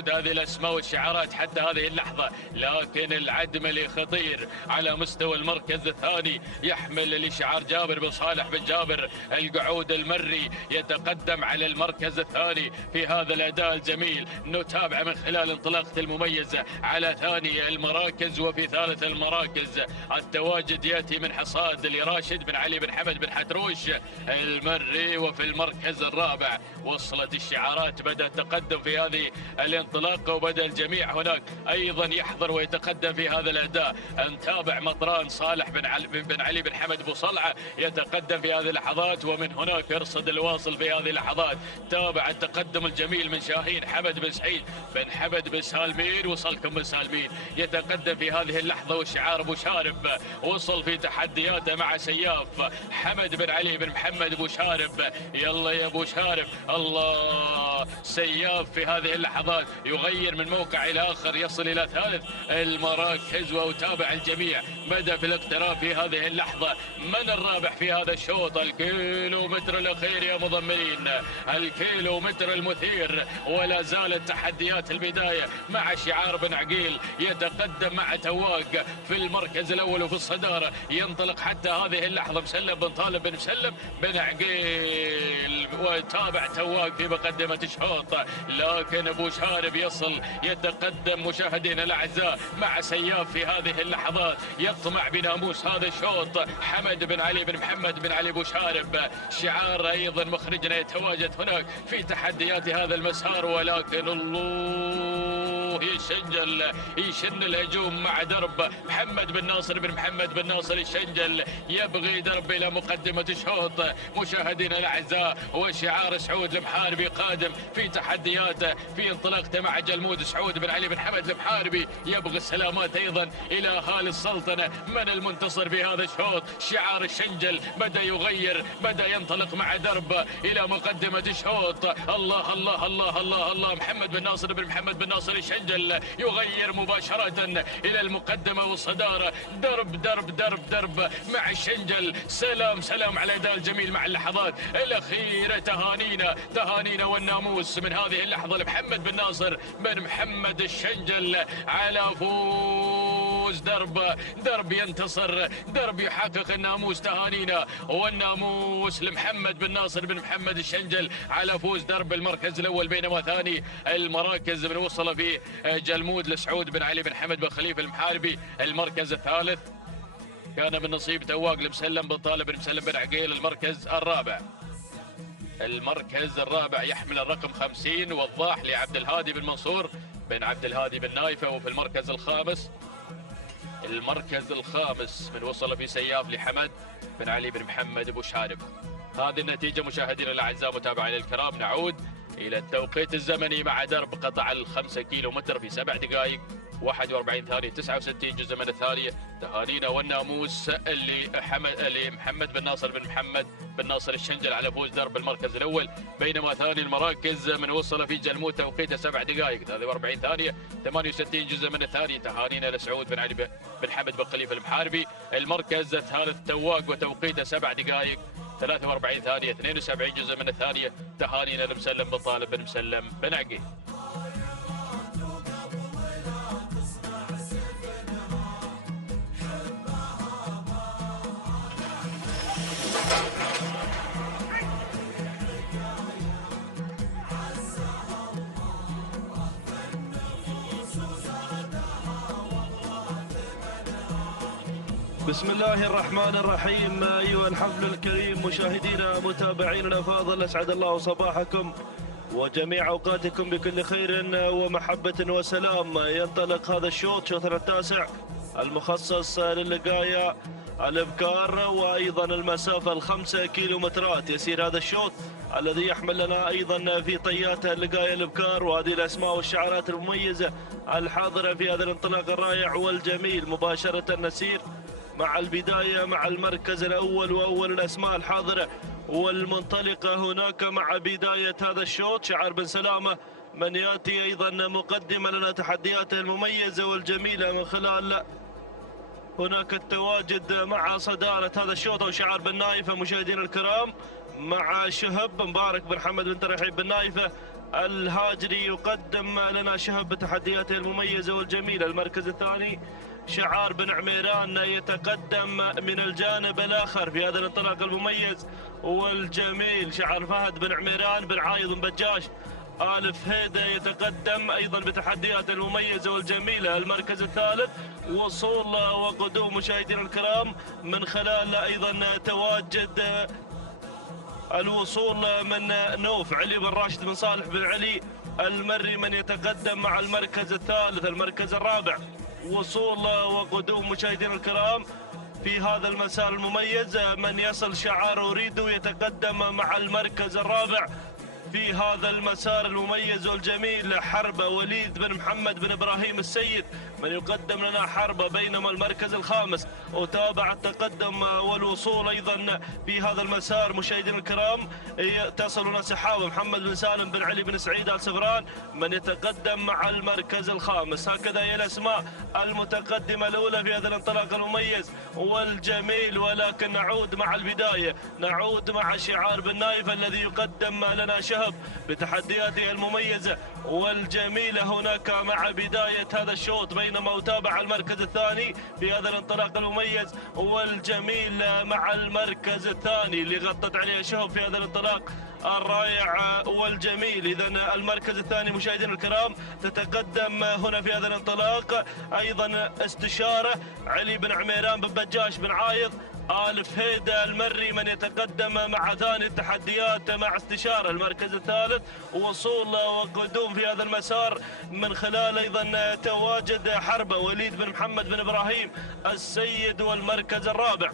هذه الأسماء والشعارات حتى هذه اللحظة. لكن العدملي خطير على مستوى المركز الثاني، يحمل لشعار جابر بن صالح بن جابر القعود المري، يتقدم على المركز الثاني في هذا الأداء الجميل. نتابع من خلال انطلاقته المميزة على ثاني المراكز. وفي ثالث المراكز التواجد ياتي من حصاد لراشد بن علي بن حمد بن حتروش المري. وفي المركز الرابع وصلت الشعارات، بدا التقدم في هذه الانطلاقه وبدا الجميع هناك ايضا يحضر ويتقدم في هذا الاداء. نتابع مطران صالح بن علي بن حمد ابو صلعه يتقدم في هذه اللحظات، ومن هناك يرصد الواصل في هذه اللحظات. تابع التقدم الجميل من شاهين حمد بن سعيد بن حمد بن سالمين، وصلكم بن سالمين يتقدم في هذه اللحظة. وشعار أبو شارب وصل في تحدياته مع سياف حمد بن علي بن محمد أبو شارب. يلا يا أبو شارب، الله سياف في هذه اللحظات يغير من موقع إلى آخر، يصل إلى ثالث المراكز. وتابع الجميع بدأ في الاقتراب في هذه اللحظة. من الرابح في هذا الشوط؟ الكيلومتر الأخير يا مضمرين، الكيلومتر المثير، ولا زالت تحديات البداية مع شعار بن عقيل يتقدم مع تواق في المركز الأول وفي الصدارة. ينطلق حتى هذه اللحظة مسلم بن طالب بن مسلم بن عقيل، وتابع تواق في مقدمة الشوط. لكن أبو شارب يصل يتقدم مشاهدينا الأعزاء مع سياف في هذه اللحظات، يطمع بناموس هذا الشوط حمد بن علي بن محمد بن علي أبو شارب. شعار أيضا مخرجنا يتواجد هناك في تحديات هذا المسار، ولكن الله يشن الهجوم مع درب محمد بن ناصر بن محمد بن ناصر الشنجل، يبغي درب الى مقدمه الشوط مشاهدينا الاعزاء. وشعار سعود المحاربي قادم في تحدياته في انطلاقته مع جلمود. سعود بن علي بن حمد المحاربي يبغي السلامات ايضا الى اهالي السلطنه. من المنتصر في هذا الشوط؟ شعار الشنجل بدا يغير، بدا ينطلق مع درب الى مقدمه الشوط. الله الله الله الله الله، محمد بن ناصر بن محمد بن ناصر الشنجل يغير مباشرة إلى المقدمة والصدارة. درب مع الشنجل. سلام على الأداء الجميل مع اللحظات الأخيرة. تهانينا والناموس من هذه اللحظة لمحمد بن ناصر بن محمد الشنجل على فوز درب ينتصر، درب يحقق الناموس. تهانينا والناموس لمحمد بن ناصر بن محمد الشنجل على فوز درب المركز الأول. بينما ثاني المراكز من وصل في جلمود لسعود بن علي بن حمد بن خليفة المحاربي. المركز الثالث كان من نصيب تواق لمسلم بن طالب بن مسلم بن عقيل. المركز الرابع يحمل الرقم 50 وضاح لعبد الهادي بن منصور بن عبد الهادي بن نايفة. وفي المركز الخامس من وصل في سياف لحمد بن علي بن محمد أبو شارب. هذه النتيجة مشاهدينا الأعزاء متابعينا الكرام. نعود إلى التوقيت الزمني مع درب قطع ال5 كيلومتر في 7 دقائق 41 ثانية 69 جزء من الثانية. تهانينا والناموس لمحمد بن ناصر بن محمد بن ناصر الشنجل على فوز درب المركز الأول، بينما ثاني المراكز من وصل في جلموت توقيته 7 دقائق 43 ثانية 68 جزء من الثانية. تهانينا لسعود بن علي بن حمد بن خليفة المحاربي. المركز الثالث تواق وتوقيته 7 دقائق 43 ثانية 72 جزء من الثانية. تهانينا لمسلم بن طالب بن مسلم بن عقيل. بسم الله الرحمن الرحيم. أيها الحفل الكريم مشاهدينا متابعينا الأفاضل، أسعد الله صباحكم وجميع أوقاتكم بكل خير ومحبة وسلام. ينطلق هذا الشوط، شوطنا التاسع المخصص للقاية الإبكار وأيضا المسافة ال5 كيلومترات. يسير هذا الشوط الذي يحمل لنا أيضا في طيات اللقاية الإبكار، وهذه الأسماء والشعارات المميزة الحاضرة في هذا الانطلاق الرائع والجميل. مباشرة نسير مع البداية مع المركز الأول وأول الأسماء الحاضرة والمنطلقة هناك مع بداية هذا الشوط. شعار بن سلامة من يأتي أيضا مقدما لنا تحدياته المميزة والجميلة من خلال هناك التواجد مع صدارة هذا الشوط، أو شعار بن نايفة مشاهدينا الكرام، مع شهب مبارك بن حمد بن ترحيب بن نايفة الهاجري يقدم لنا شهب بتحدياته المميزة والجميلة. المركز الثاني شعار بن عميران يتقدم من الجانب الآخر في هذا الانطلاق المميز والجميل. شعار فهد بن عميران بن عايض بن بجاش آل فهيدة يتقدم أيضا بتحدياته المميزة والجميلة. المركز الثالث وصول وقدوم مشاهدينا الكرام من خلال أيضا تواجد الوصول من نوف علي بن راشد بن صالح بن علي المري من يتقدم مع المركز الثالث. المركز الرابع وصول وقدوم مشاهدينا الكرام في هذا المسار المميز من يصل شعار أريد يتقدم مع المركز الرابع في هذا المسار المميز والجميل. حربة وليد بن محمد بن إبراهيم السيد من يقدم لنا حربة، بينما المركز الخامس وتابع التقدم والوصول أيضا في هذا المسار مشاهدينا الكرام تصل لنا سحابة محمد بن سالم بن علي بن سعيد آل سفران من يتقدم مع المركز الخامس. هكذا هي الأسماء المتقدمة الأولى في هذا الانطلاق المميز والجميل. ولكن نعود مع البداية، نعود مع شعار بن نايف الذي يقدم لنا شهب بتحدياته المميزة والجميلة هناك مع بداية هذا الشوط، بينما أتابع المركز الثاني في هذا الانطلاق المميز والجميل مع المركز الثاني اللي غطت عليه شهب في هذا الانطلاق الرائع والجميل. إذا المركز الثاني مشاهدينا الكرام تتقدم هنا في هذا الانطلاق أيضا استشارة علي بن عميران بن بجاش بن عايض آل فهيدة المري من يتقدم مع ثاني التحديات مع استشارة. المركز الثالث وصول وقدوم في هذا المسار من خلال أيضا تواجد حربة وليد بن محمد بن إبراهيم السيد. والمركز الرابع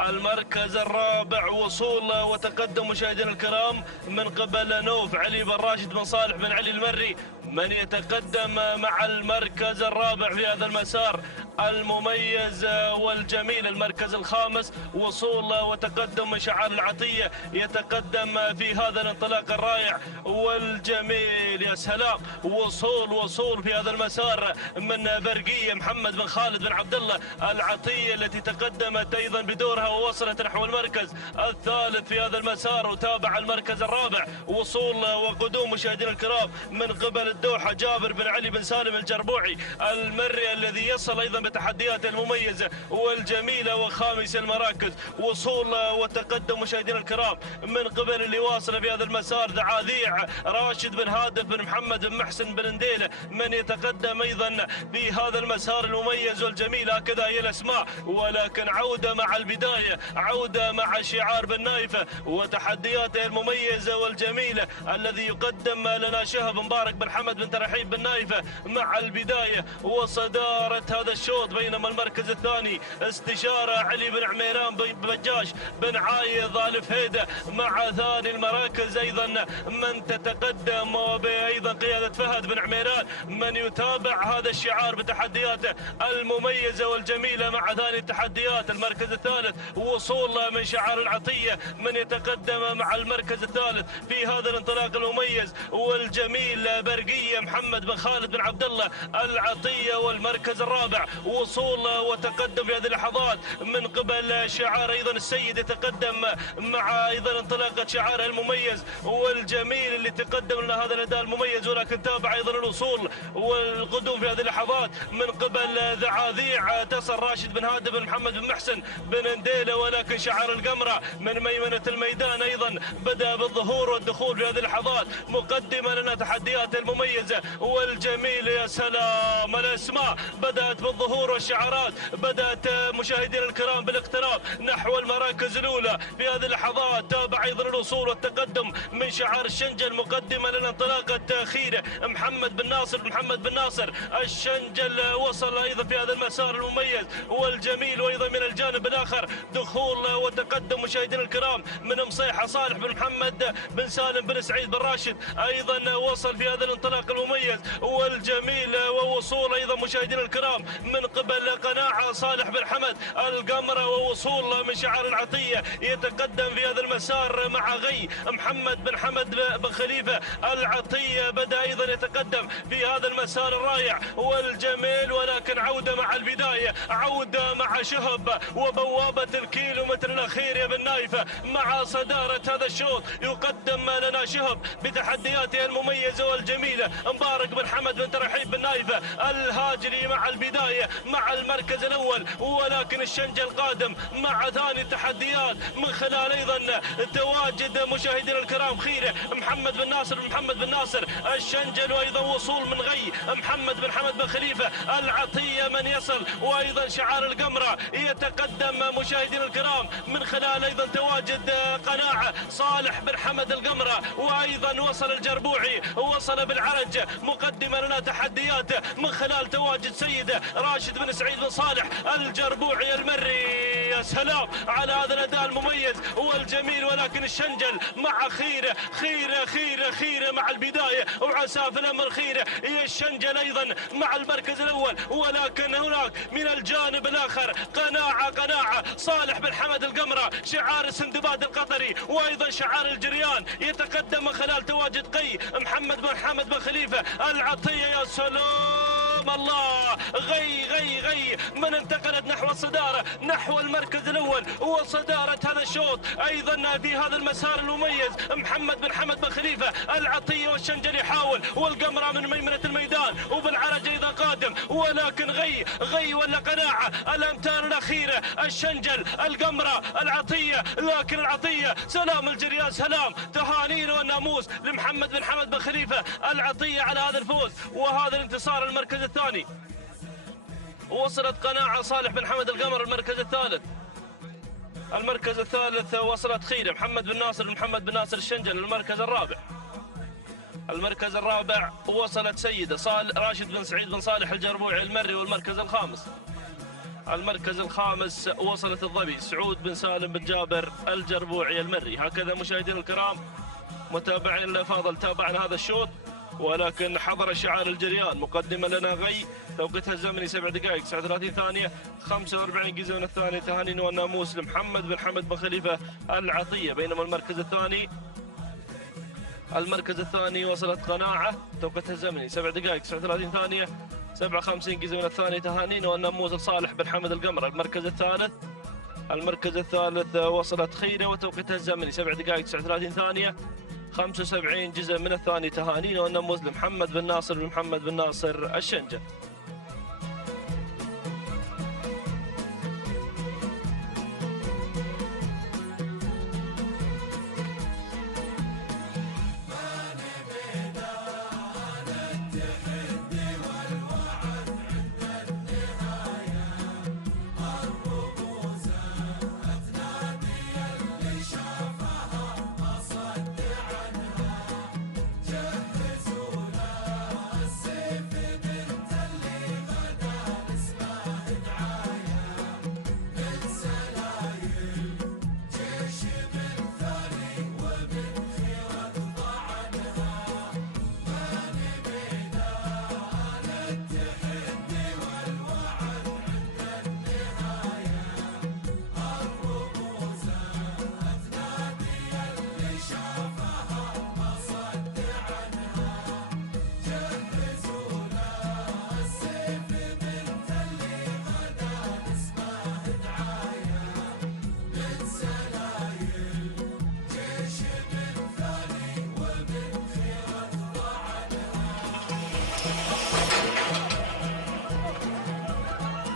المركز الرابع وصول وتقدم مشاهدينا الكرام من قبل نوف علي بن راشد بن صالح بن علي المري من يتقدم مع المركز الرابع في هذا المسار المميز والجميل. المركز الخامس وصول وتقدم من شعار العطية يتقدم في هذا الانطلاق الرائع والجميل. يا سلام، وصول في هذا المسار من برقية محمد بن خالد بن عبد الله العطية التي تقدمت أيضا بدورها ووصلت نحو المركز الثالث في هذا المسار. وتابع المركز الرابع وصول وقدوم مشاهدينا الكرام من قبل الدوحة جابر بن علي بن سالم الجربوعي المري الذي يصل أيضا بتحدياته المميزة والجميلة. وخامس المراكز وصول وتقدم مشاهدينا الكرام من قبل اللي واصل في هذا المسار دعاذيع راشد بن هادف بن محمد بن محسن بن نديلة من يتقدم أيضا في هذا المسار المميز والجميل. هكذا هي الأسماء، ولكن عودة مع البداية، عودة مع شعار بن نايفة وتحدياته المميزة والجميلة الذي يقدم لنا شهب مبارك بن حمد بن ترحيب بن نايفة مع البداية وصدارة هذا الشوط الشوط، بينما المركز الثاني استشارة علي بن عميران بجاش بن عايض الفهيدة. مع ثاني المراكز أيضا من تتقدم وبأيضا قيادة فهد بن عميران من يتابع هذا الشعار بتحدياته المميزة والجميلة. مع ثاني التحديات المركز الثالث وصول من شعار العطية من يتقدم مع المركز الثالث في هذا الانطلاق المميز والجميل برقية محمد بن خالد بن عبد الله العطية. والمركز الرابع وصول وتقدم في هذه اللحظات من قبل شعار أيضا السيد يتقدم مع أيضا انطلاقة شعاره المميز والجميل اللي تقدم لنا هذا الأداء المميز. ولكن تابع أيضا الوصول والقدوم في هذه اللحظات من قبل ذعاذيع تصل راشد بن هادي بن محمد بن محسن بن انديله. ولكن شعار القمرة من ميمنة الميدان أيضا بدأ بالظهور والدخول في هذه اللحظات مقدمة لنا تحديات المميزة والجميلة. يا سلام، الأسماء بدأت بالظهور والشعارات بدأت مشاهدينا الكرام بالاقتراب نحو المراكز الأولى في هذه اللحظات. تابع أيضا الوصول والتقدم من شعار الشنجل مقدمة لنا انطلاقة أخيرة محمد بن ناصر الشنجل وصل أيضا في هذا المسار المميز والجميل. وأيضا من الجانب الآخر دخول وتقدم مشاهدينا الكرام من مصيحة صالح بن محمد بن سالم بن سعيد بن راشد أيضا وصل في هذا الانطلاق المميز والجميل. ووصول أيضا مشاهدينا الكرام من قبل قناعة صالح بن حمد القمرة ووصول من شعار العطية يتقدم في هذا المسار مع غي محمد بن حمد بن خليفة العطية بدأ أيضا يتقدم في هذا المسار الرائع والجميل. ولكن عودة مع البداية، عودة مع شهب وبوابة الكيلومتر الأخير يا بن نايفة مع صدارة هذا الشوط. يقدم لنا شهب بتحدياته المميزة والجميلة مبارك بن حمد بن ترحيب بن نايفة الهاجري مع البداية مع المركز الأول. ولكن الشنجل قادم مع ثاني التحديات من خلال أيضا تواجد مشاهدينا الكرام خيره محمد بن ناصر الشنجل. وأيضا وصول من غي محمد بن حمد بن خليفة العطية من يصل. وأيضا شعار القمرة يتقدم مشاهدينا الكرام من خلال أيضا تواجد قناعة صالح بن حمد القمرة. وأيضا وصل الجربوعي وصل بالعرج مقدما لنا تحدياته من خلال تواجد سيده راشد بن سعيد بن صالح الجربوعي المري. يا سلام على هذا الأداء المميز والجميل. ولكن الشنجل مع خيره مع البداية وعساف الأمر خيره هي الشنجل أيضا مع المركز الأول. ولكن هناك من الجانب الآخر قناعة صالح بن حمد القمرة شعار السندباد القطري. وأيضا شعار الجريان يتقدم من خلال تواجد قي محمد بن حمد بن خليفة العطية. يا سلام الله، غي من انتقلت نحو الصدارة نحو المركز الأول وصدارة هذا الشوط أيضا في هذا المسار المميز محمد بن حمد بن خليفة العطية. والشنجل يحاول والقمرة من ميمنة الميدان وبالعرج أيضا قادم. ولكن غي ولا قناعة الأمتار الأخيرة الشنجل القمرة العطية. لكن العطية سلام الجريان، سلام تهانينا والناموس لمحمد بن حمد بن خليفة العطية على هذا الفوز وهذا الانتصار. المركز الثاني وصلت قناعة صالح بن حمد القمر. المركز الثالث وصلت خيره محمد بن ناصر الشنجل. المركز الرابع وصلت سيدة راشد بن سعيد بن صالح الجربوعي المري. والمركز الخامس وصلت الظبي سعود بن سالم بن جابر الجربوعي المري. هكذا مشاهدينا الكرام متابعين الأفاضل تابعنا هذا الشوط. ولكن حضر شعار الجريان مقدما لنا غي توقيتها الزمني 7 دقائق 39 ثانية 45 جزء من الثانية. تهانينا والناموس لمحمد بن حمد بن خليفة العطية. بينما المركز الثاني وصلت قناعة توقيتها الزمني 7 دقائق 39 ثانية 57 جزء من الثانية. تهانينا والناموس لصالح بن حمد القمر. المركز الثالث وصلت خيرة وتوقيتها الزمني 7 دقائق 39 ثانية 75 جزء من الثاني. تهانينا والناموس لمحمد بن ناصر الشنجل.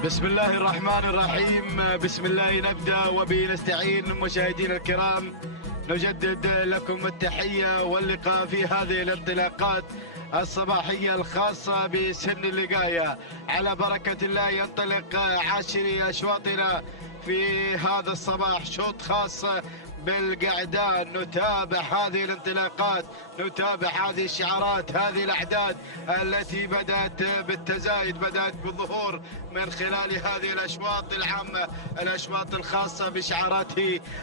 بسم الله الرحمن الرحيم، بسم الله نبدأ وبه نستعين. مشاهدينا الكرام، نجدد لكم التحية واللقاء في هذه الانطلاقات الصباحية الخاصة بسن اللقاية. على بركة الله ينطلق عاشري أشواطنا في هذا الصباح، شوط خاص بالقعدان. نتابع هذه الانطلاقات، نتابع هذه الشعارات، هذه الأعداد التي بدأت بالتزايد، بدأت بالظهور من خلال هذه الأشواط العامة، الأشواط الخاصة بشعارات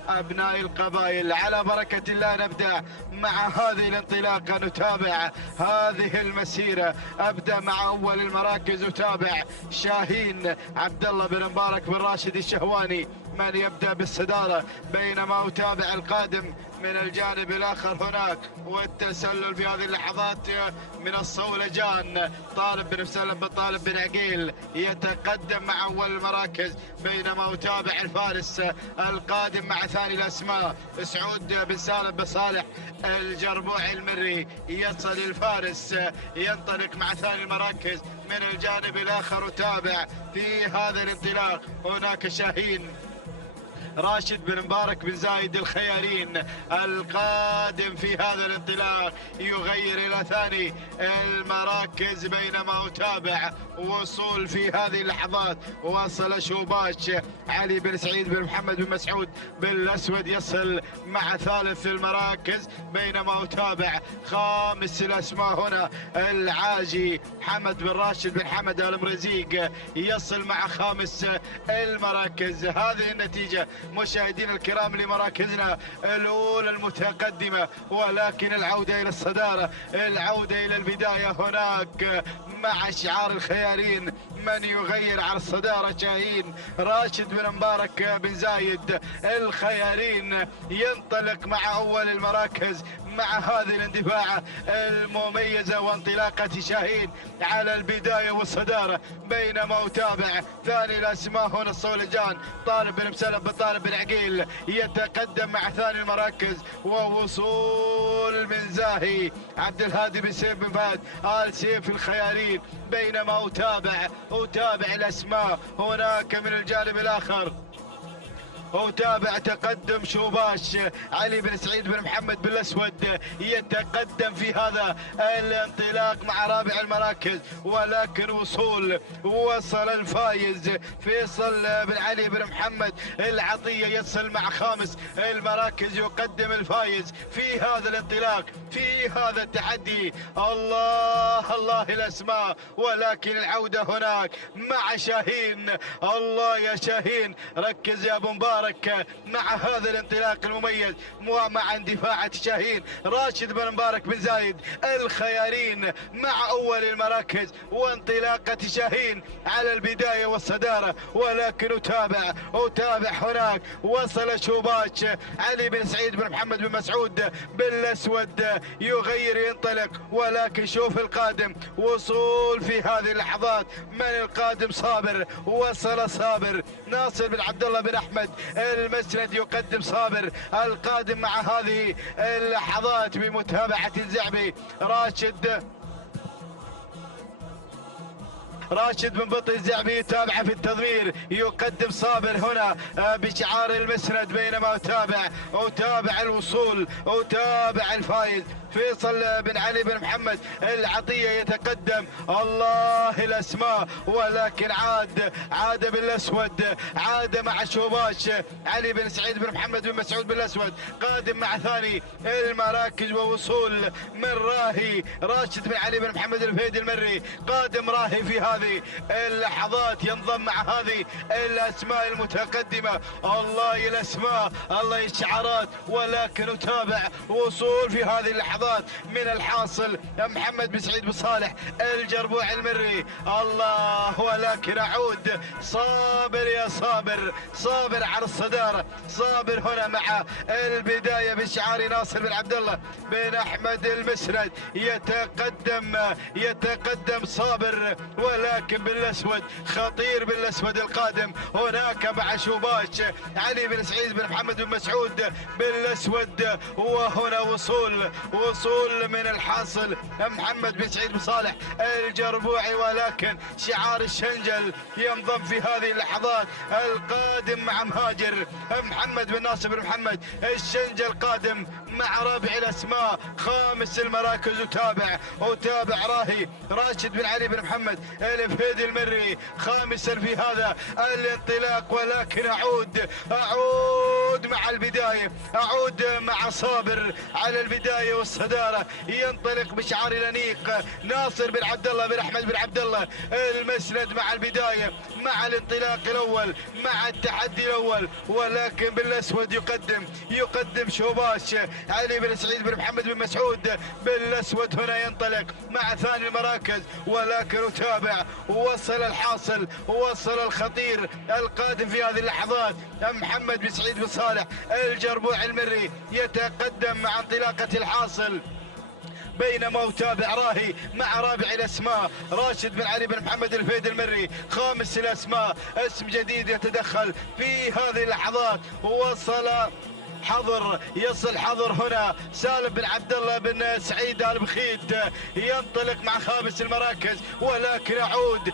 أبناء القبائل. على بركة الله نبدأ مع هذه الانطلاقة، نتابع هذه المسيرة. أبدأ مع أول المراكز، أتابع شاهين عبد الله بن مبارك بن راشد الشهواني من يبدأ بالصدارة، بينما أتابع القادم من الجانب الآخر هناك والتسلل في هذه اللحظات من الصولجان. طالب بن مسلم بن طالب بن عقيل يتقدم مع أول المراكز، بينما أتابع الفارس القادم مع ثاني الأسماء سعود بن سالم بن صالح الجربوعي المري. يصل الفارس ينطلق مع ثاني المراكز من الجانب الآخر. أتابع في هذا الانطلاق هناك شاهين راشد بن مبارك بن زايد الخيارين القادم في هذا الانطلاق، يغير إلى ثاني المراكز، بينما أتابع وصول في هذه اللحظات. وصل شوباش علي بن سعيد بن محمد بن مسعود بن الأسود، يصل مع ثالث المراكز، بينما أتابع خامس الأسماء هنا العاجي حمد بن راشد بن حمد المرزيق، يصل مع خامس المراكز. هذه النتيجة مشاهدينا الكرام لمراكزنا الأولى المتقدمة، ولكن العودة إلى الصدارة، العودة إلى البداية هناك مع شعار الخيارين. من يغير على الصدارة شاهين راشد بن مبارك بن زايد الخيارين، ينطلق مع أول المراكز مع هذه الاندفاع المميزة وانطلاقة شاهين على البداية والصدارة، بينما أتابع ثاني الأسماء هنا الصولجان طالب بن مسلم بن طالب بن عقيل يتقدم مع ثاني المراكز، ووصول من زاهي عبد الهادي بن سيف بن فهد آل سيف الخيارين، بينما أتابع الأسماء هناك من الجانب الآخر. وتابع تقدم شوباش علي بن سعيد بن محمد بن الأسود يتقدم في هذا الانطلاق مع رابع المراكز، ولكن وصل الفايز فيصل بن علي بن محمد العطية، يصل مع خامس المراكز، يقدم الفايز في هذا الانطلاق، في هذا التحدي. الله الله الأسماء، ولكن العودة هناك مع شاهين. الله يا شاهين، ركز يا أبو مبارك مع هذا الانطلاق المميز ومع اندفاعة شاهين راشد بن مبارك بن زايد الخيارين مع أول المراكز، وانطلاقة شاهين على البداية والصدارة. ولكن أتابع هناك وصل شوباش علي بن سعيد بن محمد بن مسعود بن الأسود، يغير ينطلق، ولكن شوف القادم. وصول في هذه اللحظات من القادم صابر، وصل صابر ناصر بن عبد الله بن أحمد المسند، يقدم صابر القادم مع هذه اللحظات بمتابعة الزعبي راشد بن بطي الزعبي يتابع في التضمير، يقدم صابر هنا بشعار المسند، بينما أتابع الوصول، أتابع الفايز فيصل بن علي بن محمد العطية يتقدم. الله الأسماء، ولكن عاد بالأسود، عاد مع شوباش علي بن سعيد بن محمد بن مسعود بالأسود، قادم مع ثاني المراكز. ووصول من راهي راشد بن علي بن محمد الفهيدي المري، قادم راهي في هذه اللحظات، ينضم مع هذه الأسماء المتقدمة. الله الأسماء، الله الشعارات، ولكن أتابع وصول في هذه اللحظات من الحاصل محمد بن سعيد بن صالح الجربوع المري. الله، ولكن أعود صابر يا صابر على الصدارة، صابر هنا مع البداية بشعار ناصر بن عبد الله بن أحمد المسند، يتقدم صابر، ولكن بالاسود خطير بالاسود القادم. هناك مع شوباش علي بن سعيد بن محمد بن مسعود بالاسود، وهنا وصول من الحاصل محمد بن سعيد بن صالح الجربوعي، ولكن شعار الشنجل ينضم في هذه اللحظات. القادم مع مهاجر محمد بن ناصر بن محمد الشنجل قادم مع رابع الاسماء خامس المراكز. وتابع راهي راشد بن علي بن محمد الفهيدي المري خامسا في هذا الانطلاق. ولكن اعود مع البدايه، اعود مع صابر على البدايه والصداره. ينطلق بشعار الانيق ناصر بن عبد الله بن احمد بن عبد الله المسند مع البدايه، مع الانطلاق الاول، مع التحدي الاول. ولكن بالاسود يقدم شوباش علي بن سعيد بن محمد بن مسعود بالاسود. هنا ينطلق مع ثاني المراكز، ولكن يتابع. وصل الحاصل، وصل الخطير القادم في هذه اللحظات محمد بن سعيد بن صالح الجربوع المري يتقدم مع انطلاقة الحاصل، بينما يتابع راهي مع رابع الاسماء راشد بن علي بن محمد الفهيدي المري خامس الاسماء. اسم جديد يتدخل في هذه اللحظات. يصل حضر هنا سالم بن عبد الله بن سعيد آل بخيت ينطلق مع خامس المراكز. ولكن اعود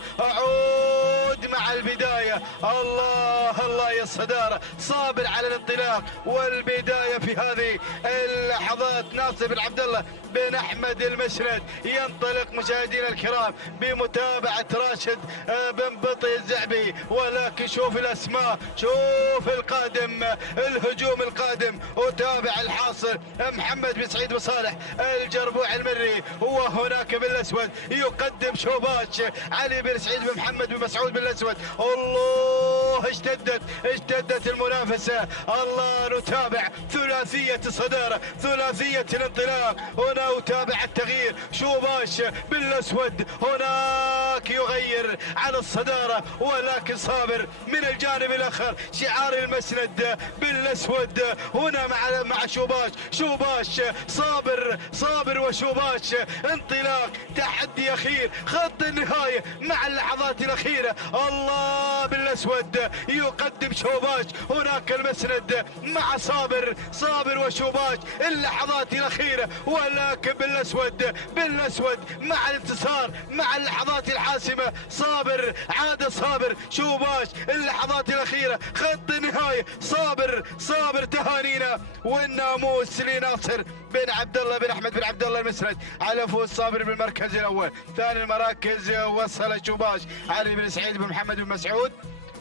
مع البدايه. الله يا الصداره، صابر على الانطلاق والبدايه في هذه اللحظات. ناصر بن عبد الله بن احمد المسند ينطلق مشاهدينا الكرام بمتابعه راشد بن بطي الزعبي. ولكن شوف الاسماء، شوف القادم، الهجوم القادم. وتابع الحاصل محمد بن سعيد بن صالح الجربوع المري. وهناك بالاسود يقدم شوباش علي بن سعيد بن محمد بن مسعود بالاسود. الله اشتدت المنافسه. الله نتابع ثلاثيه الصداره، ثلاثيه الانطلاق. هنا يتابع التغيير، شوباش بالاسود هناك يغير على الصداره، ولكن صابر من الجانب الاخر. شعار المسند بالاسود هنا مع شوباش صابر وشوباش. انطلاق، تحدي اخير، خط النهايه مع اللحظات الاخيره. الله بالاسود يقدم شوباش، هناك المسند مع صابر وشوباش اللحظات الاخيره. ولكن بالاسود مع الانتصار، مع اللحظات الحاسمه. صابر شوباش اللحظات الاخيره، خط النهايه. صابر تهانينا والناموس لناصر بن عبد الله بن احمد بن عبد الله المسند على فوز صابر بالمركز الاول. ثاني المراكز وصل شوباش علي بن سعيد بن محمد بن مسعود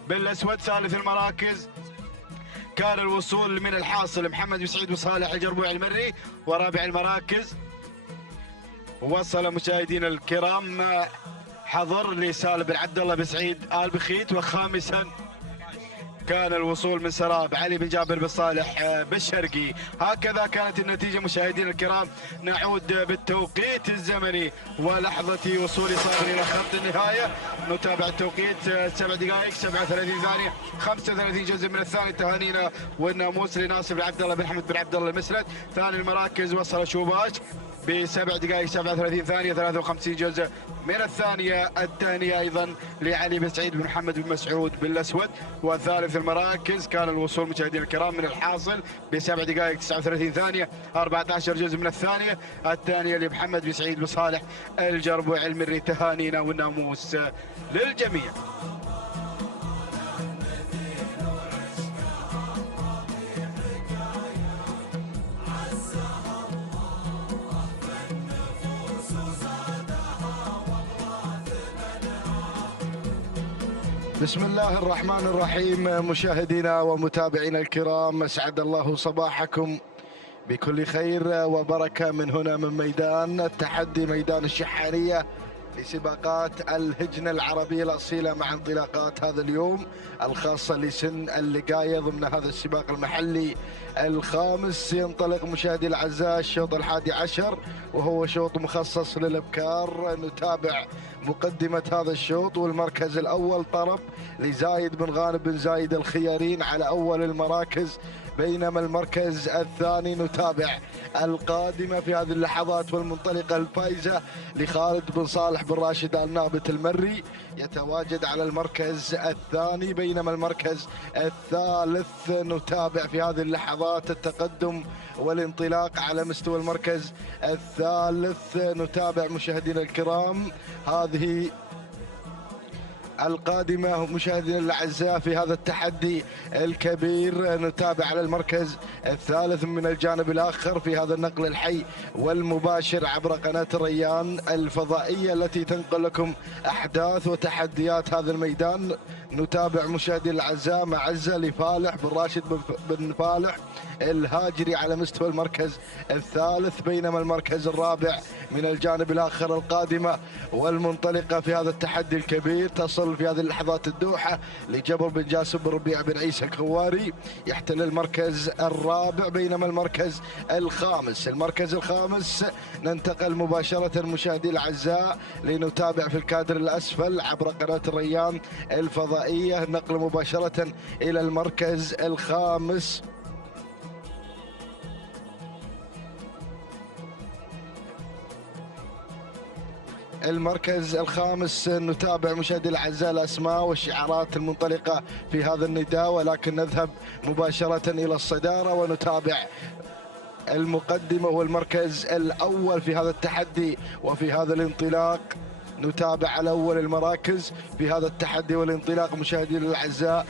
بالاسود. ثالث المراكز كان الوصول من الحاصل محمد بن سعيد بن صالح الجربوع المري. ورابع المراكز وصل مشاهدينا الكرام حضر لسالم بن عبد الله بن سعيد آل بخيت. وخامسا كان الوصول من سراب علي بن جابر بن صالح بالشرقي. هكذا كانت النتيجة مشاهدينا الكرام. نعود بالتوقيت الزمني ولحظة وصول صابر إلى خط النهاية. نتابع التوقيت 7 دقائق 37 ثانية 35 جزء من الثاني. تهانينا والناموس لناصر بن عبد الله بن حمد بن عبد الله المسند. ثاني المراكز وصل شوباش ب7 دقائق 37 ثانية 53 جزء من الثانية. الثانية أيضا لعلي بن سعيد بن محمد بن مسعود بالأسود. وثالث المراكز كان الوصول مشاهدينا الكرام من الحاصل ب7 دقائق 39 ثانية 14 جزء من الثانية. الثانية لمحمد بن سعيد بن صالح الجربوع المري. تهانينا والناموس للجميع. بسم الله الرحمن الرحيم. مشاهدينا ومتابعينا الكرام، اسعد الله صباحكم بكل خير وبركة من هنا من ميدان التحدي، ميدان الشحانية لسباقات الهجنة العربية الأصيلة، مع انطلاقات هذا اليوم الخاصة لسن اللقاية ضمن هذا السباق المحلي الخامس. ينطلق مشاهدي الأعزاء الشوط 11 وهو شوط مخصص للأبكار. نتابع مقدمة هذا الشوط. والمركز الأول طرب لزايد بن غانم بن زايد الخيارين على أول المراكز، بينما المركز الثاني نتابع القادمة في هذه اللحظات والمنطلقة الفائزة لخالد بن صالح بن راشد النابت المري، يتواجد على المركز الثاني. بينما المركز الثالث نتابع في هذه اللحظات التقدم والانطلاق على مستوى المركز الثالث. نتابع مشاهدينا الكرام هذه القادمة مشاهدينا الأعزاء في هذا التحدي الكبير. نتابع على المركز الثالث من الجانب الآخر في هذا النقل الحي والمباشر عبر قناة الريان الفضائية التي تنقل لكم أحداث وتحديات هذا الميدان. نتابع مشاهدينا الأعزاء معزة لفالح بن راشد بن فالح الهاجري على مستوى المركز الثالث، بينما المركز الرابع من الجانب الآخر القادمة والمنطلقة في هذا التحدي الكبير تصل في هذه اللحظات الدوحة لجبر بن جاسم بن ربيع بن عيسى الكواري، يحتل المركز الرابع. بينما المركز الخامس ننتقل مباشرة مشاهدينا الأعزاء لنتابع في الكادر الأسفل عبر قناة الريان الفضائية، نقل مباشرة إلى المركز الخامس. المركز الخامس نتابع مشاهدينا الأعزاء الأسماء والشعارات المنطلقة في هذا النداء، ولكن نذهب مباشرة إلى الصدارة ونتابع المقدمة والمركز الأول في هذا التحدي وفي هذا الانطلاق. نتابع على أول المراكز في هذا التحدي والانطلاق مشاهدينا الأعزاء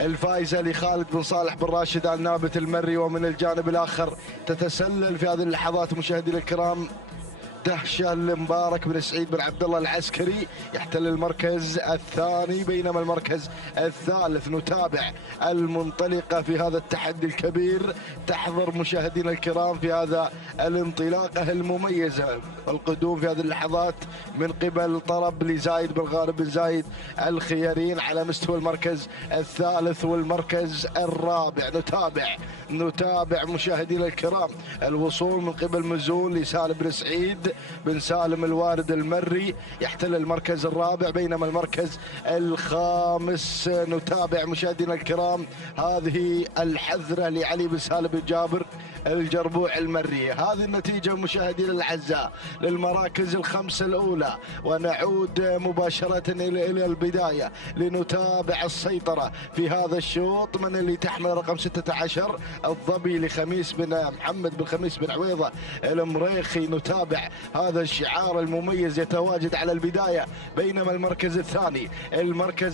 الفائزة لخالد بن صالح بن راشد النابت المري، ومن الجانب الآخر تتسلل في هذه اللحظات مشاهدينا الكرام دهشة لمبارك بن سعيد بن عبد الله العسكري، يحتل المركز الثاني. بينما المركز الثالث نتابع المنطلقة في هذا التحدي الكبير، تحضر مشاهدينا الكرام في هذا الانطلاقة المميزة القدوم في هذه اللحظات من قبل طرب لزايد بن غانم بن زايد الخيارين على مستوى المركز الثالث والمركز الرابع. نتابع مشاهدينا الكرام الوصول من قبل مزون لسالم بن سعيد بن سالم الوارد المري، يحتل المركز الرابع. بينما المركز الخامس نتابع مشاهدينا الكرام هذه الحذرة لعلي بن سالم بن جابر الجربوع المري. هذه النتيجة مشاهدينا الأعزاء للمراكز الخمسة الأولى، ونعود مباشرة إلى البداية لنتابع السيطرة في هذا الشوط. من اللي تحمل رقم 16 الظبي لخميس بن محمد بن خميس بن عويضة المريخي. نتابع هذا الشعار المميز يتواجد على البداية. بينما المركز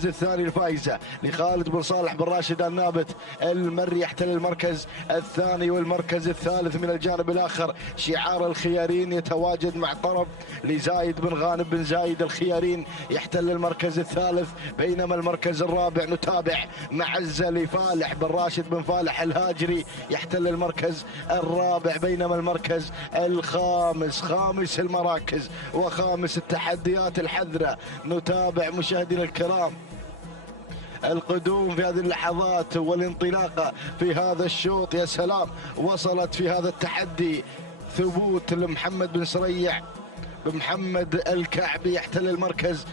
الثاني الفائزة لخالد بن صالح بن راشد النابت المري، يحتل المركز الثاني. والمركز الثالث من الجانب الآخر شعار الخيارين يتواجد مع طرب لزايد بن غانم بن زايد الخيارين، يحتل المركز الثالث. بينما المركز الرابع نتابع معزة لفالح بن راشد بن فالح الهاجري، يحتل المركز الرابع. بينما المركز الخامس، خامس المراكز وخامس التحديات الحذرة، نتابع مشاهدينا الكرام القدوم في هذه اللحظات والانطلاقة في هذا الشوط. يا سلام، وصلت في هذا التحدي ثبوت لمحمد بن سريع بمحمد الكعبي، يحتل المركز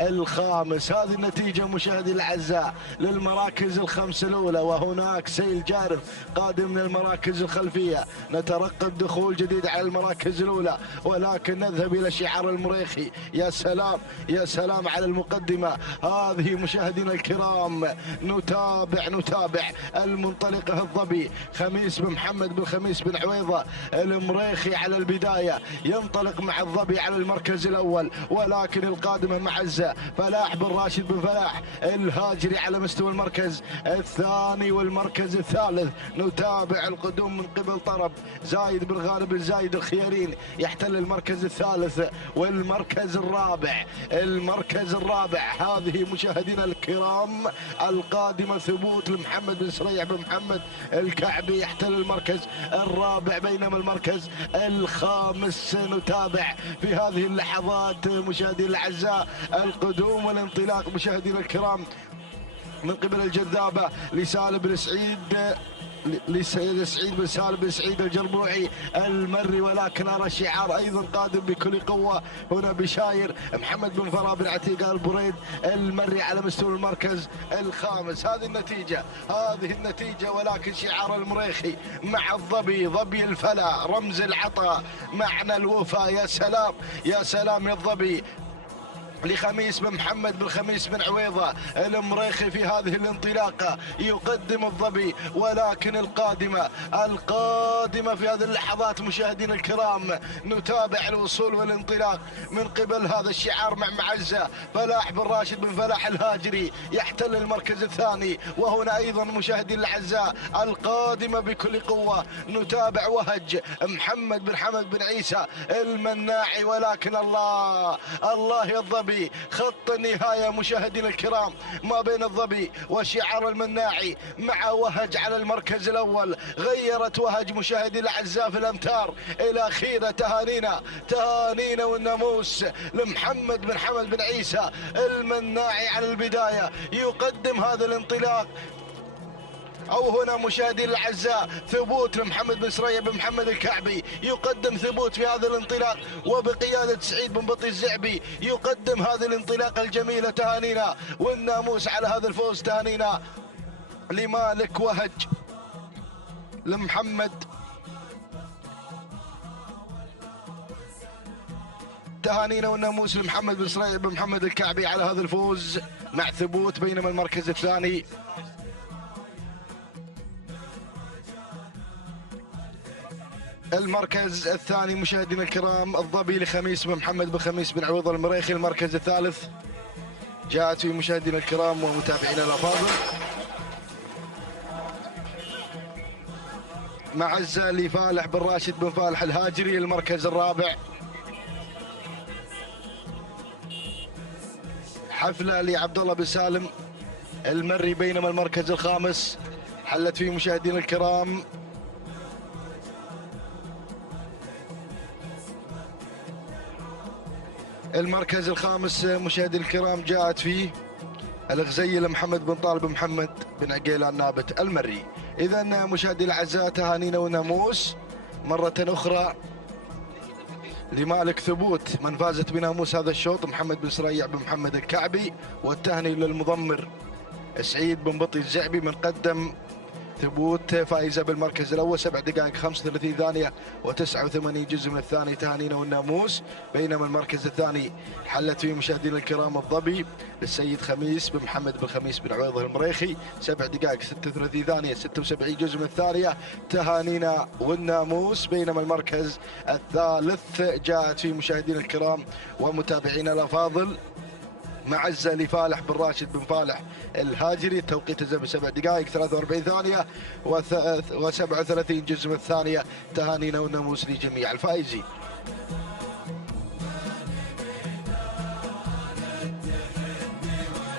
الخامس. هذه النتيجة مشاهدي الأعزاء للمراكز الخمس الأولى، وهناك سيل جارف قادم من المراكز الخلفية. نترقب دخول جديد على المراكز الأولى، ولكن نذهب إلى شعار المريخي. يا سلام يا سلام على المقدمة هذه مشاهدينا الكرام. نتابع المنطلقة الظبي خميس بن محمد بن خميس بن عويضة المريخي على البداية، ينطلق مع الظبي على المركز الأول، ولكن القادمة معزة فلاح بن راشد بن فلاح الهاجري على مستوى المركز الثاني والمركز الثالث. نتابع القدوم من قبل طرب زايد بن غانم بن زايد الخيارين، يحتل المركز الثالث والمركز الرابع. هذه مشاهدينا الكرام القادمة ثبوت لمحمد بن سريع بن محمد الكعبي، يحتل المركز الرابع. بينما المركز الخامس نتابع في هذه اللحظات مشاهدينا الأعزاء القدوم والانطلاق مشاهدينا الكرام من قبل الجذابة لسالم بن سعيد لسيد سعيد بن سالم بن سعيد الجربوعي المري، ولكن أرى شعار أيضا قادم بكل قوة هنا بشاير محمد بن فرا بن عتيق البريد المري على مستوى المركز الخامس. هذه النتيجة، ولكن شعار المريخي مع الظبي، ظبي الفلا، رمز العطاء، معنى الوفاء. يا سلام يا سلام يا الظبي لخميس بن محمد بن خميس بن عويضة المريخي في هذه الانطلاقة، يقدم الظبي، ولكن القادمة في هذه اللحظات مشاهدينا الكرام نتابع الوصول والانطلاق من قبل هذا الشعار مع معزة. فلاح بن راشد بن فلاح الهاجري يحتل المركز الثاني، وهنا أيضا مشاهدينا الأعزاء القادمة بكل قوة نتابع وهج محمد بن حمد بن عيسى المناعي، ولكن الله يا الظبي خط النهاية مشاهدينا الكرام ما بين الظبي وشعار المناعي مع وهج على المركز الأول. غيرت وهج مشاهدي الأعزاء في الأمتار الأخيرة. تهانينا والناموس لمحمد بن حمد بن عيسى المناعي على البداية، يقدم هذا الانطلاق. أو هنا مشاهدين الأعزاء ثبوت لمحمد بن سريع بن محمد الكعبي، يقدم ثبوت في هذا الانطلاق، وبقيادة سعيد بن بطي الزعبي يقدم هذه الانطلاقة الجميلة. تهانينا والناموس على هذا الفوز، تهانينا لمالك وهج لمحمد، تهانينا والناموس لمحمد بن سريع بن محمد الكعبي على هذا الفوز مع ثبوت. بينما المركز الثاني مشاهدينا الكرام الظبي لخميس بن محمد بن خميس بن عويض المريخي. المركز الثالث جاءت في مشاهدينا الكرام ومتابعينا الافاضل معزة لفالح بن راشد بن فالح الهاجري المركز الرابع. حفلة لعبد الله بن سالم المري. بينما المركز الخامس حلت فيه مشاهدينا الكرام المركز الخامس مشاهدينا الكرام جاءت فيه الغزية لمحمد بن طالب محمد بن عقيلان نابت المري. إذا مشاهدينا الأعزاء تهانينا وناموس مرة أخرى لمالك ثبوت من فازت بناموس هذا الشوط محمد بن سريع بن محمد الكعبي، والتهنئة للمضمر سعيد بن بطي الزعبي من قدم ثبوت فائزة بالمركز الأول 7 دقائق 35 ثانية و89 جزء من الثاني. تهانينا والناموس. بينما المركز الثاني حلت فيه مشاهدينا الكرام الظبي للسيد خميس بن محمد بن خميس بن عويضة المريخي 7 دقائق 36 ثانية 76 جزء من الثانية. تهانينا والناموس. بينما المركز الثالث جاءت فيه مشاهدينا الكرام ومتابعينا الأفاضل معزة لفالح بن راشد بن فالح الهاجري، توقيت الزمن 7 دقائق 43 ثانية و37 جزء من الثانية. تهانينا والناموس لجميع الفائزين.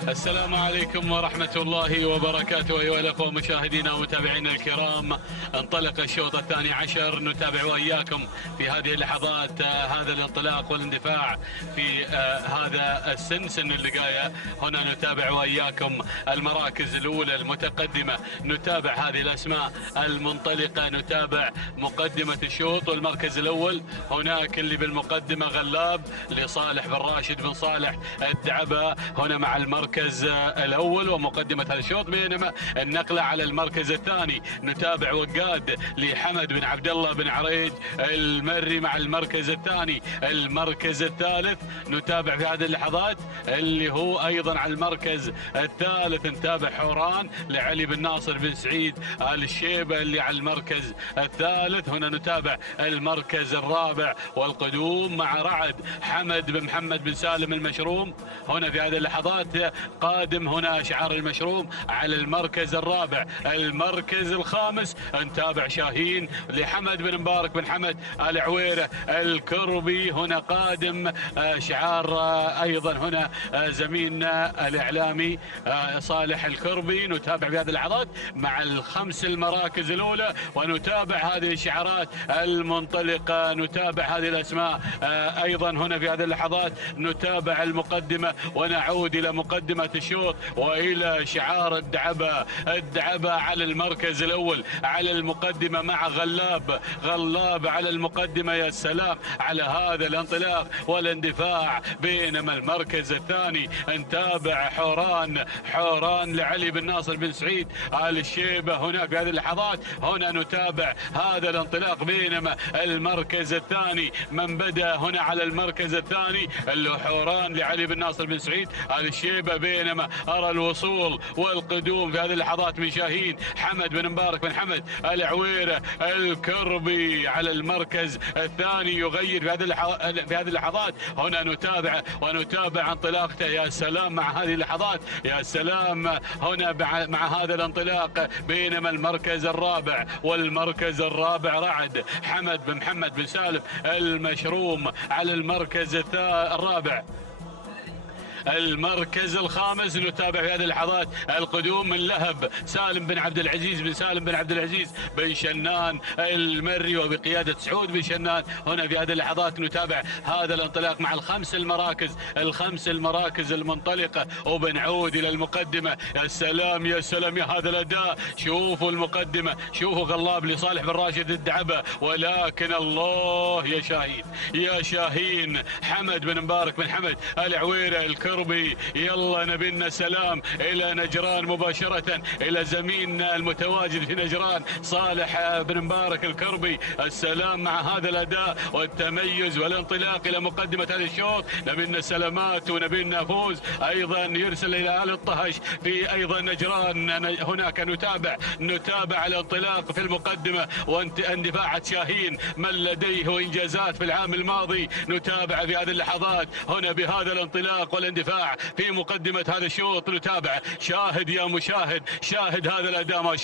السلام عليكم ورحمة الله وبركاته أيها الأخوة مشاهدينا ومتابعينا الكرام. انطلق الشوط الثاني عشر، نتابع وإياكم في هذه اللحظات هذا الانطلاق والاندفاع في هذا سن اللقاية. هنا نتابع وإياكم المراكز الأولى المتقدمة، نتابع هذه الأسماء المنطلقة، نتابع مقدمة الشوط. والمركز الأول هناك اللي بالمقدمة غلاب لصالح بن راشد بن صالح الدعبة هنا مع المركز الأول ومقدمة هذا الشوط. بينما النقلة على المركز الثاني نتابع وقاد لحمد بن عبد الله بن عريج المري مع المركز الثاني. المركز الثالث نتابع في هذه اللحظات اللي هو أيضا على المركز الثالث نتابع حوران لعلي بن ناصر بن سعيد آل الشيبة اللي على المركز الثالث. هنا نتابع المركز الرابع والقدوم مع رعد حمد بن محمد بن سالم المشروم. هنا في هذه اللحظات قادم هنا شعار المشروم على المركز الرابع. المركز الخامس نتابع شاهين لحمد بن مبارك بن حمد آل عويرة الكربي. هنا قادم شعار أيضا هنا زميلنا الإعلامي صالح الكربي. نتابع في هذه اللحظات مع الخمس المراكز الأولى ونتابع هذه الشعارات المنطلقة، نتابع هذه الأسماء أيضا هنا في هذه اللحظات. نتابع المقدمة ونعود إلى مقدمة مقدمة الشوط وإلى شعار الدعبة على المركز الأول على المقدمة مع غلاب على المقدمة. يا سلام على هذا الانطلاق والاندفاع. بينما المركز الثاني نتابع حوران لعلي بن ناصر بن سعيد آل الشيبة هناك في هذه اللحظات. هنا نتابع هذا الانطلاق. بينما المركز الثاني من بدأ هنا على المركز الثاني اللي حوران لعلي بن ناصر بن سعيد آل الشيبة. بينما أرى الوصول والقدوم في هذه اللحظات من شاهين حمد بن مبارك بن حمد العويرة الكربي على المركز الثاني يغير في هذه اللحظات. هنا نتابع انطلاقته. يا سلام مع هذه اللحظات، يا سلام هنا مع هذا الانطلاق. بينما المركز الرابع رعد حمد بن محمد بن سالم المشروم على المركز الرابع. المركز الخامس نتابع في هذه اللحظات القدوم من لهب سالم بن عبد العزيز بن شنان المري وبقيادة سعود بن شنان. هنا في هذه اللحظات نتابع هذا الانطلاق مع الخمس المراكز المنطلقة وبنعود إلى المقدمة. يا سلام يا هذا الأداء. شوفوا المقدمة، شوفوا غلاب لصالح بن راشد الدعبة، ولكن الله يا شاهين حمد بن مبارك بن حمد العويرة الكربي. يلا نبينا سلام إلى نجران مباشرة، إلى زميلنا المتواجد في نجران صالح بن مبارك الكربي. السلام مع هذا الأداء والتميز والانطلاق إلى مقدمة هذا الشوط. نبينا سلامات ونبينا فوز. أيضا يرسل إلى آل الطهش في أيضا نجران. هناك نتابع الانطلاق في المقدمة واندفاعة شاهين من لديه إنجازات في العام الماضي. نتابع في هذه اللحظات هنا بهذا الانطلاق والاندفاع في مقدمة هذا الشوط. نتابع شاهد يا مشاهد، شاهد هذا الأداء ما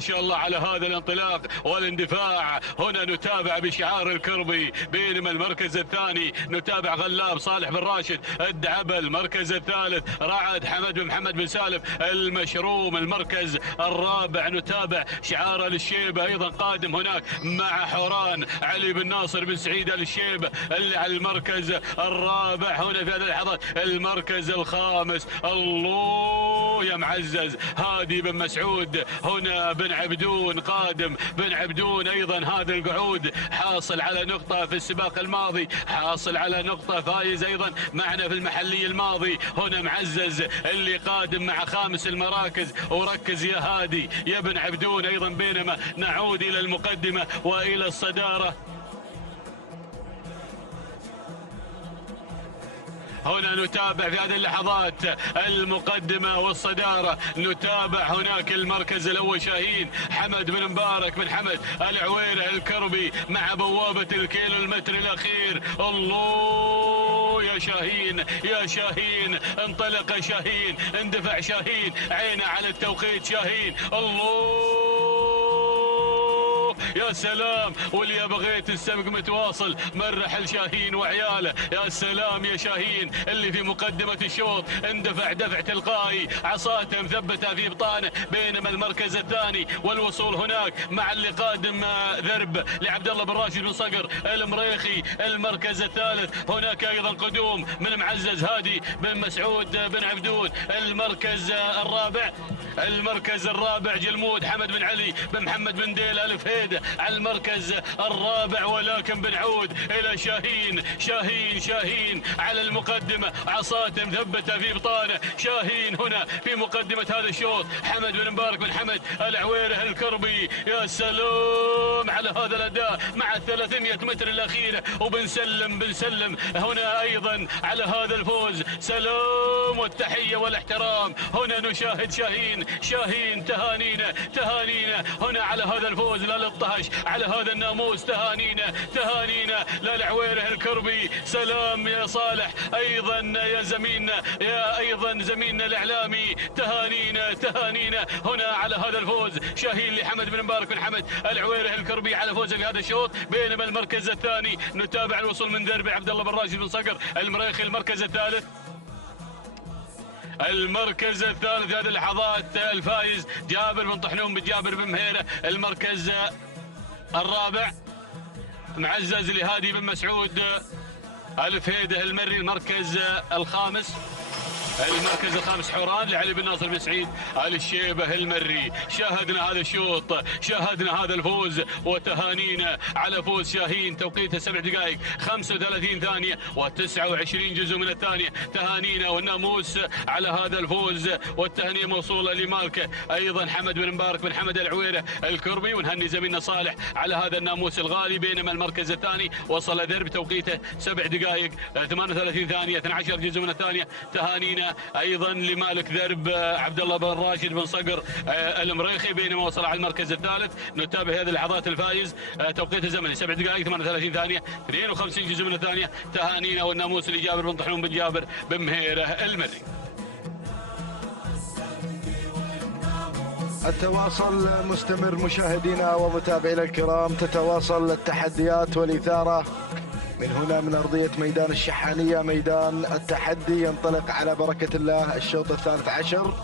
شاء الله على هذا الانطلاق والاندفاع. هنا نتابع بشعار الكربي. بينما المركز الثاني نتابع غلاب صالح بن راشد الدعبة. المركز الثالث رعد حمد بن محمد بن سالم المشروم. المركز الرابع نتابع شعار الشيبة أيضا قادم هناك مع حوران علي بن ناصر بن سعيد الشيبة اللي على المركز الرابع. هنا في هذه اللحظات المركز الخامس الله يا معزز هادي بن مسعود. هنا بن عبدون قادم، بن عبدون أيضا هذا القعود حاصل على نقطة في السباق الماضي، حاصل على نقطة، فايز أيضا معنا في المحلي الماضي. هنا معزز اللي قادم مع خامس المراكز. وركز يا هادي يا بن عبدون أيضا. بينما نعود إلى المقدمة وإلى الصدارة. هنا نتابع في هذه اللحظات المقدمة والصدارة. نتابع هناك المركز الأول شاهين حمد بن مبارك بن حمد العويرة الكربي مع بوابة الكيلومتر الأخير. الله يا شاهين انطلق شاهين، اندفع شاهين، عينه على التوقيت شاهين. الله يا سلام. واللي بغيت السبق متواصل من رحل شاهين وعياله. يا سلام يا شاهين اللي في مقدمة الشوط اندفع دفع تلقائي، عصاته مثبتة في بطانه. بينما المركز الثاني والوصول هناك مع اللي قادم ذرب لعبد الله بن راشد بن صقر المريخي. المركز الثالث هناك ايضا قدوم من معزز هادي بن مسعود بن عبدون. المركز الرابع جلمود حمد بن علي بن محمد بن ديل الف هيده على المركز الرابع. ولكن بنعود الى شاهين على المقدمة، عصاته مثبتة في بطانه. شاهين هنا في مقدمة هذا الشوط. حمد بن مبارك بن حمد العويرة الكربي. يا سلام على هذا الأداء مع 300 متر الأخيرة. وبنسلم هنا أيضا على هذا الفوز. سلام والتحية والاحترام. هنا نشاهد شاهين تهانينا هنا على هذا الفوز. لا للطهش على هذا الناموس. تهانينا للعويرة الكربي. سلام يا صالح أيضا يا زميلنا الإعلامي. تهانينا هنا على هذا الفوز. شاهين لحمد بن مبارك بن حمد العويرة الكربي على فوزه في هذا الشوط. بينما المركز الثاني نتابع الوصول من دربي عبد الله بن راشد بن صقر المريخي. المركز الثالث هذه اللحظات الفايز جابر بن طحنون بن جابر بن مهيرة. المركز الرابع معزز لهادي بن مسعود الف هيده المري. المركز الخامس المركز الخامس حوران لعلي بن ناصر بن سعيد الشيبة المري. شاهدنا هذا الشوط، شاهدنا هذا الفوز، وتهانينا على فوز شاهين توقيته 7 دقائق 35 ثانية و29 جزء من الثانية. تهانينا والناموس على هذا الفوز، والتهنئة موصولة لمالكه أيضا حمد بن مبارك بن حمد العويرة الكرمي، ونهني زميلنا صالح على هذا الناموس الغالي. بينما المركز الثاني وصل درب توقيته 7 دقائق 38 ثانية 12 جزء من الثانية. تهانينا ايضا لمالك درب عبد الله بن راشد بن صقر المريخي، بينما وصل على المركز الثالث. نتابع هذه اللحظات الفائز توقيته زمني 7 دقائق 38 ثانية 52 جزء من الثانية. تهانينا والناموس لجابر بن طحنون بن جابر بن مهيره المري. التواصل مستمر مشاهدينا ومتابعينا الكرام، تتواصل التحديات والإثارة من هنا من أرضية ميدان الشحانية، ميدان التحدي. ينطلق على بركة الله الشوط 13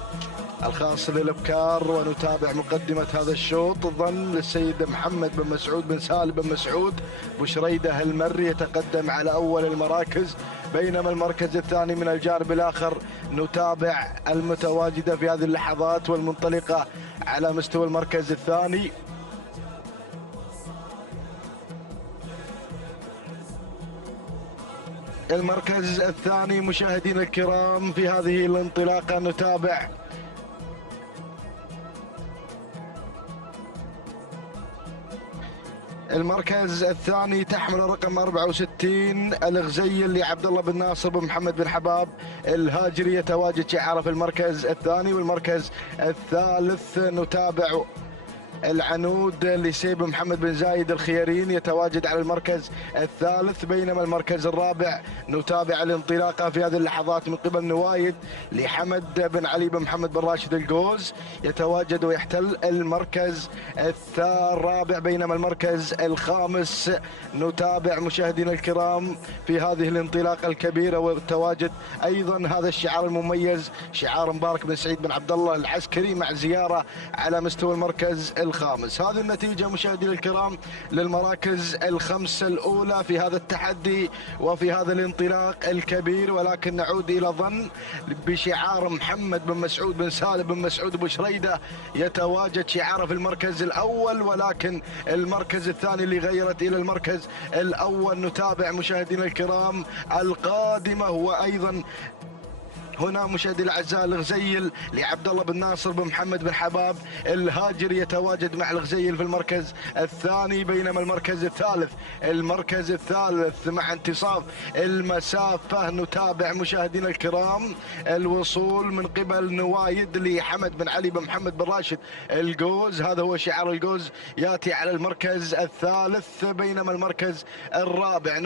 الخاص للأبكار، ونتابع مقدمة هذا الشوط. ظن للسيد محمد بن مسعود بن سالم بن مسعود بشريدة المري يتقدم على أول المراكز، بينما المركز الثاني من الجانب الآخر نتابع المتواجدة في هذه اللحظات والمنطلقة على مستوى المركز الثاني. المركز الثاني مشاهدينا الكرام في هذه الانطلاقة نتابع المركز الثاني تحمل الرقم 64 الغزيل لعبد الله بن ناصر بن محمد بن حباب الهاجري، يتواجد شعاره في المركز الثاني. والمركز الثالث نتابع العنود لسيب محمد بن زايد الخيارين، يتواجد على المركز الثالث. بينما المركز الرابع نتابع الانطلاقه في هذه اللحظات من قبل نوايد لحمد بن علي بن محمد بن راشد الجوز، يتواجد ويحتل المركز الرابع. بينما المركز الخامس نتابع مشاهدينا الكرام في هذه الانطلاقه الكبيره والتواجد ايضا هذا الشعار المميز، شعار مبارك بن سعيد بن عبد الله العسكري، مع زياره على مستوى المركز الخامس. هذه النتيجة مشاهدينا الكرام للمراكز الخمسة الأولى في هذا التحدي وفي هذا الانطلاق الكبير. ولكن نعود إلى ظن بشعار محمد بن مسعود بن سالم بن مسعود بشريدة، يتواجد شعاره في المركز الأول، ولكن المركز الثاني اللي غيرت إلى المركز الأول. نتابع مشاهدينا الكرام القادمة، وأيضا هنا مشاهدي الاعزاء الغزيل لعبد الله بن ناصر بن محمد بن حباب الهاجري، يتواجد مع الغزيل في المركز الثاني. بينما المركز الثالث مع انتصاف المسافه نتابع مشاهدينا الكرام الوصول من قبل نوايد لحمد بن علي بن محمد بن راشد الجوز، هذا هو شعار الجوز، ياتي على المركز الثالث. بينما المركز الرابع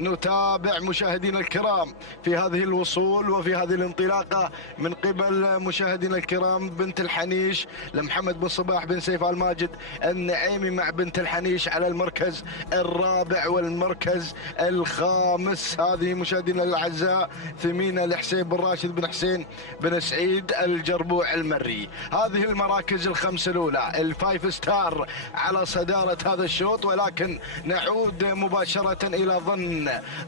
نتابع مشاهدينا الكرام في هذه الوصول وفي هذه الانطلاقة من قبل مشاهدينا الكرام بنت الحنيش لمحمد بن صباح بن سيف الماجد النعيمي مع بنت الحنيش على المركز الرابع. والمركز الخامس هذه مشاهدينا الاعزاء ثمينة لحسين بن راشد بن حسين بن سعيد الجربوع المري. هذه المراكز الخمسة الأولى الفايف ستار على صدارة هذا الشوط. ولكن نعود مباشرة إلى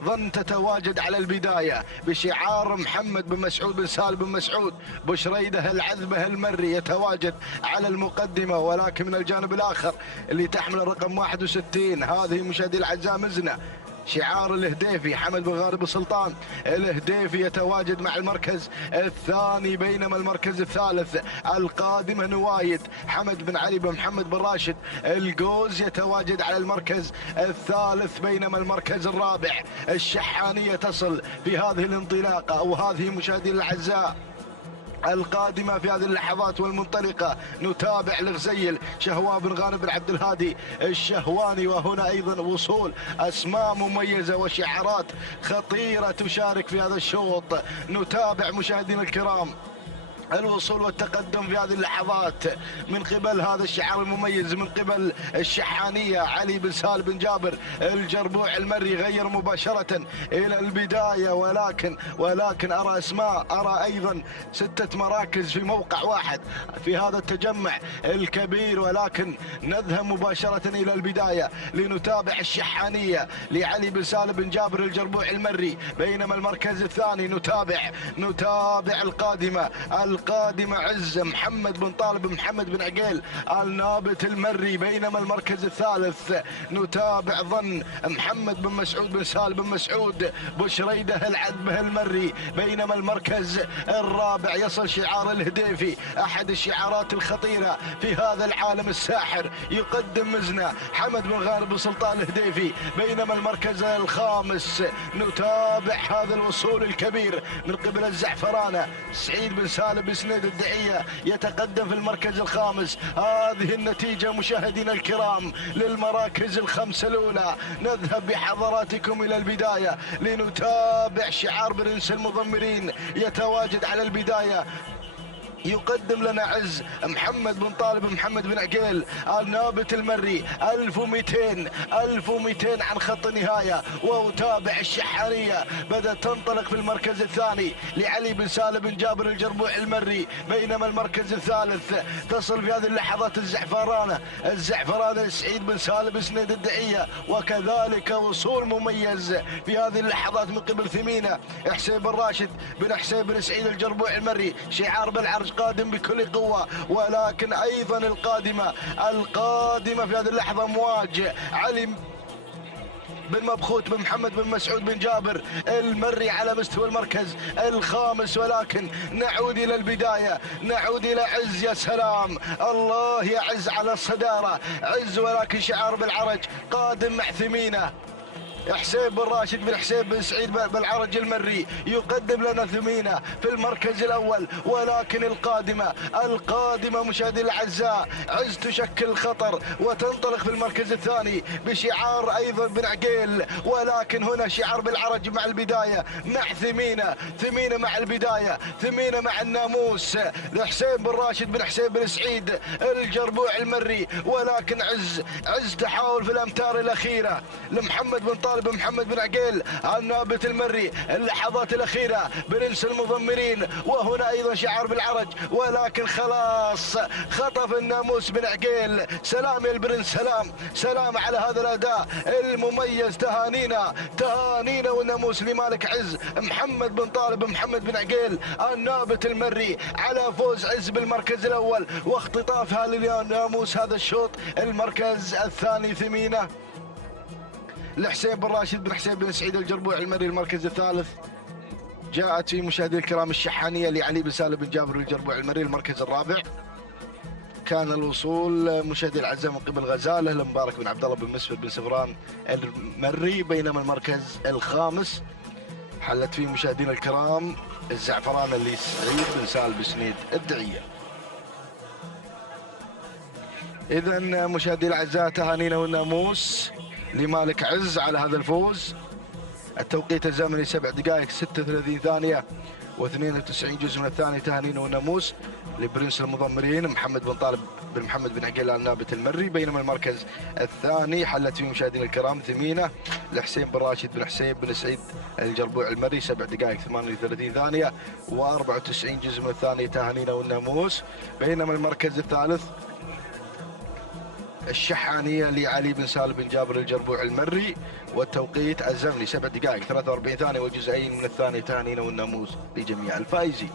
ظن تتواجد على البداية بشعار محمد بن مسعود بن سالم بن مسعود بشريدة العذبة المري، يتواجد على المقدمة. ولكن من الجانب الآخر اللي تحمل الرقم 61 هذه مشاهدي الأعزاء مزنة، شعار الهديفي حمد بن غالب السلطان الهديفي، يتواجد مع المركز الثاني. بينما المركز الثالث القادمة نوايد حمد بن علي بن محمد بن راشد الجوز، يتواجد على المركز الثالث. بينما المركز الرابع الشحانية تصل في هذه الانطلاقة أو هذه مشاهدينا الأعزاء القادمة في هذه اللحظات والمنطلقة. نتابع الغزيل شهوان بن غانم بن عبد الهادي الشهواني، وهنا أيضا وصول أسماء مميزة وشعارات خطيرة تشارك في هذا الشوط. نتابع مشاهدينا الكرام الوصول والتقدم في هذه اللحظات من قبل هذا الشعار المميز من قبل الشحانية علي بن سالم بن جابر الجربوع المري. غير مباشرة إلى البداية، ولكن أرى أسماء، أرى أيضا 6 مراكز في موقع واحد في هذا التجمع الكبير، ولكن نذهب مباشرة إلى البداية لنتابع الشحانية لعلي بن سالم بن جابر الجربوع المري. بينما المركز الثاني نتابع القادمة عز محمد بن طالب محمد بن عقيل النابت المري. بينما المركز الثالث نتابع ظن محمد بن مسعود بن سالم بن مسعود بشريده العذبه المري. بينما المركز الرابع يصل شعار الهديفي، أحد الشعارات الخطيرة في هذا العالم الساحر، يقدم مزنة حمد بن غالب بن سلطان الهديفي. بينما المركز الخامس نتابع هذا الوصول الكبير من قبل الزعفرانة سعيد بن سالم بن سنيد الدعية يتقدم في المركز الخامس. هذه النتيجة مشاهدينا الكرام للمراكز الخمسة الأولى. نذهب بحضراتكم إلى البداية لنتابع شعار برنس المضمرين يتواجد على البداية. يقدم لنا عز محمد بن طالب محمد بن عقيل النابت المري 1200 عن خط النهاية. وأتابع الشحانية بدأت تنطلق في المركز الثاني لعلي بن سالم بن جابر الجربوع المري. بينما المركز الثالث تصل في هذه اللحظات الزعفرانة سعيد بن سالم بن سنيد الدعية. وكذلك وصول مميز في هذه اللحظات من قبل ثمينة حسين بن راشد بن حسين بن سعيد الجربوع المري. شعار بالعرج قادم بكل قوة، ولكن أيضا القادمة في هذه اللحظة مواجه علي بن مبخوت بن محمد بن مسعود بن جابر المري على مستوى المركز الخامس. ولكن نعود إلى البداية، نعود إلى عز. يا سلام، الله يا عز على الصدارة عز، ولكن شعار بالعرج قادم مع ثمينة حسين بن راشد بن حسين بن سعيد بالعرج المري. يقدم لنا ثمينة في المركز الأول، ولكن القادمة مشاهدي الأعزاء عز تشكل خطر وتنطلق في المركز الثاني بشعار أيضا بن عقيل. ولكن هنا شعار بالعرج مع البداية مع ثمينة مع البداية، ثمينة مع الناموس حسين بن راشد بن حسين بن سعيد الجربوع المري. ولكن عز تحاول في الأمتار الأخيرة لمحمد بن طالب محمد بن عقيل النابت المري. اللحظات الأخيرة برنس المضمرين، وهنا أيضا شعار بالعرج، ولكن خلاص خطف الناموس بن عقيل. سلام يا البرنس، سلام على هذا الأداء المميز. تهانينا والناموس لمالك عز محمد بن طالب محمد بن عقيل النابت المري على فوز عز بالمركز الأول واختطافها للناموس هذا الشوط. المركز الثاني ثمينة لحسين بن راشد بن حسين بن سعيد الجربوع المري. المركز الثالث جاءت في مشاهدي الكرام الشحانية لعلي بن سالم بن جابر الجربوع المري. المركز الرابع كان الوصول مشاهدي الأعزاء من قبل غزالة لمبارك بن عبد الله بن مسفر بن سفران المري. بينما المركز الخامس حلت فيه مشاهدينا الكرام الزعفران اللي سعيد بن سالم بن سنيد الدعية. إذا مشاهدي الأعزاء تهانينا والناموس لمالك عز على هذا الفوز. التوقيت الزمني 7 دقائق 36 ثانية و92 جزء من الثانية. تهانينا والناموس لبرنس المضمرين محمد بن طالب بن محمد بن عقيل النابت المري. بينما المركز الثاني حلت فيه مشاهدينا الكرام ثمينة لحسين بن راشد بن حسين بن سعيد الجربوع المري. 7 دقائق 38 ثانية و94 جزء من الثانية. تهانينا والناموس. بينما المركز الثالث الشحانية لعلي بن سالم بن جابر الجربوع المري، والتوقيت الزمني 7 دقائق 43 ثانية وجزئين من الثانية. تهانينا والناموس لجميع الفائزين.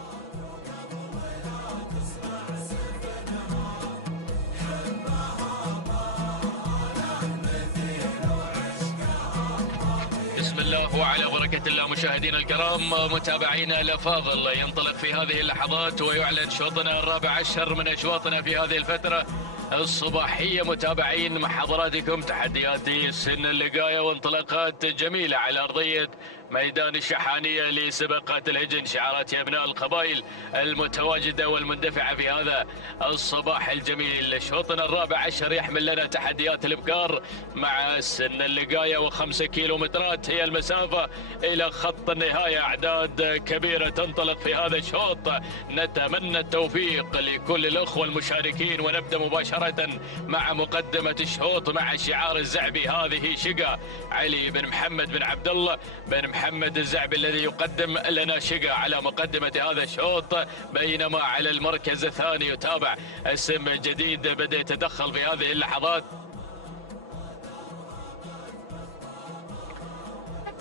بسم الله وعلى بركة الله. مشاهدينا الكرام متابعينا الأفاضل، ينطلق في هذه اللحظات ويعلن شوطنا الرابع عشر من أشواطنا في هذه الفترة الصباحية. متابعين مع حضراتكم تحديات سن اللقاية وانطلاقات جميلة على أرضية ميدان الشحانية لسباقات الهجن، شعارات يا ابناء القبائل المتواجدة والمندفعة في هذا الصباح الجميل. شوطنا الرابع عشر يحمل لنا تحديات الابكار مع سن اللقاية و5 كيلومترات هي المسافة إلى خط النهاية. أعداد كبيرة تنطلق في هذا الشوط، نتمنى التوفيق لكل الأخوة المشاركين. ونبدأ مباشرة مع مقدمة الشوط مع شعار الزعبي. هذه شقة علي بن محمد بن عبد الله بن محمد الزعبي الذي يقدم لنا شقة على مقدمة هذا الشوط، بينما على المركز الثاني يتابع اسم جديد بدأ يتدخل في هذه اللحظات،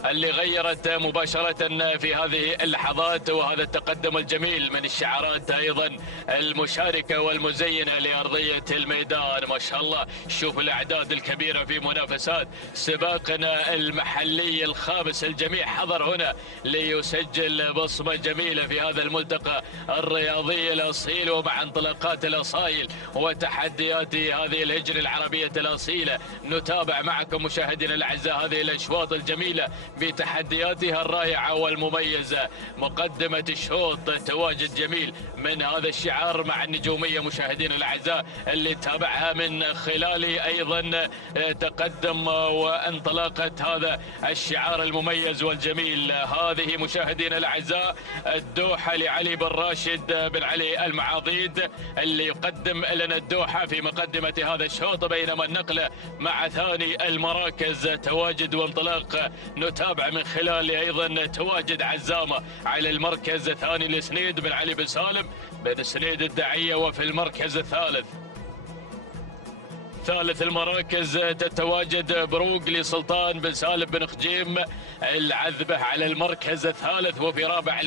اللي غيرت مباشرة في هذه اللحظات، وهذا التقدم الجميل من الشعارات أيضا المشاركة والمزينة لأرضية الميدان. ما شاء الله شوف الأعداد الكبيرة في منافسات سباقنا المحلي الخامس. الجميع حضر هنا ليسجل بصمة جميلة في هذا الملتقى الرياضي الأصيل، ومع انطلاقات الأصايل وتحديات هذه الهجن العربية الأصيلة. نتابع معكم مشاهدينا الأعزاء هذه الأشواط الجميلة بتحدياتها الرائعة والمميزة. مقدمة الشوط تواجد جميل من هذا الشعار مع النجومية مشاهدينا الأعزاء اللي تابعها من خلال أيضا تقدم وانطلاقة هذا الشعار المميز والجميل. هذه مشاهدينا الأعزاء الدوحة لعلي بن راشد بن علي المعاضيد اللي يقدم لنا الدوحة في مقدمة هذا الشوط، بينما النقلة مع ثاني المراكز تواجد وانطلاق نتابع من خلال أيضا تواجد عزامة على المركز الثاني لسنيد بن علي بن سالم بن سنيد الدعية، وفي المركز ثالث المراكز تتواجد بروق لسلطان بن سالم بن خجيم العذبة على المركز الثالث. وفي رابع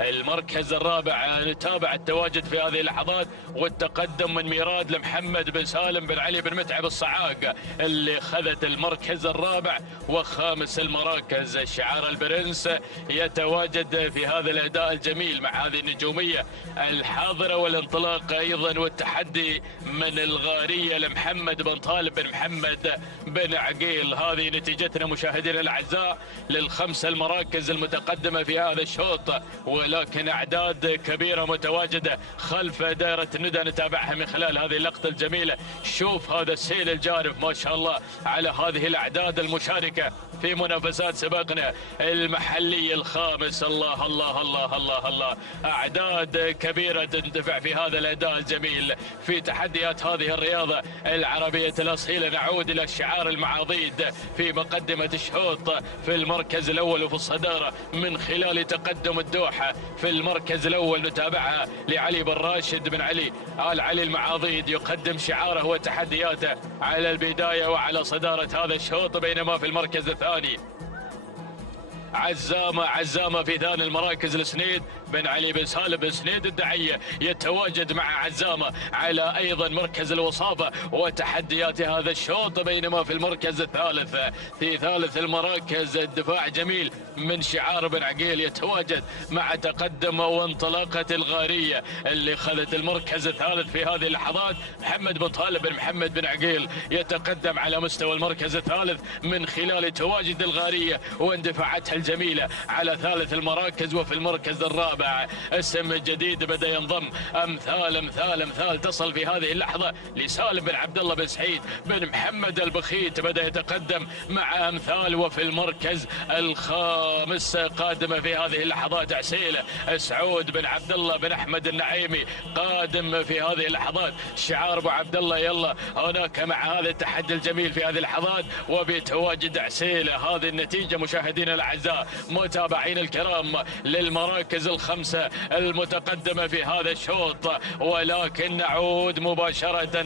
المركز الرابع نتابع التواجد في هذه اللحظات والتقدم من ميراد لمحمد بن سالم بن علي بن متعب الصعاق اللي خذت المركز الرابع. وخامس المراكز شعار البرنس يتواجد في هذا الأداء الجميل مع هذه النجومية الحاضرة، والانطلاق أيضا والتحدي من الغارية محمد بن طالب بن محمد بن عقيل. هذه نتيجتنا مشاهدينا الاعزاء للخمس المراكز المتقدمه في هذا الشوط، ولكن اعداد كبيره متواجده خلف دائره الندى نتابعها من خلال هذه اللقطه الجميله. شوف هذا السيل الجارف ما شاء الله على هذه الاعداد المشاركه في منافسات سباقنا المحلي الخامس. الله الله الله الله الله، اعداد كبيره تندفع في هذا الاداء الجميل في تحديات هذه الرياضه العربية الأصيلة. نعود إلى الشعار المعاضيد في مقدمة الشوط في المركز الأول وفي الصدارة من خلال تقدم الدوحة في المركز الأول. نتابعها لعلي بن راشد بن علي آل علي المعاضيد يقدم شعاره وتحدياته على البداية وعلى صدارة هذا الشوط، بينما في المركز الثاني عزامة في ثاني المراكز لسنيد بن علي بن سالم بن سنيد الدعية يتواجد مع عزامة على أيضا مركز الوصافة وتحديات هذا الشوط. بينما في المركز الثالث في ثالث المراكز الدفاع جميل من شعار بن عقيل يتواجد مع تقدم وانطلاقة الغارية اللي خذت المركز الثالث في هذه اللحظات. محمد بن طالب بن محمد بن عقيل يتقدم على مستوى المركز الثالث من خلال تواجد الغارية واندفاعاتها الجميلة على ثالث المراكز. وفي المركز الرابع اسم جديد بدأ ينضم، امثال تصل في هذه اللحظة لسالم بن عبد الله بن سعيد بن محمد البخيت بدأ يتقدم مع امثال. وفي المركز الخامس قادمة في هذه اللحظات عسيلة سعود بن عبد الله بن احمد النعيمي قادم في هذه اللحظات. شعار ابو عبد الله يلا هناك مع هذا التحدي الجميل في هذه اللحظات وبتواجد عسيلة. هذه النتيجة مشاهدينا الاعزاء متابعين الكرام للمراكز الخمسة المتقدمة في هذا الشوط. ولكن نعود مباشرة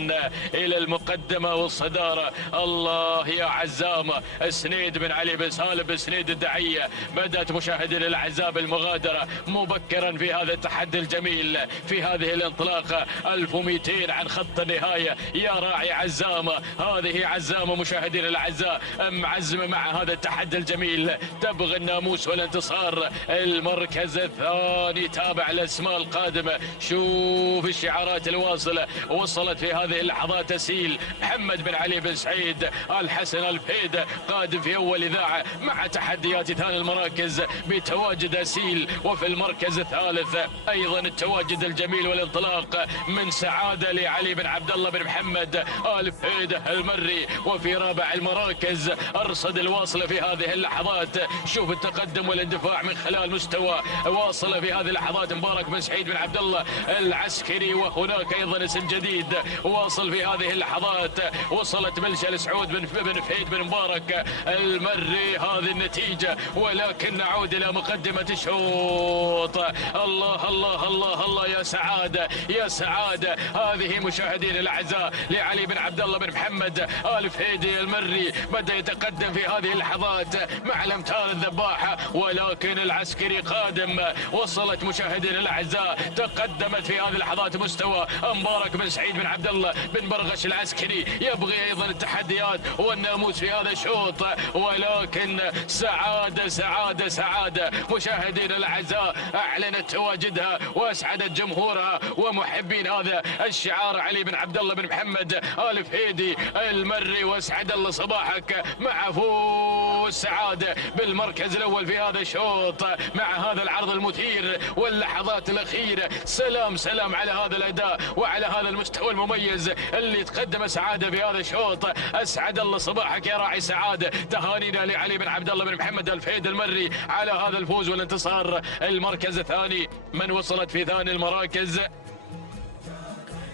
الى المقدمة والصدارة. الله يا عزامة سنيد بن علي بن سالم بن سنيد الدعية بدأت مشاهدينا الاعزاء بالمغادرة مبكرا في هذا التحدي الجميل في هذه الانطلاقة 1200 عن خط النهاية. يا راعي عزامة، هذه عزامة مشاهدينا الاعزاء معزمة مع هذا التحدي الجميل، تبغى يبغى الناموس والانتصار. المركز الثاني تابع الاسماء القادمه، شوف الشعارات الواصله وصلت في هذه اللحظات. اسيل محمد بن علي بن سعيد الحسن الفهيد قادم في اول اذاعه مع تحديات ثاني المراكز بتواجد اسيل. وفي المركز الثالث ايضا التواجد الجميل والانطلاق من سعاده لعلي بن عبد الله بن محمد الفهيد المري. وفي رابع المراكز ارصد الواصله في هذه اللحظات، شوف التقدم والاندفاع من خلال مستوى واصله في هذه اللحظات مبارك بن سعيد بن عبد الله العسكري. وهناك ايضا اسم جديد واصل في هذه اللحظات، وصلت ملشا لسعود بن فهيد بن مبارك المري. هذه النتيجه، ولكن نعود الى مقدمه الشوط. الله الله الله الله يا سعاده يا سعاده. هذه مشاهدين الاعزاء لعلي بن عبد الله بن محمد الفهيد المري، بدا يتقدم في هذه اللحظات مع الامثال الذباحه، ولكن العسكري قادم. وصلت مشاهدين الاعزاء، تقدمت في هذه اللحظات مستوى مبارك بن سعيد بن عبد الله بن برغش العسكري، يبغي ايضا التحديات والناموس في هذا الشوط، ولكن سعاده سعاده سعاده مشاهدين الاعزاء اعلنت تواجدها واسعدت جمهورها ومحبين هذا الشعار علي بن عبد الله بن محمد الفهيدي المري. واسعد الله صباحك مع فوز سعاده بالمركز الاول في هذا الشوط مع هذا العرض المثير واللحظات الاخيره. سلام سلام على هذا الاداء وعلى هذا المستوى المميز اللي تقدم سعاده في هذا الشوط. اسعد الله صباحك يا راعي سعاده. تهانينا لعلي بن عبد الله بن محمد الفهيد المري على هذا الفوز والانتصار. المركز الثاني من وصلت في ثاني المراكز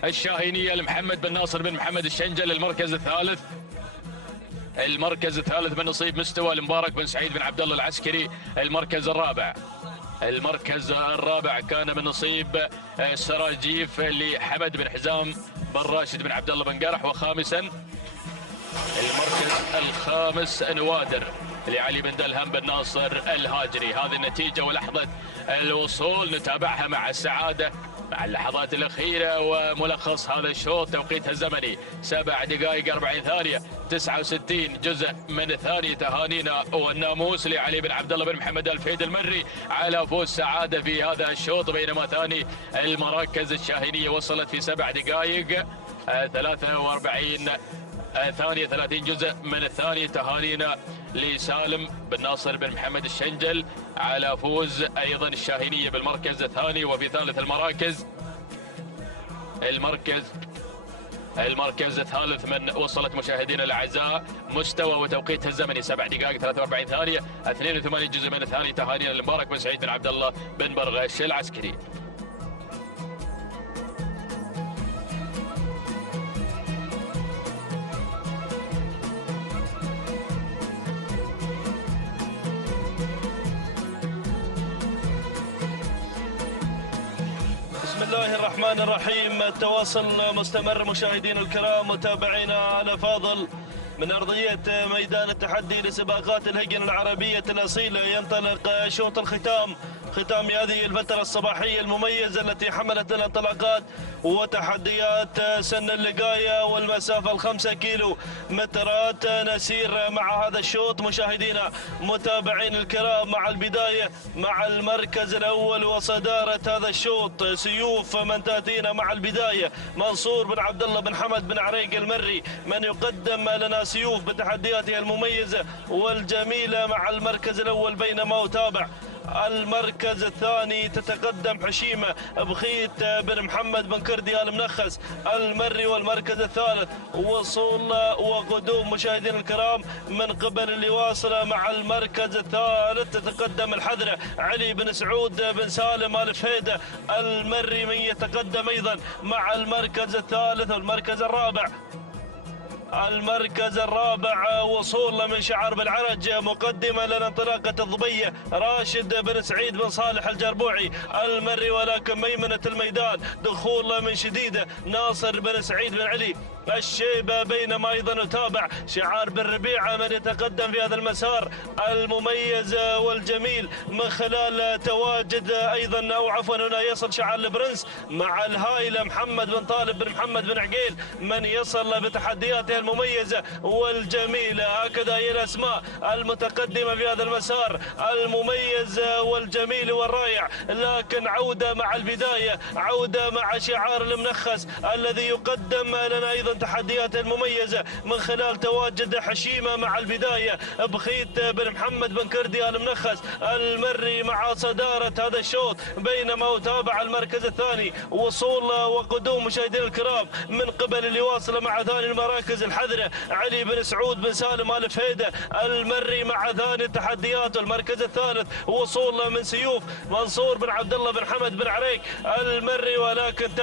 الشاهينيه لمحمد بن ناصر بن محمد الشنجل. المركز الثالث من نصيب مستوى لمبارك بن سعيد بن عبد الله العسكري. المركز الرابع كان من نصيب سراجيف لحمد بن حزام بن راشد بن عبد الله بن قرح. وخامسا المركز الخامس نوادر لعلي بن دلهم بن ناصر الهاجري. هذه النتيجه ولحظه الوصول نتابعها مع السعاده مع اللحظات الأخيرة وملخص هذا الشوط. توقيتها الزمني 7 دقائق 40 ثانية 69 جزء من الثانية. تهانينا والناموس لعلي بن عبد الله بن محمد الفهيد المري على فوز سعادة في هذا الشوط. بينما ثاني المراكز الشاهينية وصلت في 7 دقائق 43 ثانية 30 جزء من الثانية. تهانينا لسالم بن ناصر بن محمد الشنجل على فوز أيضا الشاهينية بالمركز الثاني. وفي ثالث المركز الثالث من وصلت مشاهدينا الأعزاء مستوى وتوقيتها الزمني 7 دقائق 43 ثانية 82 جزء من الثانية. تهانينا لمبارك بن سعيد بن عبد الله بن برغش العسكري. بسم الله الرحمن الرحيم. التواصل مستمر مشاهدينا الكرام متابعينا الافاضل من ارضيه ميدان التحدي لسباقات الهجن العربيه الاصيله. ينطلق شوط الختام، ختام هذه الفتره الصباحيه المميزه التي حملت الانطلاقات وتحديات سن اللقايه والمسافه 5 كيلو مترات. نسير مع هذا الشوط مشاهدينا متابعين الكرام مع البدايه مع المركز الاول وصداره هذا الشوط. سيوف من تاتينا مع البدايه منصور بن عبد الله بن حمد بن عريق المري من يقدم لنا سيوف بتحدياته المميزه والجميله مع المركز الاول. بينما وتابع المركز الثاني تتقدم حشيمة بخيت بن محمد بن كردي المنخس المري. والمركز الثالث وصول وقدوم مشاهدينا الكرام من قبل اللي واصله. مع المركز الثالث تتقدم الحذرة علي بن سعود بن سالم الفهيد المري من يتقدم ايضا مع المركز الثالث. والمركز الرابع وصول من شعر بالعرج مقدمة للانطلاقة الضبية راشد بن سعيد بن صالح الجربوعي المري. ولكن ميمنة الميدان دخول من شديدة ناصر بن سعيد بن علي الشيبة، بينما أيضا نتابع شعار بن ربيعة من يتقدم في هذا المسار المميز والجميل من خلال تواجد أيضا أو عفوا هنا يصل شعار البرنس مع الهائلة محمد بن طالب بن محمد بن عقيل من يصل بتحدياته المميزة والجميلة. هكذا هي الأسماء المتقدمة في هذا المسار المميز والجميل والرائع. لكن عودة مع البداية، عودة مع شعار المنخس الذي يقدم لنا أيضا تحديات المميزة من خلال تواجد حشيمة مع البداية، بخيت بن محمد بن كردي المنخس المري مع صدارة هذا الشوط، بينما أتابع المركز الثاني وصول وقدوم مشاهدينا الكرام من قبل اللي واصل مع ثاني المراكز الحذرة علي بن سعود بن سالم آل فهيدة المري مع ثاني التحديات. والمركز الثالث وصول من سيوف منصور بن عبد الله بن حمد بن عريك المري، ولكن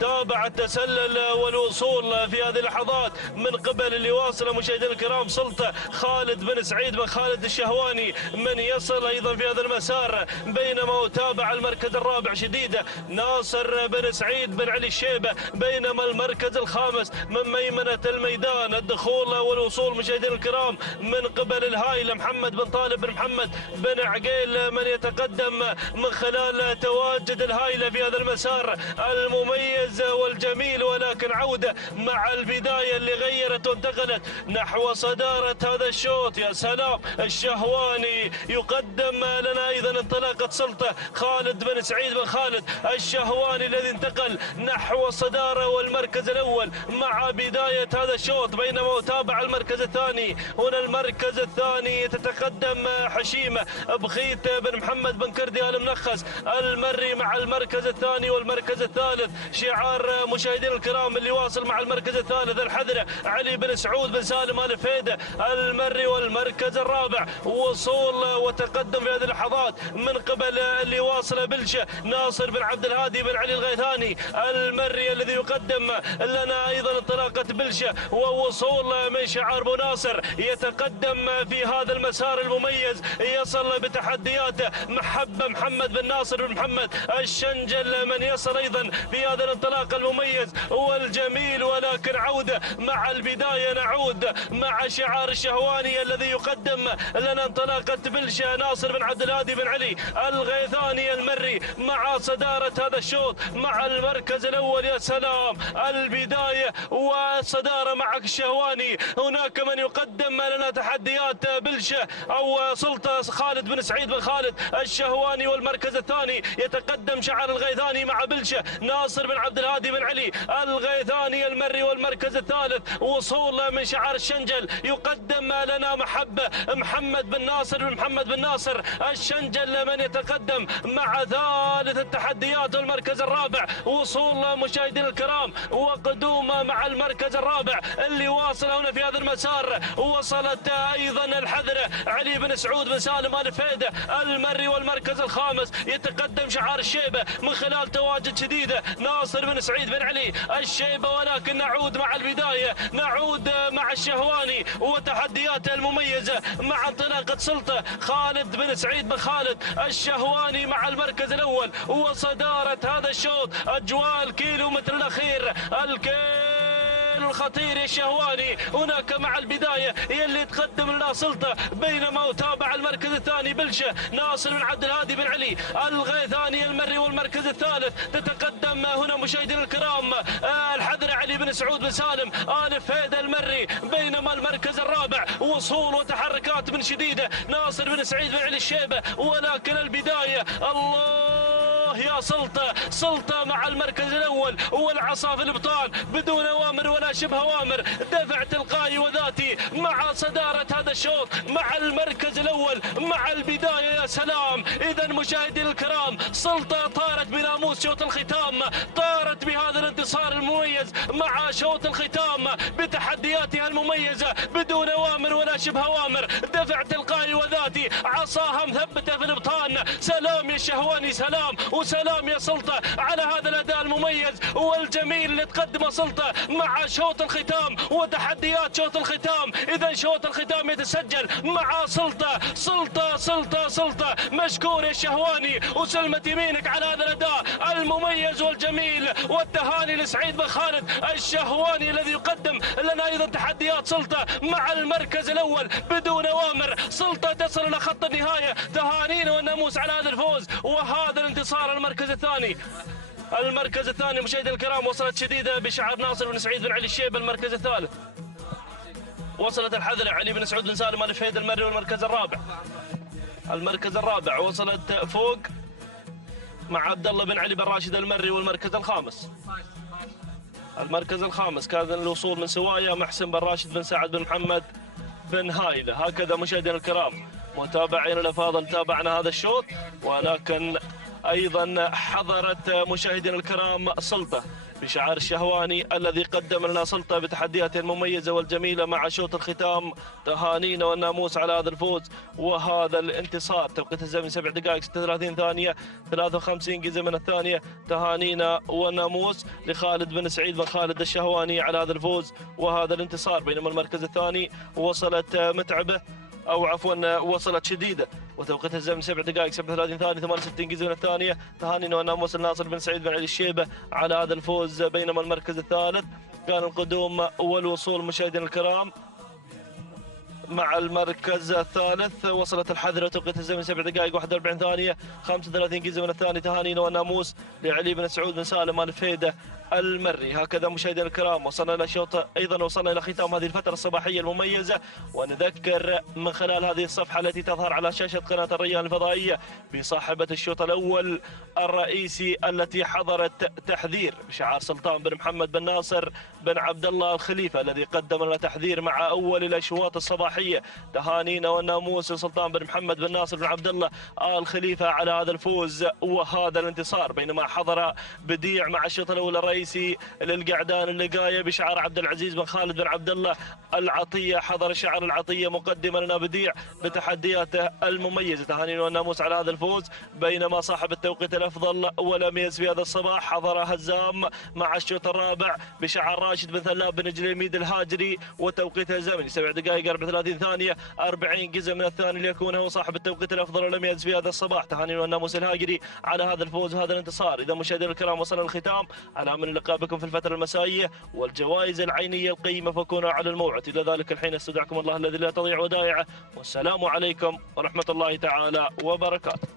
تابع التسلل والوصول في هذه اللحظات من قبل اللي واصل مشاهدينا الكرام سلطة خالد بن سعيد بن خالد الشهواني من يصل أيضا في هذا المسار، بينما أتابع المركز الرابع شديدة ناصر بن سعيد بن علي الشيبة، بينما المركز الخامس من ميمنة الميدان الدخول والوصول مشاهدينا الكرام من قبل الهائلة محمد بن طالب بن محمد بن عقيل من يتقدم من خلال تواجد الهائلة في هذا المسار المميز والجميل. ولكن عودة مع البداية اللي غيرت وانتقلت نحو صدارة هذا الشوط. يا سلام، الشهواني يقدم لنا أيضا انطلاقة سلطة خالد بن سعيد بن خالد الشهواني الذي انتقل نحو الصدارة والمركز الأول مع بداية هذا الشوط، بينما أتابع المركز الثاني. هنا المركز الثاني تتقدم حشيمة بخيت بن محمد بن كردي المنخس المري مع المركز الثاني. والمركز الثالث شعار مشاهدينا الكرام اللي واصل مع المركز الثالث الحذرة علي بن سعود بن سالم آل فهيدة المري. والمركز الرابع وصول وتقدم في هذه اللحظات من قبل اللي واصل بلشة ناصر بن عبد الهادي بن علي الغيثاني المري الذي يقدم لنا أيضا انطلاقة بلشة ووصول من شعار بو ناصر يتقدم في هذا المسار المميز، يصل بتحدياته محبة محمد بن ناصر بن محمد الشنجل من يصل أيضا في هذا الانطلاق المميز والجميل. ولكن عودة مع البداية، نعود مع شعار الشهواني الذي يقدم لنا انطلاقة بلشة ناصر بن عبد الهادي بن علي الغيثاني المري مع صدارة هذا الشوط مع المركز الأول. يا سلام، البداية والصدارة مع الشهواني. هناك من يقدم لنا تحديات بلشة أو سلطة خالد بن سعيد بن خالد الشهواني، والمركز الثاني يتقدم شعار الغيثاني مع بلشة ناصر بن عبد الهادي بن علي الغيثاني المري. والمركز الثالث وصول من شعار الشنجل يقدم لنا محبة محمد بن ناصر بن محمد بن ناصر الشنجل من يتقدم مع ثالث التحديات. والمركز الرابع وصول مشاهدينا الكرام وقدوم مع المركز الرابع اللي واصل هنا في هذا المسار. وصلت ايضا الحذرة علي بن سعود بن سالم آل فهيدة المري. والمركز الخامس يتقدم شعار الشيبة من خلال تواجد شديدة ناصر بن سعيد بن علي الشيبة. ولكن نعود مع البداية، نعود مع الشهواني وتحدياته المميزة مع انطلاقة سلطة خالد بن سعيد بن خالد الشهواني مع المركز الأول وصدارة هذا الشوط. أجواء الكيلومتر الأخير، الخطير الشهواني هناك مع البداية يلي يتقدم لنا سلطة، بينما أتابع المركز الثاني بلشة ناصر بن عبد الهادي بن علي الغيثاني المري. والمركز الثالث تتقدم هنا مشاهدينا الكرام الحذرة علي بن سعود بن سالم آل فهيدة المري، بينما المركز الرابع وصول وتحركات من شديدة ناصر بن سعيد بن علي الشيبة. ولكن البداية الله يا سلطة مع المركز الأول والعصا في الإبطال بدون أوامر ولا شبه أوامر، دفع تلقائي وذاتي مع صدارة هذا الشوط مع المركز الأول مع البداية. يا سلام، إذا مشاهدينا الكرام سلطة طارت بناموس شوط الختام، طارت بهذا الانتصار المميز مع شوط الختام بتحدياتها المميزة بدون أوامر ولا شبه أوامر، دفع تلقائي وذاتي، عصاها مثبتة في الإبطال. سلام سلام يا الشهواني، سلام وسلام يا سلطة على هذا الأداء المميز والجميل اللي تقدمه سلطة مع شوط الختام وتحديات شوط الختام. إذا شوط الختام يتسجل مع سلطة. سلطة مشكور يا الشهواني، وسلمة يمينك على هذا الأداء المميز والجميل. والتهاني لسعيد بن خالد الشهواني الذي يقدم لنا أيضا تحديات سلطة مع المركز الأول بدون أوامر. سلطة تصل إلى خط النهاية، تهانينا والناموس على هذا الفوز وهذا الانتصار. المركز الثاني مشاهدينا الكرام وصلت شديدة بشعار ناصر بن سعيد بن علي الشيبة. المركز الثالث وصلت الحذرة علي بن سعود بن سالم آل فهيد المري. والمركز الرابع وصلت فوق مع عبد الله بن علي بن راشد المري. والمركز الخامس كان الوصول من سوايا محسن بن راشد بن سعد بن محمد بن هايلة. هكذا مشاهدينا الكرام متابعينا الأفاضل تابعنا هذا الشوط، ولكن أيضا حضرت مشاهدينا الكرام سلطة بشعار الشهواني الذي قدم لنا سلطة بتحدياته المميزة والجميلة مع شوط الختام. تهانينا والناموس على هذا الفوز وهذا الانتصار. توقيت الزمن 7 دقائق 36 ثانية 53 جزء من الثانية. تهانينا والناموس لخالد بن سعيد بن خالد الشهواني على هذا الفوز وهذا الانتصار. بينما المركز الثاني وصلت متعبة أو عفوا وصلت شديدة وتوقيت الزمن 7 دقائق 37 ثانية 68 جزء من الثانية. تهانينا والناموس الناصر بن سعيد بن علي الشيبة على هذا الفوز. بينما المركز الثالث كان القدوم والوصول مشاهدينا الكرام مع المركز الثالث وصلت الحذرة وتوقيت الزمن 7 دقائق 41 ثانية 35 جزء من الثاني. تهانينا والناموس لعلي بن سعود بن سالم آل فهيد المري. هكذا مشاهدينا الكرام وصلنا إلى شوط، أيضا وصلنا إلى ختام هذه الفترة الصباحية المميزة. ونذكر من خلال هذه الصفحة التي تظهر على شاشة قناة الريان الفضائية بصاحبة الشوط الأول الرئيسي التي حضرت تحذير بشعار سلطان بن محمد بن ناصر بن عبد الله الخليفة الذي قدم لنا تحذير مع أول الأشواط الصباحية. تهانينا والناموس لسلطان بن محمد بن ناصر بن عبد الله الخليفة على هذا الفوز وهذا الانتصار. بينما حضر بديع مع الشوط الأول الرئيسي للقعدان اللقاية بشعار عبد العزيز بن خالد بن عبد الله العطية. حضر شعار العطية مقدما لنا بديع بتحدياته المميزة. تهانينا والناموس على هذا الفوز. بينما صاحب التوقيت الأفضل والأميز في هذا الصباح حضر هزام مع الشوط الرابع بشعار راشد بن ثلاب بن جليميد الهاجري وتوقيتها الزمني 7 دقائق 34 ثانية 40 جزء من الثاني ليكون هو صاحب التوقيت الأفضل والأميز في هذا الصباح. تهانينا والناموس الهاجري على هذا الفوز وهذا الانتصار. إذا مشاهدينا الكرام وصلنا الختام، على من اللقاء بكم في الفترة المسائية والجوائز العينية القيمة فكونوا على الموعد. إلى ذلك الحين استودعكم الله الذي لا تضيع ودائعه، والسلام عليكم ورحمة الله تعالى وبركاته.